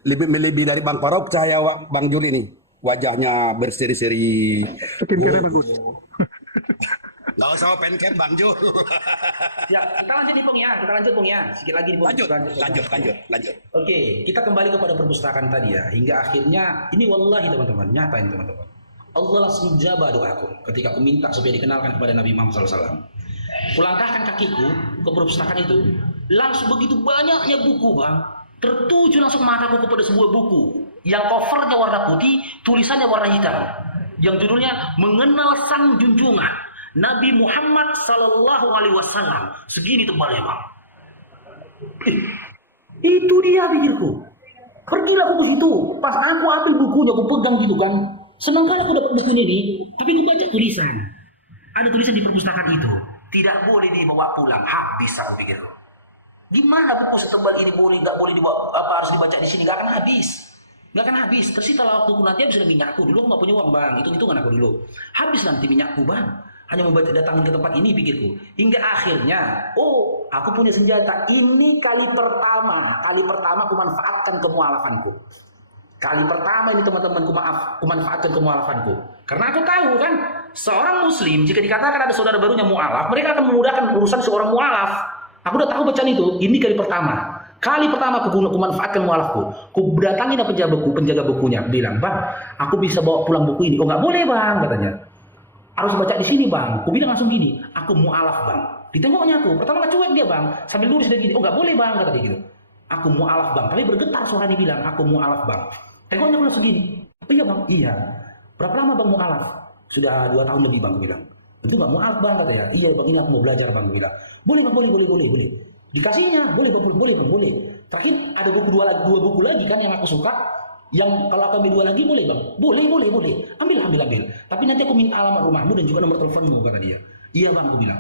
Lebih dari Bang Faruk, cahaya Bang Jul ini. Wajahnya berseri-seri. Skincare bagus. Gak usah open cam Bang Jul. Ya, kita lanjut nih Pung ya. Kita lanjut Pung ya. Sikit lagi nih Pung. Lanjut. Oke, kita kembali kepada perpustakaan tadi ya. Hingga akhirnya, ini wallahi teman-teman, nyata ini teman-teman. Allah langsung jawab doaku ketika aku minta supaya dikenalkan kepada Nabi Muhammad SAW. Kulangkahkan kakiku ke perpustakaan itu, langsung begitu banyaknya buku Bang. Tertuju langsung mataku kepada sebuah buku yang covernya warna putih, tulisannya warna hitam. Yang judulnya Mengenal Sang Junjungan Nabi Muhammad Sallallahu Alaihi Wasallam. Segini tebalnya Bang. Itu dia pikirku. Pergilah aku ke situ. Pas aku ambil bukunya, aku pegang gitu kan. Senang kali aku dapat bukunya ini. Tapi aku baca tulisan. Ada tulisan di perpustakaan itu. Tidak boleh dibawa pulang. Habis aku pikirku. Gimana buku setebal ini boleh, nggak boleh dibawa, apa harus dibaca di sini? Nggak akan habis. Nggak akan habis. Tersita waktuku nanti habis ada minyakku. Dulu aku nggak punya uang Bang. Hitung-hitungan aku dulu. Habis nanti minyakku Bang. Hanya membaca datangin ke tempat ini pikirku. Hingga akhirnya, oh aku punya senjata. Ini kali pertama aku manfaatkan kemualafanku. Kali pertama ini teman-teman ku manfaatkan kemualafanku. Karena aku tahu kan, seorang muslim jika dikatakan ada saudara barunya mualaf, mereka akan memudahkan urusan seorang mualaf. Aku udah tahu bacaan itu. Ini kali pertama. Kali pertama aku manfaatkan mualafku. Ku datangin penjaga bukunya. Bilang, Bang, aku bisa bawa pulang buku ini. Oh nggak boleh Bang, katanya. Harus baca di sini Bang. Aku bilang langsung gini, aku mualaf Bang. Ditengoknya aku, pertama cuek dia Bang. Sambil lurus dia gini, oh nggak boleh Bang, kata dia gitu. Aku mualaf Bang, tapi bergetar suaranya bilang, aku mualaf Bang. Tengoknya aku langsung gini, oh iya Bang, iya. Berapa lama Bang mualaf? Sudah 2 tahun lebih bang, aku bilang. Itu nggak mau bang kata ya. Iya bang, ini aku mau belajar bang, aku bilang. Boleh bang, boleh. Dikasihnya, boleh bang, boleh. Terakhir ada dua buku lagi kan yang aku suka. Yang kalau aku ambil 2 lagi boleh bang? Boleh. Ambil. Tapi nanti aku minta alamat rumahmu dan juga nomor teleponmu, kata dia. Iya bang, aku bilang.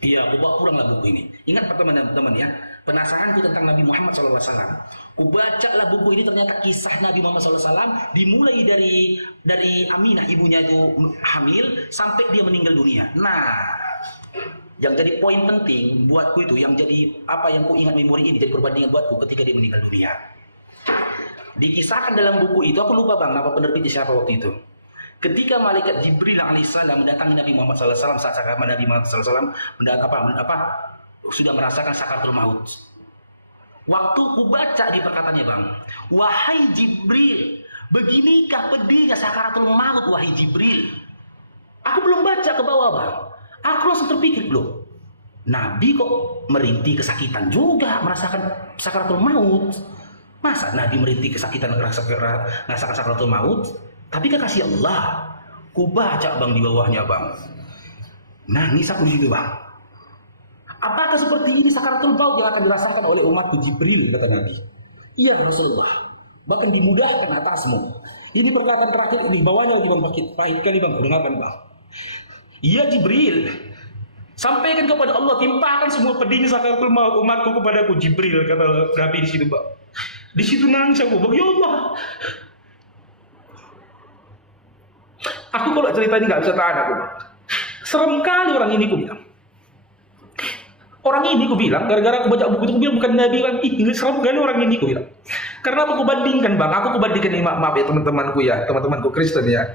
Iya, aku bawa pulanglah buku ini. Ingat teman-teman ya, penasaranku tentang Nabi Muhammad SAW. Ku bacalah buku ini, ternyata kisah Nabi Muhammad SAW dimulai dari Aminah, ibunya itu hamil sampai dia meninggal dunia. Nah, yang jadi poin penting buatku itu, yang jadi apa yang ku ingat memori ini, jadi perbandingan buatku ketika dia meninggal dunia. Dikisahkan dalam buku itu, aku lupa bang, nama penerbitnya siapa waktu itu. Ketika malaikat Jibril alaihissalam mendatangi Nabi Muhammad SAW saat Nabi Muhammad SAW sudah merasakan sakaratul maut. Waktu ku baca di perkataannya bang, wahai Jibril, beginikah pedihnya sakaratul maut wahai Jibril. Aku belum baca ke bawah bang, aku langsung terpikir loh, Nabi kok merintih kesakitan juga merasakan sakaratul maut. Masa Nabi merintih kesakitan merasakan sakaratul maut? Tapi kekasih Allah, ku baca bang di bawahnya bang. Nangis aku di situ bang. Apakah seperti ini sakaratul maut yang akan dirasakan oleh umatku Jibril, kata Nabi. Iya Rasulullah, bahkan dimudahkan atasmu. Ini perkataan terakhir ini, bawahnya lagi bang, pahit kali bang, kurang bang. Iya Jibril, sampaikan kepada Allah, timpakan semua pedihnya sakaratul maut umatku kepadaku Jibril, kata Nabi di situ bang. Di situ nangis aku bang, ya Allah. Aku kalau cerita ini nggak bisa tahan aku. Serem kali orang ini, aku bilang. Orang ini aku bilang, gara-gara aku baca buku itu, aku bilang bukan Nabi kan. Ih, serem kali orang ini, aku bilang. Karena aku bandingkan bang, aku bandingkan ini, maaf ya teman-temanku ya, teman-temanku Kristen ya.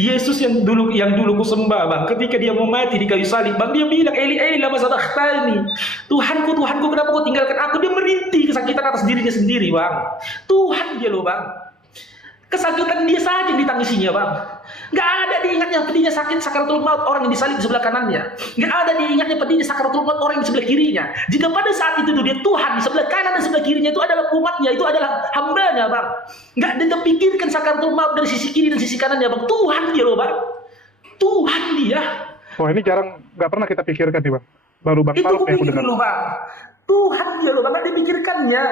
Yesus yang dulu ku sembah bang, ketika dia mau mati di kayu salib bang, dia bilang, Eli lama sabachthani, Tuhanku, kenapa kau tinggalkan aku? Dia merintih kesakitan atas dirinya sendiri bang. Tuhan dia loh bang. Kesakitan dia saja ditangisinya bang. Gak ada diingatnya pedihnya sakit sakaratul maut orang yang disalib di sebelah kanannya. Gak ada diingatnya pedihnya sakaratul maut orang yang di sebelah kirinya. Jika pada saat itu dia Tuhan di sebelah kanan dan sebelah kirinya itu adalah umatnya, itu adalah hambanya bang. Gak ada terpikirkan sakaratul maut dari sisi kiri dan sisi kanannya bang. Tuhan dia loh bang. Tuhan dia. Wah ini gak pernah kita pikirkan nih bang. Baru bang itu Faruk yang aku pikir dengar. dulu bang. Tuhan dia loh bang, gak dipikirkannya.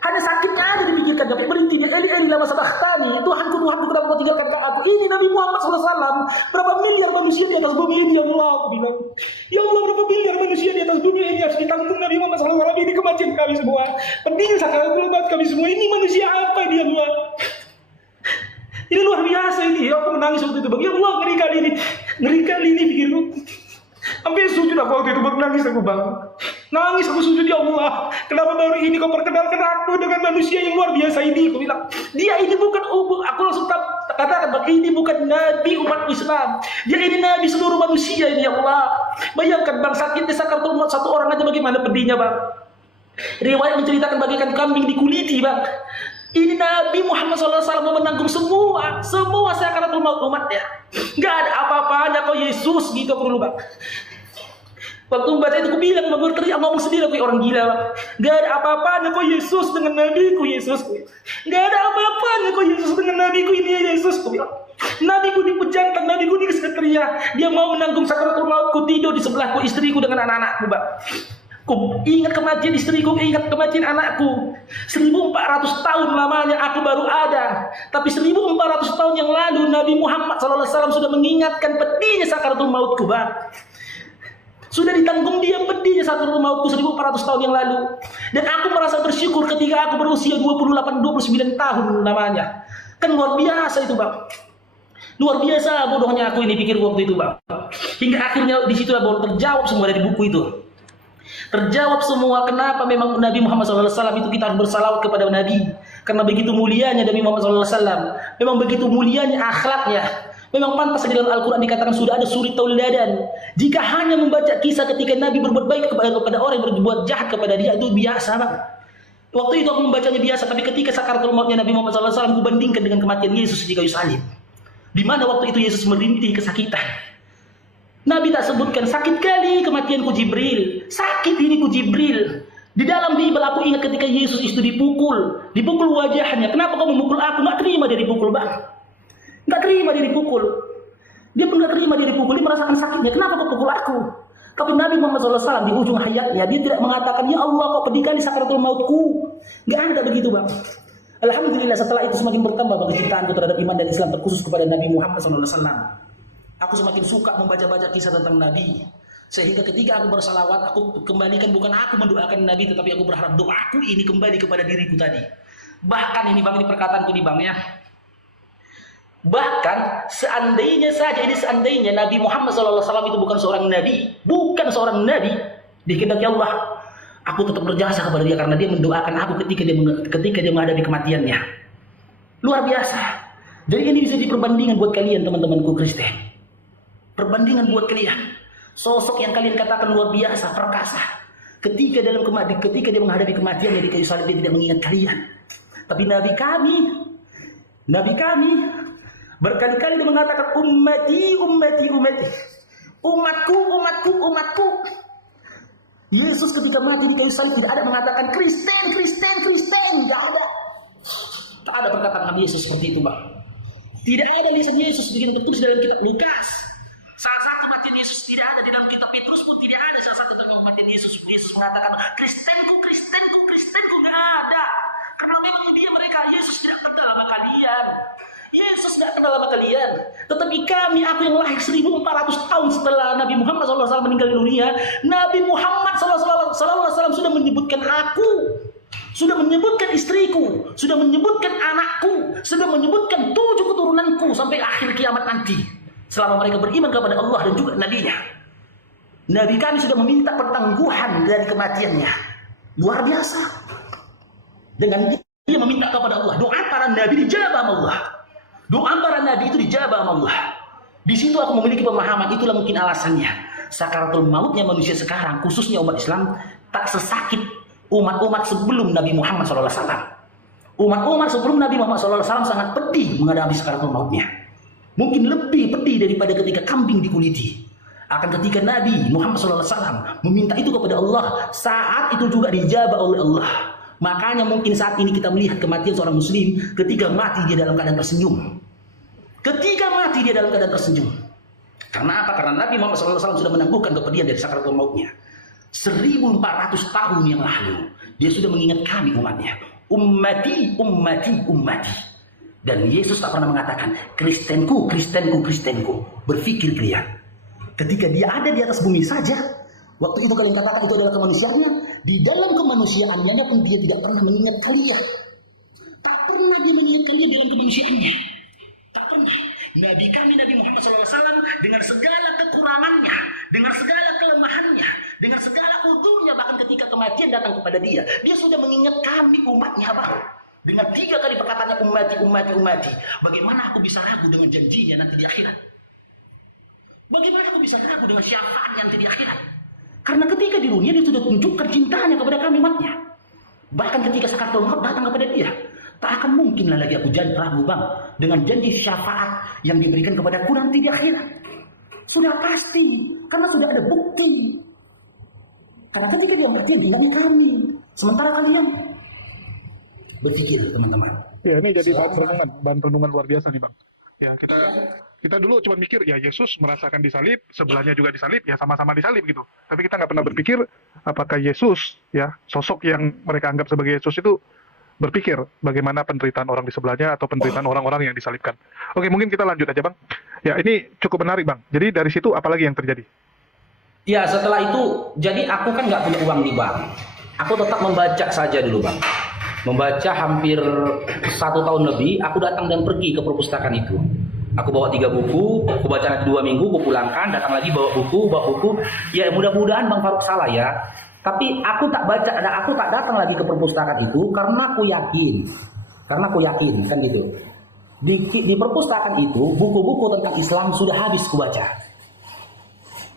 Hanya sakitnya aja dipikirkan. Tapi berhenti dia, Eli lama sabachthani, Tuhanku, kenapa kau tinggalkan aku? Ini Nabi Muhammad SAW. Berapa miliar manusia di atas bumi ini, ya Allah, aku bilang. Ya Allah, berapa miliar manusia di atas bumi ini harus ditanggung Nabi Muhammad SAW. Ini kematian kami semua. Pedih sakaratul maut kami semua. Ini manusia apa ini, ya Allah? Ini luar biasa ini. Aku menangis waktu itu bang. Ya Allah, ngeri kali ini pikirku. Hampir sujud aku waktu itu bang, nangis aku bang. Nangis aku sujud, ya Allah. Kenapa baru ini kau perkenalkan aku dengan manusia yang luar biasa ini? Aku bilang, dia ini bukan aku langsung katakan bang, ini bukan Nabi umat Islam. Dia ini Nabi seluruh manusia ini, ya Allah. Bayangkan bang, sakitnya sakaratul maut satu orang aja bagaimana pedihnya bang. Riwayat menceritakan bagaikan kambing dikuliti bang. Ini Nabi Muhammad SAW mau menanggung semua sakaratul maut umatnya. Gak ada apa-apanya kok Yesus gitu aku dulu bang. Waktu baca itu aku bilang, aku teriak ngomong sendiri aku orang gila bang. Gak ada apa-apanya kok Yesus dengan Nabiku Yesus. Gak ada apa-apanya kok Yesus dengan Nabiku ini ya Yesus. Aku bilang, Nabiku dipejamkan, Nabiku diseteria. Dia mau menanggung sakaratul maut. Ku tidur di sebelahku istriku dengan anak-anakku bang. Ku ingat kematian istriku, ingat kematian anakku. 1400 tahun lamanya aku baru ada. Tapi 1400 tahun yang lalu Nabi Muhammad SAW sudah mengingatkan pedihnya sakaratul mautku bang. Sudah ditanggung dia pedihnya sakaratul mautku 1400 tahun yang lalu. Dan aku merasa bersyukur ketika aku berusia 28-29 tahun lamanya. Kan luar biasa itu bang. Luar biasa bodohnya aku ini pikir waktu itu bang. Hingga akhirnya di situ baru terjawab semua dari buku itu. Terjawab semua kenapa memang Nabi Muhammad SAW itu kita harus bersalawat kepada Nabi. Karena begitu mulianya Nabi Muhammad SAW. Memang begitu mulianya akhlaknya. Memang pantas di dalam Al-Quran dikatakan sudah ada suri tauladan. Jika hanya membaca kisah ketika Nabi berbuat baik kepada orang yang berbuat jahat kepada dia, itu biasa bang. Waktu itu aku membacanya biasa, tapi ketika sakaratul mautnya Nabi Muhammad SAW aku bandingkan dengan kematian Yesus di kayu salib. Di mana waktu itu Yesus merintih kesakitan. Nabi tak sebutkan sakit kali kematianku Jibril. Sakit ini ku Jibril. Di dalam Bible aku ingat ketika Yesus itu dipukul wajahnya. Kenapa kau memukul aku? Nggak terima dia dipukul bang. Nggak terima dia dipukul. Dia pun nggak terima dia dipukul, dia merasakan sakitnya. Kenapa kau pukul aku? Tapi Nabi Muhammad SAW di ujung hayatnya, dia tidak mengatakan, ya Allah kok pedih kali sakaratul mautku. Nggak ada begitu bang. Alhamdulillah setelah itu semakin bertambah kecintaanku terhadap iman dan Islam terkhusus kepada Nabi Muhammad SAW. Aku semakin suka membaca-baca kisah tentang Nabi. Sehingga ketika aku bersalawat, aku kembalikan bukan aku mendoakan Nabi, tetapi aku berharap doaku ini kembali kepada diriku tadi. Bahkan ini bang, ini perkataanku nih bang ya. Bahkan seandainya Nabi Muhammad SAW itu bukan seorang nabi, dikehendaki Allah, aku tetap berjasa kepada dia karena dia mendoakan aku ketika dia menghadapi kematiannya. Luar biasa. Jadi ini bisa diperbandingkan buat kalian teman-temanku Kristen. Perbandingan buat kalian. Sosok yang kalian katakan luar biasa, perkasa. Ketika dia menghadapi kematiannya di kayu salib, dia tidak mengingat kalian. Tapi Nabi kami berkali-kali dia mengatakan ummati. Umatku. Yesus ketika mati di kayu salib tidak ada mengatakan Kristen. Tidak ada. Tak ada perkataan Nabi Yesus seperti itu, Bang. Tidak ada lisan Yesus bikin tertulis dalam kitab Lukas. Salah satu kematian Yesus tidak ada di dalam kitab Petrus pun tidak ada salah satu tentang kematian Yesus. Yesus mengatakan Kristenku nggak ada. Karena memang mereka Yesus tidak kenal sama kalian. Tetapi aku yang lahir 1400 tahun setelah Nabi Muhammad SAW meninggal dunia, Nabi Muhammad SAW sudah menyebutkan aku, sudah menyebutkan istriku, sudah menyebutkan anakku, sudah menyebutkan 7 keturunanku sampai akhir kiamat nanti. Selama mereka beriman kepada Allah dan juga Nabi-Nya. Nabi kami sudah meminta pertangguhan dari kematiannya. Luar biasa. Dengan dia meminta kepada Allah, doa para nabi dijabah Allah. Doa para nabi itu dijabah Allah. Di situ aku memiliki pemahaman, itulah mungkin alasannya. Sakaratul mautnya manusia sekarang, khususnya umat Islam, tak sesakit umat-umat sebelum Nabi Muhammad SAW. Umat-umat sebelum Nabi Muhammad SAW sangat pedih menghadapi sakaratul mautnya. Mungkin lebih pedih daripada ketika kambing dikuliti. Akan ketika Nabi Muhammad SAW meminta itu kepada Allah, saat itu juga dijabah oleh Allah. Makanya mungkin saat ini kita melihat kematian seorang muslim ketika mati dia dalam keadaan tersenyum. Karena apa? Karena Nabi Muhammad SAW sudah menangguhkan kepedihan dari sakaratul mautnya. 1400 tahun yang lalu dia sudah mengingat kami umatnya. Ummati. Dan Yesus tak pernah mengatakan Kristenku. Berpikir kalian, ketika dia ada di atas bumi saja, waktu itu kalian katakan itu adalah kemanusiaannya. Di dalam kemanusiaannya pun dia tidak pernah mengingat kalian. Tak pernah dia mengingat kalian dalam kemanusiaannya. Tak pernah. Nabi kami Nabi Muhammad SAW dengan segala kekurangannya, dengan segala kelemahannya, dengan segala udurnya, bahkan ketika kematian datang kepada dia sudah mengingat kami umatnya, Bang. Dengan 3 kali perkataannya ummati. Bagaimana aku bisa ragu dengan janjinya nanti di akhirat? Bagaimana aku bisa ragu dengan syafaatnya nanti di akhirat? Karena ketika di dunia dia sudah tunjukkan cintanya kepada kami umatnya. Bahkan ketika sakaratul maut datang kepada dia, tak akan mungkinlah lagi aku ragu, Bang, dengan janji syafaat yang diberikan kepada aku nanti di akhirat. Sudah pasti, karena sudah ada bukti. Karena ketika dia mati, ingatnya kami. Sementara kalian berpikir, teman-teman. Ya, ini jadi bahan renungan luar biasa nih, Bang. Ya, kita dulu cuma mikir, ya Yesus merasakan disalib, sebelahnya juga disalib, ya sama-sama disalib gitu. Tapi kita nggak pernah berpikir, apakah Yesus, ya sosok yang mereka anggap sebagai Yesus itu berpikir bagaimana penderitaan orang di sebelahnya atau penderitaan orang-orang yang disalibkan. Oke, mungkin kita lanjut aja, Bang. Ya, ini cukup menarik, Bang. Jadi dari situ apalagi yang terjadi? Ya, setelah itu, jadi aku kan nggak punya uang nih, Bang. Aku tetap membaca saja dulu, Bang. Membaca hampir 1 tahun lebih, aku datang dan pergi ke perpustakaan itu. Aku bawa 3 buku, aku baca nanti 2 minggu, aku pulangkan, datang lagi bawa buku. Ya mudah-mudahan Bang Faruk salah ya. Tapi aku tak baca, aku tak datang lagi ke perpustakaan itu karena aku yakin kan gitu. Di perpustakaan itu buku-buku tentang Islam sudah habis aku baca.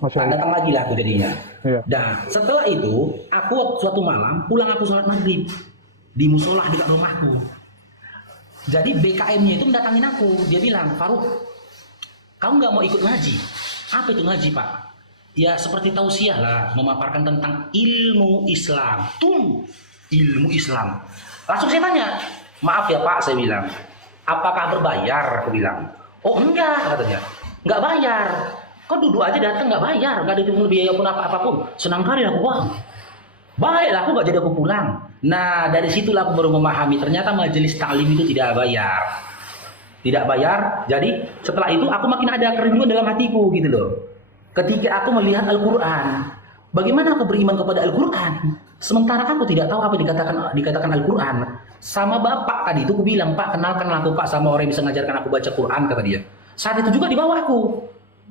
Tak datang lagi lah aku jadinya. Iya. Nah setelah itu aku suatu malam pulang, aku sholat maghrib di musola dekat rumahku. Jadi BKM-nya itu mendatangin aku. Dia bilang, Faruk, kamu nggak mau ikut ngaji? Apa itu ngaji, Pak? Ya seperti tausiah lah, memaparkan tentang ilmu Islam. Ilmu Islam. Langsung saya tanya, maaf ya Pak, saya bilang, apakah berbayar? Aku bilang, oh enggak, katanya. nggak bayar. Kau duduk aja datang nggak bayar, nggak ada biaya pun apapun. Senang kali aku, wah. Baiklah, aku nggak jadi aku pulang. Nah, dari situlah aku baru memahami ternyata majelis taklim itu tidak bayar. Tidak bayar. Jadi setelah itu aku makin ada kerinduan dalam hatiku gitu loh. Ketika aku melihat Al-Quran, bagaimana aku beriman kepada Al-Quran? Sementara aku tidak tahu apa dikatakan Al-Quran. Sama bapak tadi itu aku bilang, Pak, kenalkanlah aku Pak sama orang yang bisa mengajarkan aku baca Quran, kata dia. Saat itu juga dibawa aku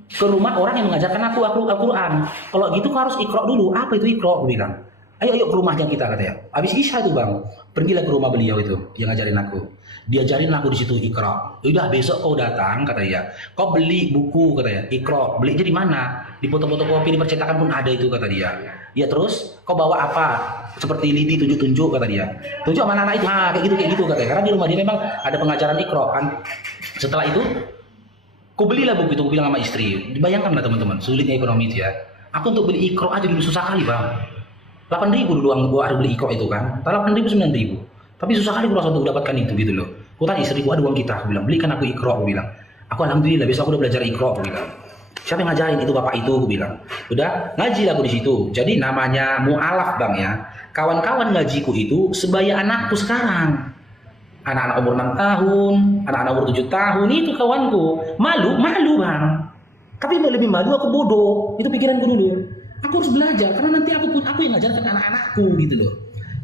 ke rumah orang yang mengajarkan aku Al-Quran. Kalau gitu kau harus ikhra dulu. Apa itu ikhra? Aku bilang. Ayo ke rumahnya kita, katanya. Habis Isya itu bang, pergilah ke rumah beliau itu yang ngajarin aku. Diajarin aku di situ ikhra. Udah besok kau datang, kata dia. Kau beli buku, katanya. Ikhra. Belinya di mana? Di foto-fotokopi di percetakan pun ada itu, kata dia. Ya terus kau bawa apa? Seperti lidi tunjuk-tunjuk, kata dia. Tunjuk mana anak itu? Kayak gitu, katanya. Karena di rumah dia memang ada pengajaran ikhra kan. Setelah itu aku belilah buku itu, aku bilang sama istri. Dibayangkanlah teman-teman, sulitnya ekonomi itu ya. Aku untuk beli ikhra aja dulu susah kali bang. 8.000 dulu gua harus beli ikhra itu kan. 8.000 9.000. Tapi susah kali gua untuk mendapatkan itu gitu loh. Aku tanya istriku, ada uang kita, aku bilang, belikan aku ikhra, aku bilang. Aku alhamdulillah besok aku udah belajar ikhra, aku bilang. Siapa yang ngajarin? Itu bapak itu, aku bilang. Udah ngaji aku di situ. Jadi namanya mu'alaf bang ya. Kawan-kawan ngajiku itu sebaya anakku sekarang. Anak-anak umur 6 tahun, anak-anak umur 7 tahun, itu kawanku. Malu bang. Tapi lebih malu aku bodoh. Itu pikiranku dulu. Aku harus belajar karena nanti aku yang ngajarkan anak-anakku gitu loh.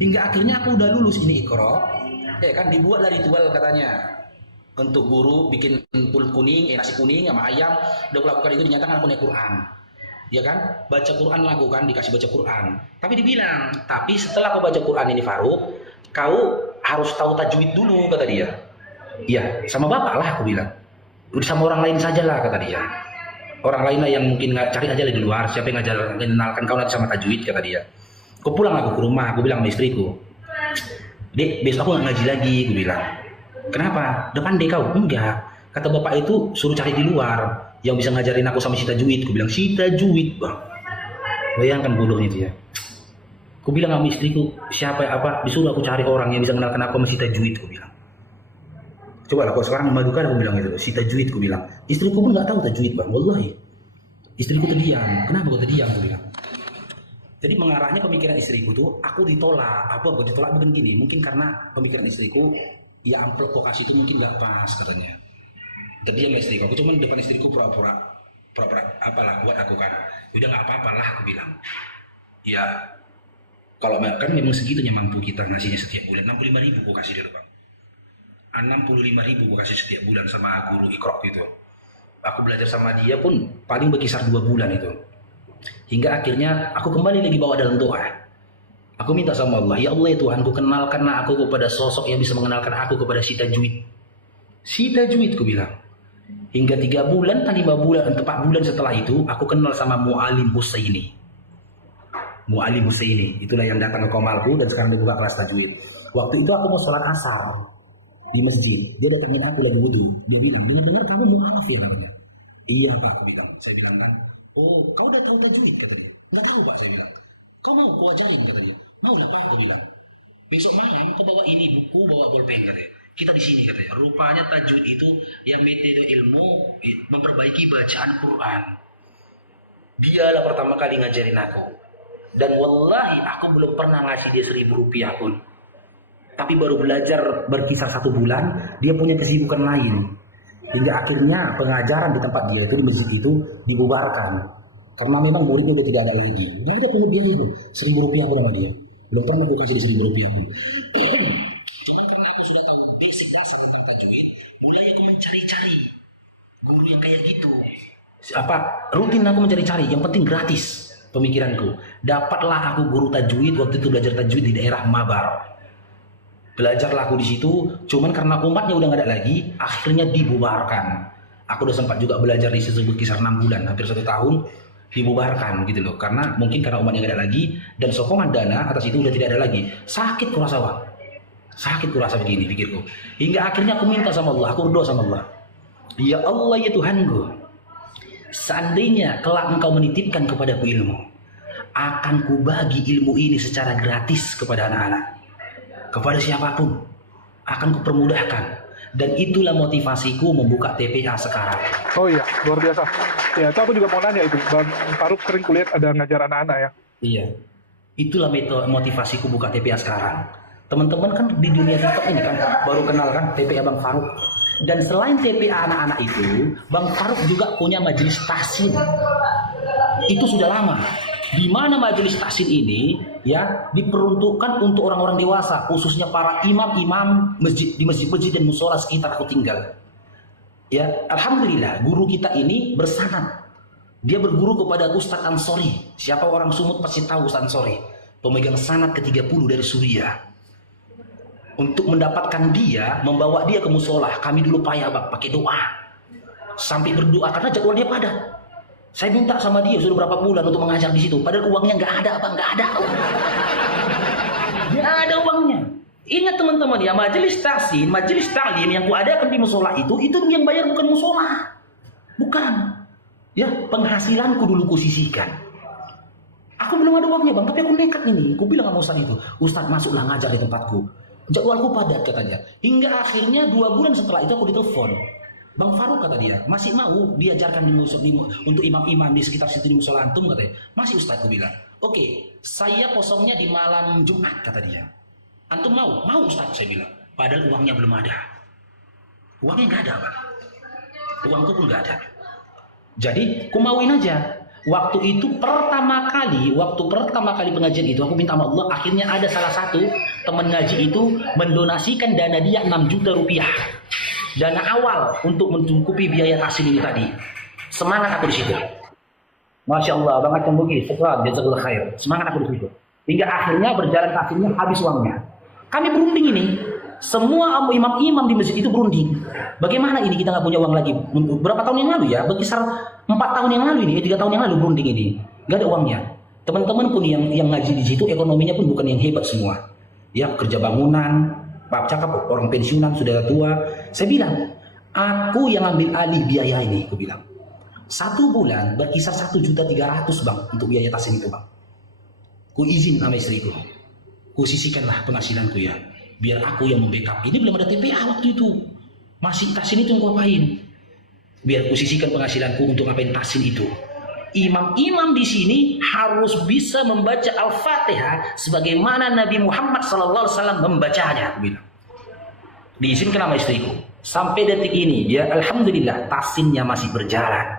Hingga akhirnya aku udah lulus ini ikhra. Ya kan dibuatlah ritual katanya. Untuk guru bikin pulut kuning, nasi kuning sama ayam. Udah aku lakukan itu dinyatakan aku naik Quran. Ya kan? Baca Quran lakukan, dikasih baca Quran. Tapi dibilang, tapi setelah kau baca Quran ini Farouk, kau harus tahu tajwid dulu, kata dia. Iya, sama bapak lah aku bilang. Udah sama orang lain sajalah, kata dia. Orang lain lah yang mungkin nggak cari aja di luar. Siapa yang ngajar, kenalkan kau nanti sama tajwid, kata dia. Aku pulang aku ke rumah, aku bilang sama istriku, Dek, besok aku nggak ngaji lagi, aku bilang. Kenapa? Depan dek kau? Enggak. Kata bapak itu suruh cari di luar yang bisa ngajarin aku sama si tajwid. Aku bilang si tajwid bang. Bayangkan bodohnya dia. Aku bilang sama istriku, siapa apa disuruh aku cari orang yang bisa mengenalkan aku sama si tajwid, aku bilang. Coba lah, kalau sekarang memadukan aku bilang itu, si tajwid, aku bilang. Istriku pun nggak tahu tajwid bang, wallahi. Istriku terdiam. Kenapa kau terdiam, aku bilang. Jadi mengarahnya pemikiran istriku tuh, aku ditolak. Apa aku ditolak bukan gini, mungkin karena pemikiran istriku, ya amplop kok kasih itu mungkin nggak pas katanya. Terdiam istriku, aku cuman depan istriku pura-pura apalah buat aku kan. Udah nggak apa-apa lah, aku bilang. Ya kalau kan memang segitunya mampu kita ngasihnya setiap bulan. 65.000 aku kasih dulu bang. 65.000 aku kasih setiap bulan sama guru ikhra itu. Aku belajar sama dia pun paling berkisar 2 bulan itu. Hingga akhirnya aku kembali lagi bawa dalam doa. Aku minta sama Allah, ya Allah ya Tuhanku, kenalkanlah aku kepada sosok yang bisa mengenalkan aku kepada si tajwid. Si tajwid, ku bilang. Hingga 3 bulan, 5 bulan, 4 bulan setelah itu, aku kenal sama Mu'alim Husaini. Mu'alim Husaini, itulah yang datang ke Komalku dan sekarang dia buka kelas tajwid. Waktu itu aku mau sholat asar di masjid. Dia datangin aku lagi wudhu. Dia bilang, dengar-dengar kamu mu'alaf ya namanya. Iya Pak, aku bilang. Saya bilang kan, oh kau udah tahu tajwid katanya. Nggak tahu Pak, saya bilang. Kau mau kau ajarin katanya. Mau ya Pak, aku bilang. Besok malam kau bawa ini buku, bawa bolpen katanya. Kita di sini katanya. Rupanya tajwid itu yang metode ilmu memperbaiki bacaan Quran. Dialah pertama kali ngajarin aku. Dan wallahi aku belum pernah ngasih dia 1.000 rupiah pun. Tapi baru belajar berkisar 1 bulan, dia punya kesibukan lain. Hingga akhirnya pengajaran di tempat dia itu, di masjid itu, dibubarkan. Karena memang muridnya udah tidak ada lagi. Dia udah punya biaya itu, 1.000 rupiah pun sama dia. Belum pernah aku kasih 1.000 rupiah pun. Cuma karena aku sudah tahu basic dasar tentang tajwid, mulai aku mencari-cari guru yang kayak gitu. Rutin aku mencari-cari, yang penting gratis. Pemikiranku, dapatlah aku guru tajwid waktu itu belajar tajwid di daerah Mabar. Belajarlah aku di situ, cuman karena umatnya udah nggak ada lagi, akhirnya dibubarkan. Aku udah sempat juga belajar di situ berkisar 6 bulan, hampir 1 tahun, dibubarkan gitu loh. Karena mungkin karena umatnya nggak ada lagi dan sokongan dana atas itu udah tidak ada lagi. Sakit kurasa Pak, sakit kurasa begini pikirku. Hingga akhirnya aku minta sama Allah, aku berdoa sama Allah. Ya Allah ya Tuhanku, seandainya kelak engkau menitipkan kepadaku ilmu, akan kubagi ilmu ini secara gratis kepada anak-anak. Kepada siapapun akan kupermudahkan. Dan itulah motivasiku membuka TPA sekarang. Oh iya, luar biasa. Ya, itu aku juga mau nanya itu. Bang Faruk sering kulihat ada ngajar anak-anak ya. Iya, itulah motivasiku buka TPA sekarang. Teman-teman kan di dunia TikTok ini kan baru kenal kan TPA Bang Faruk. Dan selain TPA anak-anak itu, Bang Faruk juga punya majelis tahsin. Itu sudah lama. Di mana majelis tahsin ini ya diperuntukkan untuk orang-orang dewasa, khususnya para imam-imam masjid di masjid-masjid dan musola sekitar aku tinggal. Ya, alhamdulillah guru kita ini bersanad. Dia berguru kepada Ustadz Ansori. Siapa orang Sumut pasti tahu Ustadz Ansori. Pemegang sanad ke-30 dari Suriah. Untuk mendapatkan dia, membawa dia ke musola, kami dulu payah bang, pakai doa. Sampai berdoa karena jadwal dia padat. Saya minta sama dia sudah berapa bulan untuk mengajar di situ. Padahal uangnya nggak ada, apa nggak ada. Nggak ada uangnya. Ingat teman-teman ya, majelis tahsin, majelis taklim yang kuadakan di musola itu yang bayar bukan musola, bukan. Ya, penghasilanku dulu kusisihkan. Aku belum ada uangnya bang, tapi aku nekat ini. Aku bilang sama Ustadz itu, Ustadz masuklah ngajar di tempatku. Jadwalku padat katanya. Hingga akhirnya 2 bulan setelah itu aku ditelepon. Bang Faruk kata dia, masih mau diajarkan untuk imam-imam di sekitar situ di musola antum katanya. Masih Ustadz, aku bilang. Oke, saya kosongnya di malam Jumat kata dia. Antum mau? Mau Ustadz, saya bilang. Padahal uangnya belum ada. Uangnya nggak ada bang. Uangku pun nggak ada. Jadi, aku mauin aja. Waktu itu pertama kali pengajian itu aku minta sama Allah, akhirnya ada salah satu teman ngaji itu mendonasikan dana dia 6 juta rupiah. Dana awal untuk mencukupi biaya tahsin ini tadi. Semangat aku di situ. Masya Allah, Bang Aceh Bugi, setelah jazakallah khair. Semangat aku di situ. Hingga akhirnya berjalan tahsinnya habis uangnya. Kami berunding ini. Semua imam-imam di masjid itu berunding. Bagaimana ini kita nggak punya uang lagi? Berapa tahun yang lalu ya? Berkisar 4 tahun yang lalu ini, 3 tahun yang lalu berunding ini. Nggak ada uangnya. Teman-teman pun yang ngaji di situ ekonominya pun bukan yang hebat semua. Ya kerja bangunan, Pak cakap orang pensiunan sudah tua. Saya bilang, aku yang ambil alih biaya ini, aku bilang. 1 bulan berkisar 1.300.000 bang untuk biaya tahsin itu bang. Ku izin sama istriku, ku sisihkanlah penghasilanku ya. Biar aku yang membackup. Ini belum ada TPA waktu itu. Masih tahsin itu yang aku apain. Biar aku sisihkan penghasilanku untuk ngapain tahsin itu. Imam-imam di sini harus bisa membaca Al-Fatihah sebagaimana Nabi Muhammad SAW membacanya. Diizinkan sama istriku. Sampai detik ini, ya alhamdulillah tahsinnya masih berjalan.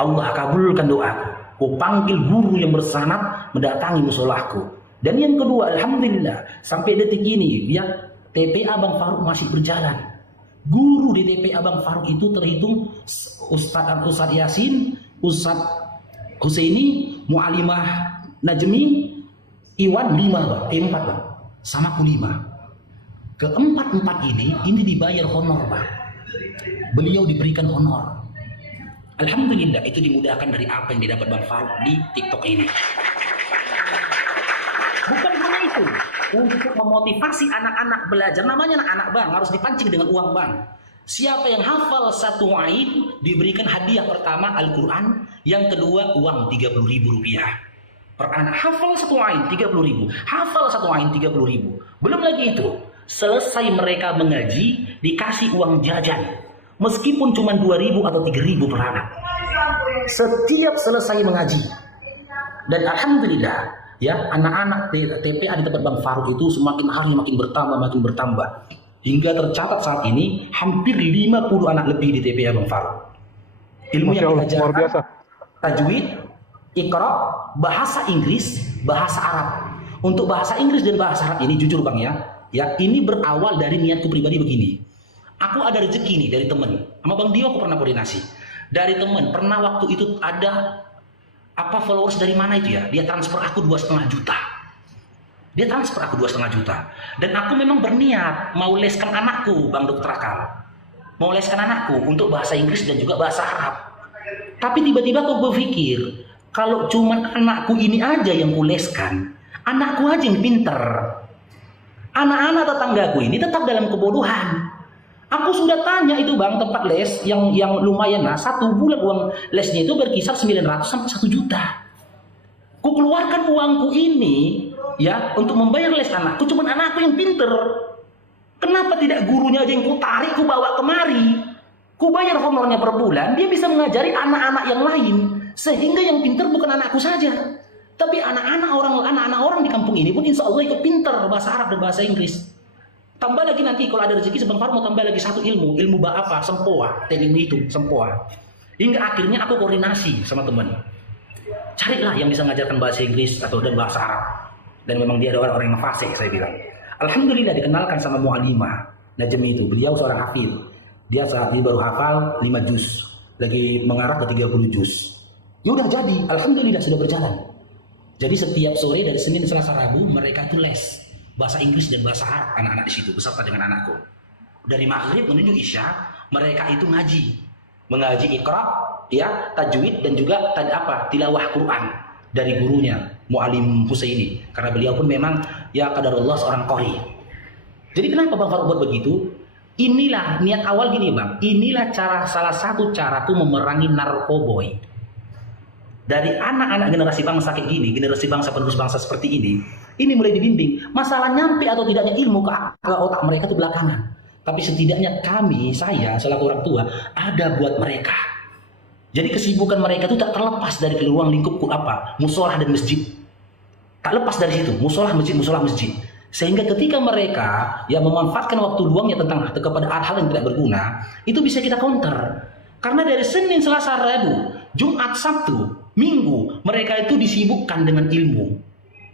Allah kabulkan doaku. Ku panggil guru yang bersanad mendatangi musolahku. Dan yang kedua, alhamdulillah sampai detik ini ya TPA Bang Faruk masih berjalan. Guru di TPA Bang Faruk itu terhitung Ustadz Yasin, Ustadz Husaini, Mu'alimah Najmi, Iwan 5 bang, 4 bang, sama aku 5. Keempat-empat ini dibayar honor bang. Beliau diberikan honor. Alhamdulillah itu dimudahkan dari apa yang didapat Bang Faruk di TikTok ini. Bukan hanya itu, untuk memotivasi anak-anak belajar, namanya anak-anak bang, harus dipancing dengan uang bang. Siapa yang hafal 1 ain diberikan hadiah pertama Al-Quran, yang kedua uang 30.000 rupiah. Per anak hafal 1 ain 30.000, hafal 1 ain 30.000. Belum lagi itu, selesai mereka mengaji dikasih uang jajan, meskipun cuma 2.000 atau 3.000 per anak. Setiap selesai mengaji. Dan alhamdulillah ya anak-anak TPA di tempat Bang Faruk itu semakin hari makin bertambah hingga tercatat saat ini hampir 50 anak lebih di TPA Bang Faruk. Ilmu yang diajarkan tajwid, iqra, bahasa Inggris, bahasa Arab. Untuk bahasa Inggris dan bahasa Arab ini jujur Bang ya ini berawal dari niatku pribadi begini. Aku ada rezeki nih dari temen, sama Bang Dio aku pernah koordinasi. Dari temen, pernah waktu itu ada followers dari mana itu ya, dia transfer aku 2,5 juta. Dia transfer aku 2,5 juta. Dan aku memang berniat mau leskan anakku, Bang Dr. Akal. Mau leskan anakku untuk bahasa Inggris dan juga bahasa Arab. Tapi tiba-tiba aku berpikir, kalau cuman anakku ini aja yang kuleskan, anakku aja yang pinter. Anak-anak tetanggaku ini tetap dalam kebodohan. Aku sudah tanya itu bang, tempat les yang lumayan lah, 1 bulan uang lesnya itu berkisar 900 sampai 1 juta. Ku keluarkan uangku ini ya untuk membayar les anakku, cuma anakku yang pinter. Kenapa tidak gurunya aja yang ku tarik, ku bawa kemari? Ku bayar honornya per bulan, dia bisa mengajari anak-anak yang lain. Sehingga yang pintar bukan anakku saja, tapi anak-anak orang di kampung ini pun insya Allah ikut pintar bahasa Arab dan bahasa Inggris. Tambah lagi nanti kalau ada rezeki Bang Far mau tambah lagi satu ilmu apa? Sempoa, teknik itu, sempoa. Hingga akhirnya aku koordinasi sama teman. Carilah yang bisa mengajarkan bahasa Inggris atau dan bahasa Arab. Dan memang dia ada orang-orang yang fasih, saya bilang. Alhamdulillah dikenalkan sama Mu'alimah Najmi itu. Beliau seorang hafid. Dia saat ini baru hafal 5 juz. Lagi mengarah ke 30 juz. Ya udah jadi, alhamdulillah sudah berjalan. Jadi setiap sore dari Senin, Selasa, Rabu mereka itu les bahasa Inggris dan bahasa Arab anak-anak di situ beserta dengan anakku. Dari maghrib menuju isya mereka itu mengaji Iqra, ya, tajwid dan juga tilawah Quran dari gurunya Mu'alim Husaini. Karena beliau pun memang ya qadarullah seorang qori. Jadi kenapa Bang Far buat begitu? Inilah niat awal gini Bang. Inilah salah satu caraku memerangi narkoboy. Dari anak-anak generasi bangsa kayak gini, generasi bangsa penerus bangsa seperti ini mulai dibimbing. Masalah nyampe atau tidaknya ilmu ke otak mereka itu belakangan. Tapi setidaknya saya selaku orang tua ada buat mereka. Jadi kesibukan mereka itu tak terlepas dari ruang lingkup musolah dan masjid. Tak lepas dari situ, musolah masjid. Sehingga ketika mereka yang memanfaatkan waktu luangnya kepada hal yang tidak berguna, itu bisa kita counter. Karena dari Senin, Selasa, Rabu, Jumat, Sabtu, Minggu, mereka itu disibukkan dengan ilmu,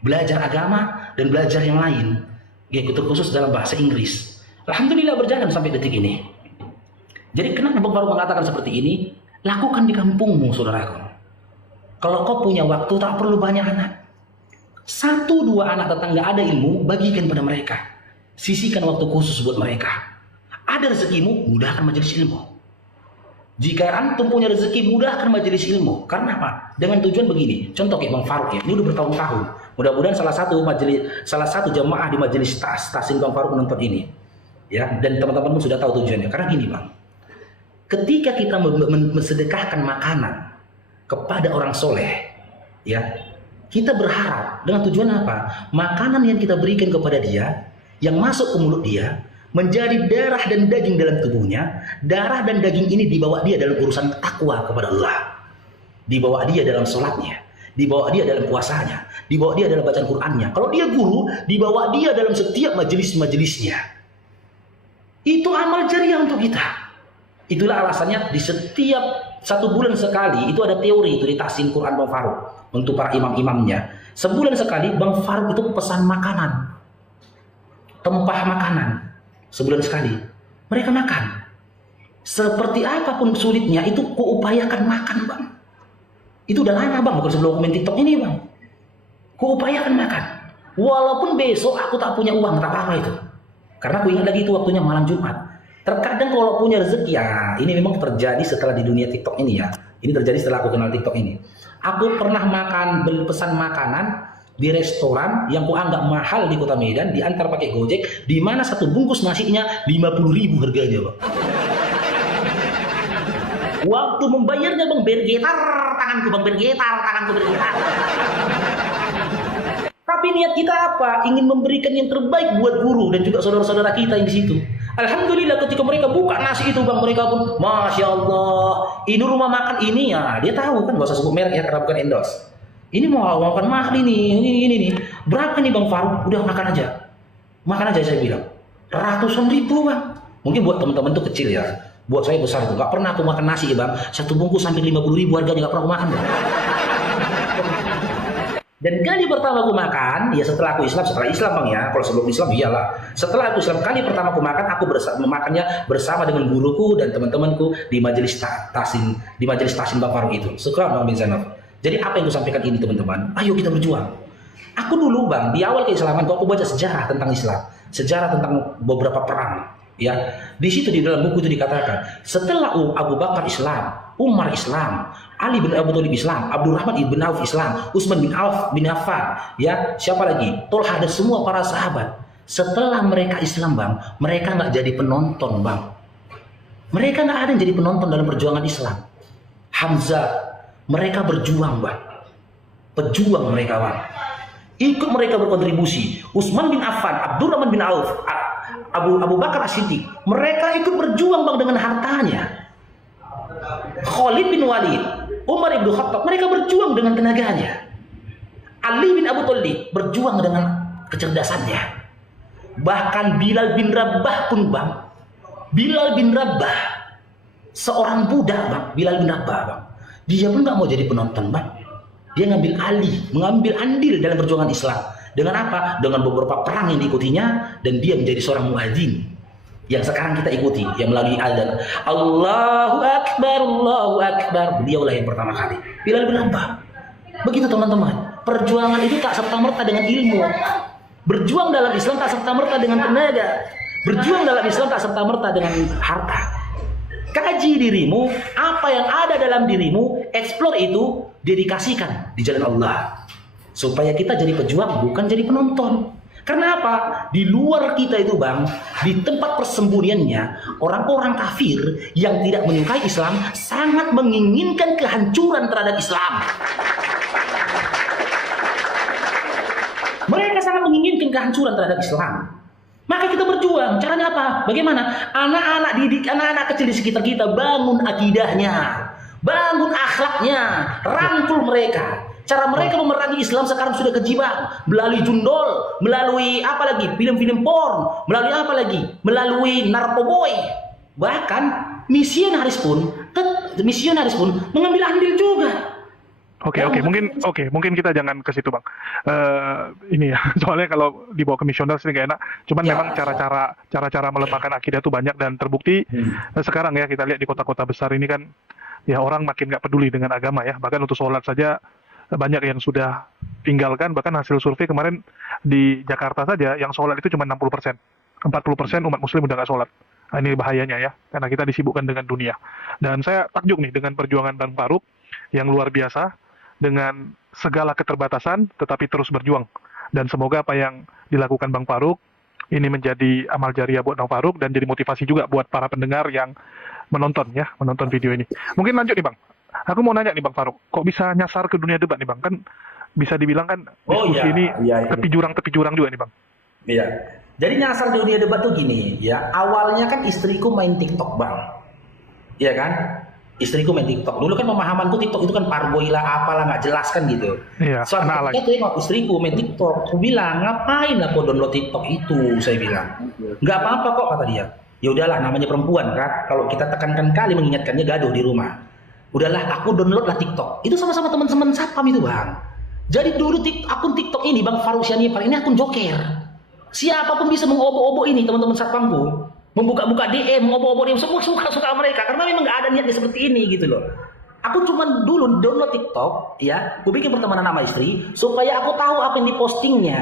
belajar agama dan belajar yang lain, yaitu terkhusus dalam bahasa Inggris. Alhamdulillah berjalan sampai detik ini. Jadi kenapa Bang Far mengatakan seperti ini? Lakukan di kampungmu, saudaraku. Kalau kau punya waktu, tak perlu banyak anak. 1-2 anak tetangga ada ilmu, bagikan pada mereka. Sisihkan waktu khusus buat mereka. Ada rezekimu, mudahkan majelis ilmu. Jika antum punya rezeki, mudahkan majelis ilmu. Karena apa? Dengan tujuan begini. Contoh kayak Bang Faruk ya, ini udah bertahun-tahun. Mudah-mudahan salah satu jamaah di majelis tasin Bang Faruk menonton ini. Ya, dan teman-teman pun sudah tahu tujuannya. Karena gini Bang, ketika kita mensedekahkan makanan kepada orang soleh, ya, kita berharap dengan tujuan apa? Makanan yang kita berikan kepada dia, yang masuk ke mulut dia, menjadi darah dan daging dalam tubuhnya. Darah dan daging ini dibawa dia dalam urusan takwa kepada Allah, dibawa dia dalam sholatnya, dibawa dia dalam puasanya, dibawa dia dalam bacaan Qur'annya. Kalau dia guru, dibawa dia dalam setiap majelis-majelisnya. Itu amal jariah untuk kita. Itulah alasannya di setiap 1 bulan sekali itu ada teori itu di tahsin Quran Bang Faruk untuk para imam-imamnya. Sebulan sekali Bang Faruk itu pesan makanan, tempah makanan. Sebulan sekali mereka makan. Seperti apapun sulitnya itu kuupayakan makan Bang. Itu udah lama Bang, bukan sebelum komen TikTok ini Bang. Kuupayakan makan. Walaupun besok aku tak punya uang, tak apa-apa itu. Karena aku ingat lagi itu waktunya malam Jumat. Terkadang kalau punya rezeki, ya ini memang terjadi setelah di dunia TikTok ini ya. Ini terjadi setelah aku kenal TikTok ini. Aku pernah pesan makanan di restoran yang kuanggap mahal di Kota Medan, diantar pakai Gojek, di mana 1 bungkus nasinya 50.000 harganya Bang. Waktu membayarnya Bang, bergetar tanganku bergetar. Tapi niat kita apa? Ingin memberikan yang terbaik buat guru dan juga saudara-saudara kita yang di situ. Alhamdulillah ketika mereka buka nasi itu Bang, mereka pun Masya Allah, ini rumah makan ini ya, dia tahu kan, gak usah sebut merek ya karena bukan endorse. Ini mau makan mahal ini nih. Berapa nih Bang Faruk? Udah makan aja saya bilang. Ratusan ribu Bang. Mungkin buat teman-teman tuh kecil ya. Buat saya besar tuh. Gak pernah aku makan nasi ya Bang. 1 bungkus sampai 50.000 harganya, gak pernah aku makan Bang. Dan kali pertama aku makan, ya setelah Islam Bang ya. Kalau sebelum Islam iyalah. Setelah aku Islam, kali pertama aku makan, aku memakannya bersama dengan guruku dan teman-temanku di majelis tasin Bang Faruk itu. Syukran Bang bin Zainab. Jadi apa yang aku sampaikan ini teman-teman? Ayo kita berjuang. Aku dulu Bang, di awal keislaman aku baca sejarah tentang Islam, sejarah tentang beberapa perang. Ya, di situ di dalam buku itu dikatakan, setelah Abu Bakar Islam, Umar Islam, Ali bin Abi Thalib Islam, Abdurrahman ibn Auf Islam, Utsman bin Affan, ya siapa lagi? Tolha dan semua para sahabat. Setelah mereka Islam Bang, mereka nggak jadi penonton Bang. Mereka nggak ada yang jadi penonton dalam perjuangan Islam. Hamzah, mereka berjuang Bang. Pejuang mereka Bang. Ikut mereka berkontribusi. Utsman bin Affan, Abdurrahman bin Auf, Abu Bakar As-Siddiq, mereka ikut berjuang bang dengan hartanya. Khalid bin Walid, Umar bin Khattab, mereka berjuang dengan tenaganya. Ali bin Abu Thalib berjuang dengan kecerdasannya. Bahkan Bilal bin Rabah pun bang, Bilal bin Rabah, seorang budak bang, Bilal bin Rabah bang, dia pun nggak mau jadi penonton bang. Dia mengambil andil dalam perjuangan Islam. Dengan apa? Dengan beberapa perang yang diikutinya, dan dia menjadi seorang muadzin yang sekarang kita ikuti, yang melalui adzan Allahu Akbar, Allahu Akbar. Beliaulah yang pertama kali, Bilal bin Rabah. Begitu teman-teman, perjuangan itu tak serta-merta dengan ilmu. Berjuang dalam Islam tak serta-merta dengan tenaga. Berjuang dalam Islam tak serta-merta dengan harta. Kaji dirimu, apa yang ada dalam dirimu, explore itu, dedikasikan di jalan Allah. Supaya kita jadi pejuang, bukan jadi penonton. Karena apa? Di luar kita itu bang, di tempat persembunyiannya, orang-orang kafir yang tidak menyukai Islam sangat menginginkan kehancuran terhadap Islam. Mereka sangat menginginkan kehancuran terhadap Islam. Maka kita berjuang. Caranya apa? Bagaimana? Anak-anak didik, anak-anak kecil di sekitar kita, bangun akidahnya, bangun akhlaknya, rangkul mereka. Cara mereka memerangi Islam sekarang sudah keji bang, melalui jundol, melalui apa lagi, film-film porn, melalui apa lagi, melalui narkoboy. Bahkan misionaris pun mengambil andil juga. Oke, mungkin kita jangan ke situ bang. Ini ya, soalnya kalau dibawa ke misionaris ini nggak enak. Cuman memang cara-cara melemahkan akidah itu banyak dan terbukti sekarang ya, kita lihat di kota-kota besar ini kan, ya orang makin nggak peduli dengan agama ya. Bahkan untuk sholat saja banyak yang sudah tinggalkan. Bahkan hasil survei kemarin di Jakarta saja yang sholat itu cuma 60%. 40% umat muslim udah nggak sholat. Nah, ini bahayanya ya, karena kita disibukkan dengan dunia. Dan saya takjub nih dengan perjuangan Bang Farouk yang luar biasa, dengan segala keterbatasan tetapi terus berjuang. Dan semoga apa yang dilakukan Bang Farouk ini menjadi amal jariah buat Bang Farouk dan jadi motivasi juga buat para pendengar yang menonton video ini. Mungkin lanjut nih Bang. Aku mau nanya nih Bang Farouk, kok bisa nyasar ke dunia debat nih Bang? Kan bisa dibilang kan diskusi ini tepi jurang juga nih Bang. Iya. Jadi nyasar di dunia debat tuh gini ya. Awalnya kan istriku main TikTok Bang. Iya kan? Istriku main TikTok. Dulu kan pemahamanku TikTok itu kan parboy lah, apalah, nggak jelas kan gitu. Iya. Soalnya ketika tengok istriku main TikTok, aku bilang ngapain aku download TikTok itu? Saya bilang nggak apa-apa kok, kata dia. Ya udahlah, namanya perempuan kan. Kalau kita tekankan kali mengingatkannya gaduh di rumah. Udahlah, aku download lah TikTok. Itu sama-sama teman-teman satpam itu Bang. Jadi dulu akun TikTok ini Bang Farouk Syarifal ini akun joker. Siapapun bisa mengobo-obo ini teman-teman satpamku. Membuka-buka DM, mengobo-obo DM, semua suka-suka mereka. Karena memang nggak ada niatnya seperti ini gitu loh. Aku cuma dulu download TikTok ya. Aku bikin pertemanan sama istri supaya aku tahu apa yang dipostingnya.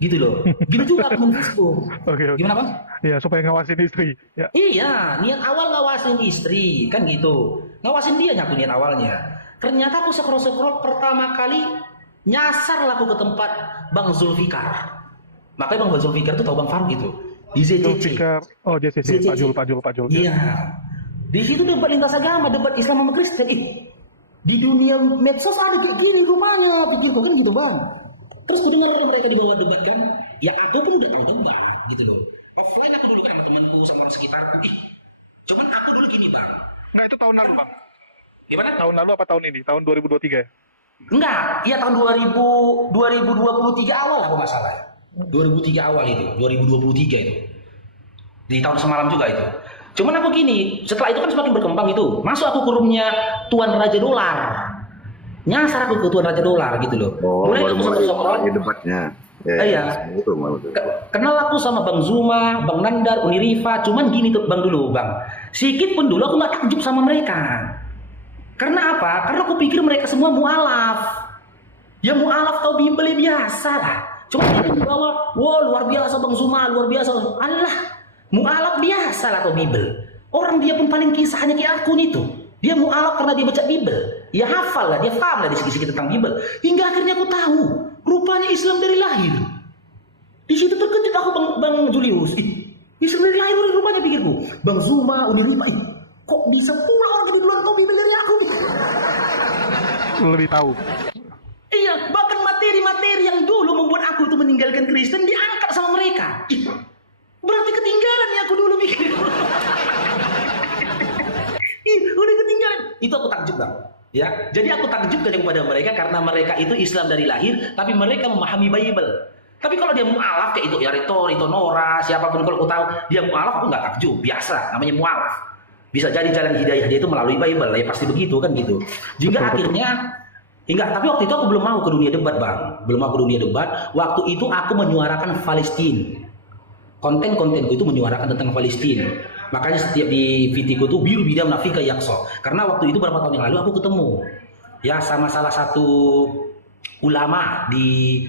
Gitu loh. Gitu juga akun Facebook. Oke. Gimana Bang? Iya, supaya ngawasin istri. Ya. Iya, niat awal ngawasin istri, kan gitu. Ngawasin dia aku niat awalnya. Ternyata aku scroll pertama kali nyasar lah aku ke tempat Bang Zulfikar. Makanya Bang Zulfikar tuh tahu Bang Farouk gitu. Di ZCC. Oh, JCC. Pak Jul. Iya. Di situ debat lintas agama, debat Islam sama Kristen. Di dunia medsos ada kayak gini rupanya, pikirku kan gitu Bang. Terus aku dengar mereka dibawa debat kan. Ya aku pun udah tahu debat gitu loh. Offline aku dulu kan sama temanku, sama orang sekitarku. Cuman aku dulu gini Bang. Enggak, itu tahun lalu Bang. Gimana? Tahun lalu apa tahun ini? Tahun 2023 ya? Enggak, iya tahun 2023 awal aku nggak salah ya. 2003 awal itu, 2023 itu. Di tahun semalam juga itu. Cuman aku gini, setelah itu kan semakin berkembang itu. Masuk aku ke roomnya Tuan Raja Dolar. Nyasar aku ke Tuan Raja Dolar gitu loh. Oh, mulai baru debatnya. Iya. Kenal aku sama Bang Zuma, Bang Nandar, Uni Rifa. Cuman gini tuh Bang dulu Bang. Sikit pun dulu aku nggak takjub sama mereka. Karena apa? Karena aku pikir mereka semua mualaf. Ya mualaf tau bimbel biasa lah. Cuma dia bawa, wah luar biasa Bang Zuma, luar biasa. Allah, mualaf biasa lah tau bimbel. Orang dia pun paling kisahnya kayak aku nih tuh. Dia mualaf karena dia baca Bible. Ya hafal lah, dia paham lah di segi-segi tentang Bible. Hingga akhirnya aku tahu, rupanya Islam dari lahir. Di situ terkejut aku Bang Julius. Islam dari lahir rupanya pikirku. Bang Zuma, Uni Rifa, kok bisa pula orang lebih duluan tahu Bible dari aku? Lebih tahu. Iya, bahkan materi-materi yang dulu membuat aku itu meninggalkan Kristen diangkat sama mereka. Berarti lu pikir. Ih, udah ketinggalan. Itu aku takjub bang. Ya, jadi aku takjub kepada mereka karena mereka itu Islam dari lahir, tapi mereka memahami Bible. Tapi kalau dia mualaf kayak itu, ya Rito Nora, siapapun kalau aku tahu dia mualaf, aku nggak takjub, biasa, namanya mualaf. Bisa jadi jalan hidayah dia itu melalui Bible, ya pasti begitu kan gitu. Jika akhirnya, enggak, tapi waktu itu aku belum mau ke dunia debat bang, belum mau ke dunia debat. Waktu itu aku menyuarakan Palestina. Konten-kontenku itu menyuarakan tentang Palestina. Makanya setiap di VT-ku itu biru bidam nafika yakso. Karena waktu itu beberapa tahun yang lalu aku ketemu ya sama salah satu ulama di